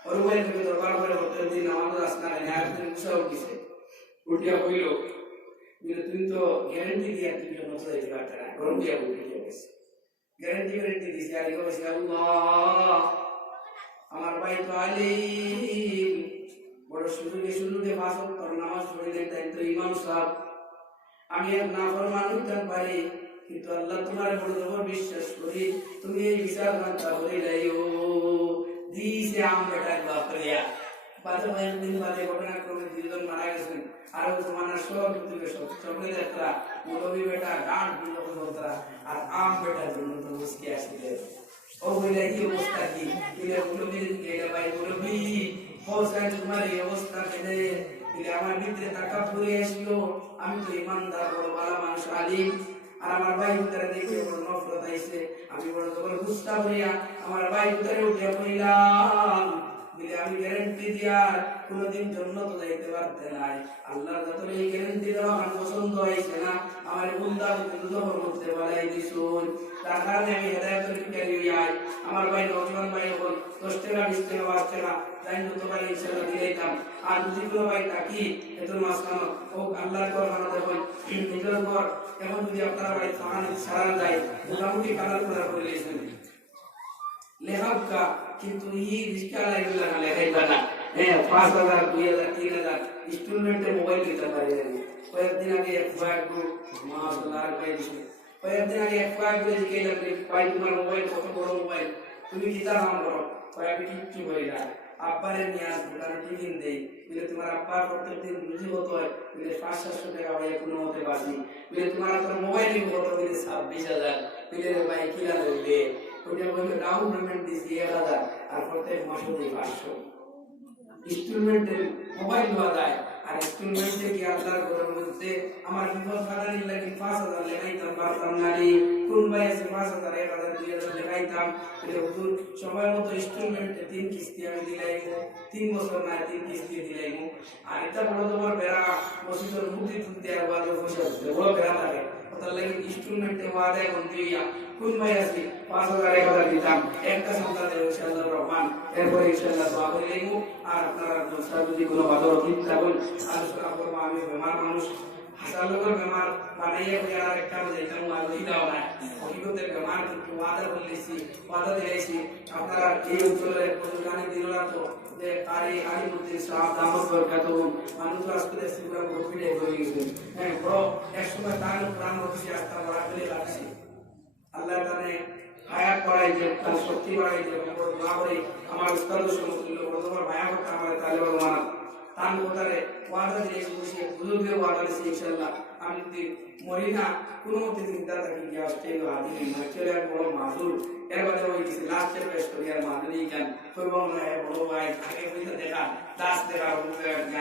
ওরমাই থেকে দরবার করে হতে দিন আমাদের রাস্তা নাই আর দিন সব কিছু উঠিয়া কইল তুমি তো গ্যারান্টি দিয়া তুমি নষ্ট হইতে পারতে না গরম দিয়া উঠিয়া গেছে গ্যারান্টি দিছি আর কইছি আল্লাহ আমার ভাই তো আলিম বড় সুযোগে ফাঁসক তোর নামাজ পড়িলেন দায়িত্ব ইমাম সাহেব আমি এক নাফরমান হইতাম পারি কিন্তু আল্লাহ তোমার বড় বিশ্বাস করি তুমি এই বিচার মানতা করে যাইও দিছে আমরা বাপরিয়া বাদে একদিন বাদে ঘটনাক্রমে 2 জন মারা গেছেন আর জমানার সব তুলে সব চকলেট একটা মুরবি বেটা গাঁট দিল কোনটা আর আম বেটার জন্য তো মুশকি আসিলে ও বলে এই অবস্থা কি বলে মুরবি গেলে ভাই মুরবি হোসেন তোমার এই অবস্থা কেনে বলে আমার ভিতরে টাকা পুরে আসলো আমি তো ইমানদার বড় ভালো মানুষ আলিম আর আমার ভাই ভিতরে দেখে বড় নফরত আইছে আমি বড় যখন গুস্তা হইয়া আমার ভাই ভিতরে উঠে পড়লাম বলে আমি গ্যারান্টি দিয়ার কোনোদিন জান্নাতে যাইতে পারতে নাই আল্লাহর যত এই গ্যারান্টি দেওয়া আমার পছন্দ হইছে না আমার উল্টা দুজোর মধ্যে বাড়াই দিছুন তার কারণে আমি হেদায়েতের ভিখারি হইয়াই আমার ভাই নজওয়ান ভাই হল 10 টাকা 20 টাকা 5 টাকা তাই নতুন ভাই ইনশাআল্লাহ দিলাইতাম আর যদি কোনো ভাই থাকি এত মাসখানো ও আল্লাহর ঘর বানাতে হয় নিজের ঘর এখন যদি আপনারা বাড়ি থাকানো সারা যায় মোটামুটি কালার করা করে লিয়েছেন লেখাকা কিন্তু এই রিস্কা লাগলে না লেখাইবা না হ্যাঁ 5000 2000 3000 ইনস্টলমেন্টে মোবাইল দিতে পারি জানি কয়েকদিন আগে এক গ্রুপ মাশাআল্লাহ ভাই দিছে কয়েকদিন আগে এক গ্রুপ দিকে লাগলে ভাই তোমার মোবাইল কত বড় মোবাইল তুমি কি দাম করো কয়েকদিন কিচ্ছু বলি না আব্বারে নিয়ে আসবো তারা টিফিন দেই বলে তোমার আব্বার প্রত্যেকদিন রুজি হতো হয় বলে 500-700 টাকা ভাই কোনো হতে পারছি বলে তোমার তোর মোবাইল কত বলে 26,000 বলে ভাই কিনা দেবে ওটা বলে ডাউন পেমেন্ট দিছি 1000 আর প্রত্যেক মাসে দিই 500 ইনস্টলমেন্টে মোবাইল দেওয়া যায় আর ইনস্টলমেন্টে কি আল্লাহর ঘরের মধ্যে আমার বিপদ কাটানি লাগি 5000 লেখাইতাম পারতাম না রে কোন ভাই আছে 5000 1000 2000 লেখাইতাম এটা হুজুর সময় মতো ইনস্টলমেন্টে 3 কিস্তি আমি দিলাইমু 3 বছর না 3 কিস্তি দিলাইমু আর এটা বড় তোমার বেড়া মসজিদের মুক্তি তুলতে আর বাদে পয়সা বড় বেড়া লাগে ওটার লাগি ইনস্টলমেন্টে ওয়াদা এখন দিয়া কোন ভাই আছে 5000 1000 দিতাম একটা সন্তানের ইনশাআল্লাহ রহমান এরপর ইনশাআল্লাহ দোয়া করিলাইমু আর আপনারা দোস্তা যদি কোনো বাদর চিন্তা করেন আলোচনা করবো আমি বেমার মানুষ হাসার লোকের বেমার বানাইয়া হয়ে আর একটা যাইতাম আলোই দাও না হকিকতের বেমার কিন্তু ওয়াদা বললেছি ওয়াদা দিয়েছি আপনারা এই অঞ্চলের এক জানি দিনরা তো যে আরে আলিমুদ্দিন সাহেব দামত বরকাত মানুষ আসতে সিগুলা প্রফিটে হয়ে গেছে হ্যাঁ বড় একসময় তার প্রাণ অফিসে আসতা বড় করে লাগছে আল্লাহ তাআলা হায়াত বাড়াই যে তার শক্তি বাড়াই যে দোয়া করে আমার উস্তাদের সমতুল্য বড় ভায়া করতে আমার তালেবান মানা তান কোটারে ওয়াদা দিয়েছি বসে বুজুর্গের ওয়াদা দিয়েছি ইনশাআল্লাহ আমি যদি মরি না কোনো মতে চিন্তা থাকি যে আসতে আদি মার্কেলে বড় মাসুল এর বাদে ওই কিছু লাস্টের পেশ করি আর মাদুরি গান কইবং না বড় ভাই আগে কইতে দেখা লাস্ট দেখা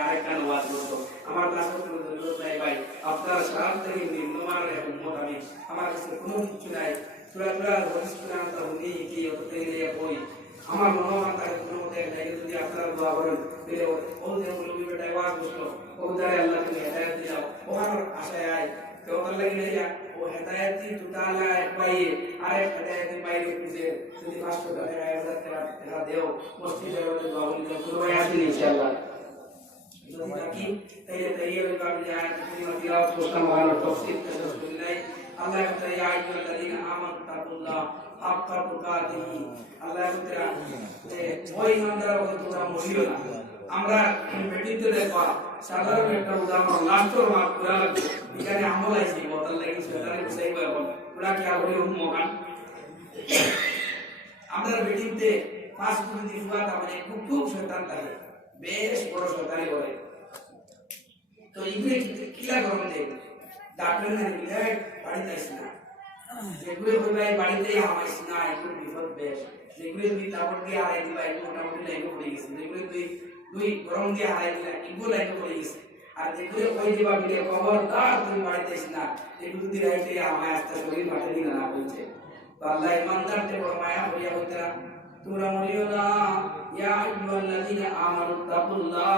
আরেকটা ওয়াজ করতো আমার লাস্ট করতে জরুরত নাই ভাই আপনার সারা থেকে নিম্নমানের উম্মত আমি আমার কাছে কোনো কিছু নাই চূড়া হরিশ কুরআন তা উনি কি অত তেলে বই আমার মনোমান তাকে কোনো মতে লাগে যদি আপনারা দোয়া করেন তাহলে ও যে মুলবি বেটা ওয়াজ বসলো ও দ্বারা আল্লাহ তুমি হেদায়েত দাও ও আমার আশায় আয় তো আল্লাহ কি নাই ও হেদায়েত দি দুটালা এক পাই আরেক হেদায়েত পাই খুঁজে যদি 500 টাকা 1000 টাকা দেও মসজিদে দোয়া বলি তো পুরো আসেন ইনশাআল্লাহ যদি নাকি তাইলে তাইলে কাবি আয়াত তুমি তিলাওয়াত করতাম আর তাফসীর পেশ করিলাই আল্লাহ তাআলা ইয়া আইয়ুহাল্লাযীনা আমানু তাকুল্লাহ হাক্কা তুকাতিহি আল্লাহ তাআলা ওই ইমানদার বলে তোমরা মরিও না আমরা বেটিতে দেখবা সাধারণ একটা উদাহরণ লাস্টর মা পুরা এখানে আমল আইছে বদল লাগি সেটারে বুঝাই পাবো পুরা কি আর হই মগান আমরা বেটিতে পাঁচ দিন দিবা তারপরে খুব শয়তান থাকে বেশ বড় শয়তানি করে তো ইগুলো কিলা করন দে ডাক্তার না দিলে বাড়িতে আসে না যেগুলো হইবাই বাড়িতে আমাইস না এগুলো বিপদ বেশ যেগুলো দুই তাপড় দিয়ে হারাই দিবা এগুলো মোটামুটি লাইনে পড়ে গেছে যেগুলো দুই গরম দিয়ে হারাই দিলা এগুলো লাইনে পড়ে গেছে আর যেগুলো ওই দিবা বিলে খবরদার তুমি বাড়িতে আসে না এগুলো যদি রাইতে আমায় আসতে শরীর মাঠে দিলে না বলছে তো আল্লাহ ইমানদারকে বড় মায়া হইয়া হইতা তোমরা মরিও না ইয়া আইয়ুহাল্লাযীনা আমানু তাকুল্লাহ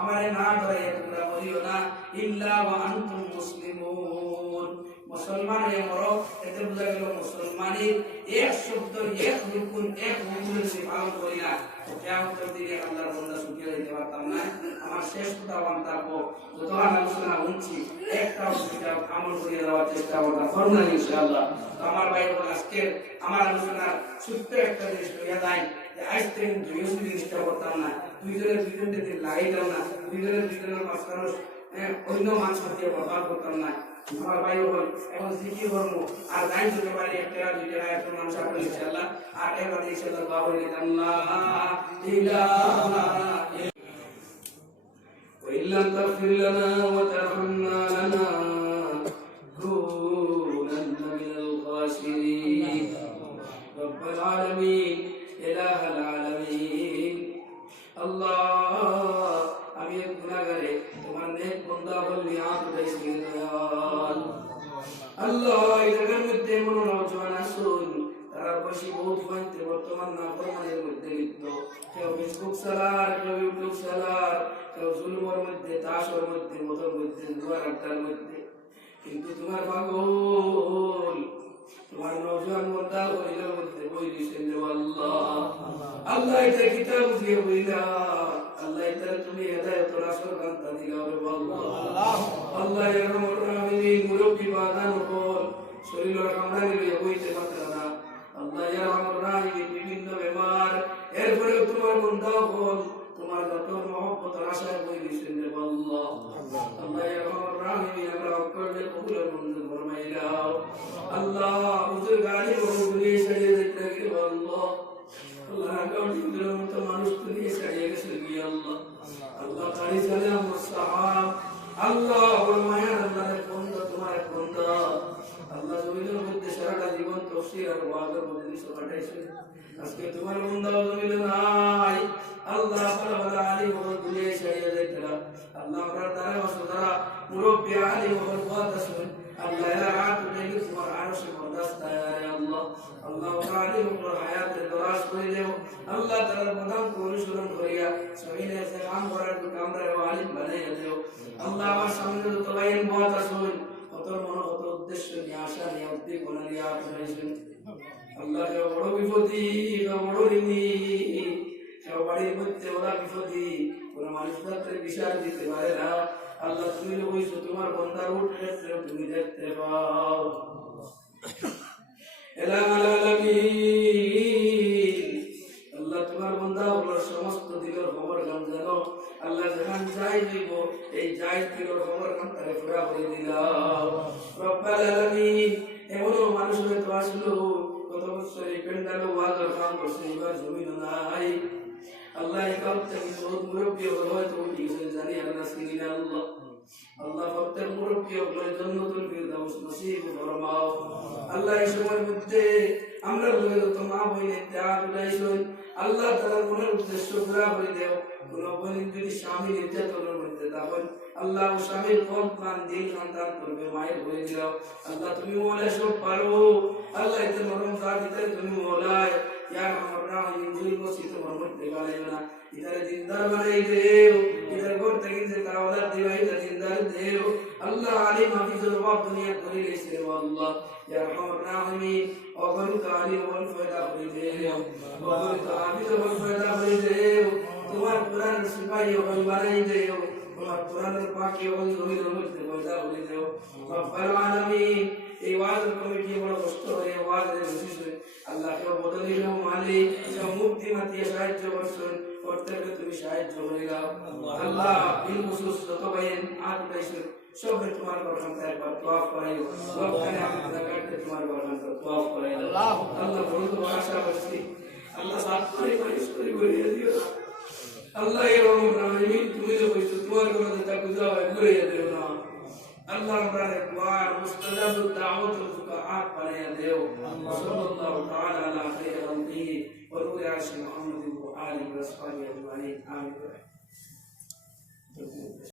আমারে না ডরাইয়া তোমরা মরিও না ইল্লা ওয়া আনতুম মুসলিমুন মুসলমান হয়ে মরো এতে বোঝা গেল মুসলমানের এক শব্দ এক রুকুন এক হুকুমের সে পালন করি না কিয়ামতের দিনে আল্লাহর বান্দা সুখী হইতে পারতাম না আমার শেষ কথা বান্তাবো যত আলোচনা শুনছি একটা সেটা আমল করে দেওয়ার চেষ্টা করতাম করুন ইনশাআল্লাহ আমার ভাই বোন আজকে আমার আলোচনা ছোট্ট একটা জিনিস লইয়া যায় যে আজ থেকে জিনিসটা করতাম না দুইজনের দিন লাগাইতাম না দুইজনের মাঝখানে অন্য মানুষ হাতে ব্যবহার করতাম না আমার ভাই বোন এখন জিকির করবো আর গান শুনতে পারি একটা দুইটা একটা মানুষ আপনি ইনশাআল্লাহ আর এবার ইনশাআল্লাহ বাবা আল্লাহ ইলাহা وإن لم تغفر لنا وترحمنا لنكونن من الخاسرين رب العالمين إله العالمين الله আমি এক গুনাহগারে তোমার নেক বান্দা বললি আদরাইছি আল্লাহ এই জায়গার মধ্যে মন নওজওয়ান আসুন তারা বসে বহুত বানতে বর্তমান না ফরমানের মধ্যে লিপ্ত কেউ ফেসবুক চালার, কেউ ইউটিউব চালার, কেউ জুলুমের মধ্যে, তাসের মধ্যে, মদের মধ্যে, জুয়ার আড্ডার মধ্যে। কিন্তু তোমার পাগল, তোমার নওজোয়ান বন্দা হইলের মধ্যে বই দিয়েছেন যে আল্লাহ, আল্লাহ এটা কিতাব দিয়ে বইলা, আল্লাহ এটা তুমি হেদায়েত রাসূল কান্তা দিলা রে আল্লাহ। আল্লাহ এর রহমানিন মুরব্বি বাদান বল শরীরের কামড়ানি লইয়া বইতে পারতা না। আল্লাহ এর রহমানিন বিভিন্ন বেমার, এরপরে তোমার বন্দা বল তোমার যত মহব্বত আশায় বই দিয়েছেন যে আল্লাহ। আল্লাহ এর রহমানিন আমরা অকলে কবুল মঞ্জুর ফরমাইলাও। আল্লাহ হুজুর গালি বলে ছাড়িয়ে দিতে কি আল্লাহ। আল্লাহ কাউন্টির মতো মানুষ তুমি ছাড়িয়ে গেছে কি আল্লাহ। আল্লাহ গাড়ি চলে আমার সাহাব, আল্লাহ ওর মায়া আল্লাহর বন্ধা, তোমার বন্ধা আল্লাহ জমিনের মধ্যে সারাটা জীবন তফসির আর ওয়াজের মধ্যে দিশো কাটাইছে। আজকে তোমার বন্ধা জমিনে নাই, আল্লাহ বলা বলা আলী বল দুনিয়ায় ছাড়িয়ে দিতে না। আল্লাহ আমরা তারা বসো তারা মুরব্বী আলী বল কথা শুন, আল্লাহ এরা হাত উঠে তোমার আরশে বরদাস্ত আয় আল্লাহ। আল্লাহ আলী বল হায়াতে দরাজ করে দেও আল্লাহ, তার প্রধান অনুসরণ করিয়া সহিনে সে কাম করার আমরা আলিম বানাইয়া দেও আল্লাহ। আমার সামনে যত বাইন কথা শুন, কত মন কত উদ্দেশ্য নিয়ে আশা নিয়ে উদ্দীপনা নিয়ে আপনাইছেন আল্লাহ। কেউ বড় বিপদী, কেউ বড় ঋণী, কেউ বাড়ির মধ্যে ওরা বিপদী, কোন মানুষ তাদের বিচার দিতে পারে না। আল্লাহ তুমি বলছো তোমার বন্দার উঠ ক্ষেত্রে তুমি দেখতে পাও। আল্লাহ তোমার বন্দা হলো সমস্ত দিলের খবর গান জানো আল্লাহ, যেখান যাই দিব এই যাই দিলের খবর গান তারে পুরা করে দিলাম রব্বাল আলামিন। এমনও মানুষ হয়তো আসলো কত বছর এই পেন্ডালে ওয়াজের কাম করছে, এবার জমিন নাই আল্লাহ। এই কাম থেকে বহুত মুরব্বী হয়তো উঠে গেছে জানি আল্লাহ চিনি না আল্লাহ। আল্লাহ প্রত্যেক মুরব্বী আপনার জান্নাতুল ফিরদাউস নসিব ফরমাও আল্লাহ। এই সময়ের মধ্যে আমরা বলে যত মা বইনে ত্যাগ উঠাইছেন আল্লাহ তাআলার মনের উদ্দেশ্য পুরা করে দেও। কোন বোন যদি স্বামী নির্যাতনের মধ্যে থাকেন আল্লাহ ও স্বামীর কম প্রাণ দিল সন্তান করবে মায়ের হয়ে যাও আল্লাহ। তুমি মৌলা সব পারো আল্লাহ, এতে মরম জাতিতে তুমি মৌলায় ইয়া আমরা ইনজুল মসজিদ তোমার মধ্যে গালাইও না, ইতারে দিনদার বানাই দেও, ইতার ঘর থেকে যে তাওলাদ দিবা ইতা দিনদার দেও আল্লাহ। আলী মাফিজুল ওয়াব দুনিয়া করে গেছে আল্লাহ ইয়া আরহামার রাহিমিন। অগণিত আলী ওয়াল ফায়দা করে দেও, অগণিত হাফিজ ওয়াল ফায়দা করে দেও, তোমার কোরআন সিপাহী ওয়াল বানাই দেও, তোমার কোরআনের পাখি ওয়াল জমিনের মধ্যে পয়দা করে দেও রব্বাল আলামিন। এই ওয়াজ কমিটি বড় কষ্ট হয়ে ওয়াজের বিশেষ আল্লাহ কেউ বদলি নাও মালিক, কেউ মুক্তি মাতিয়ে সাহায্য করছেন, প্রত্যেককে তুমি সাহায্য করে দাও আল্লাহ। দিন খুশুস যত ভাইয়ের হাত উঠাইছেন সবে তোমার বরখান্তে একবার তোয়াফ করাইও, সবখানে আমি জায়গাতে তোমার বরখান্তে তোয়াফ করাই দাও আল্লাহ। বন্ধু আশা করছি আল্লাহ সাত করে ঘুরিয়ে দিও আল্লাহ। এই রহমান তুমি যে কইছো তোমার কোনো যেটা বুঝা হয় ঘুরিয়ে দিও না আল্লাহ। আমরা দুআর মুস্তাজাবুদ দাওয়াতুল ফুকাহাত বানাইয়া দেও সাল্লাল্লাহু তাআলা আলা খাইরি খালকিহি ওয়া নূরি আরশি মুহাম্মাদিন ওয়া আলিহি ওয়া সাহবিহি আজমাইন আমিন।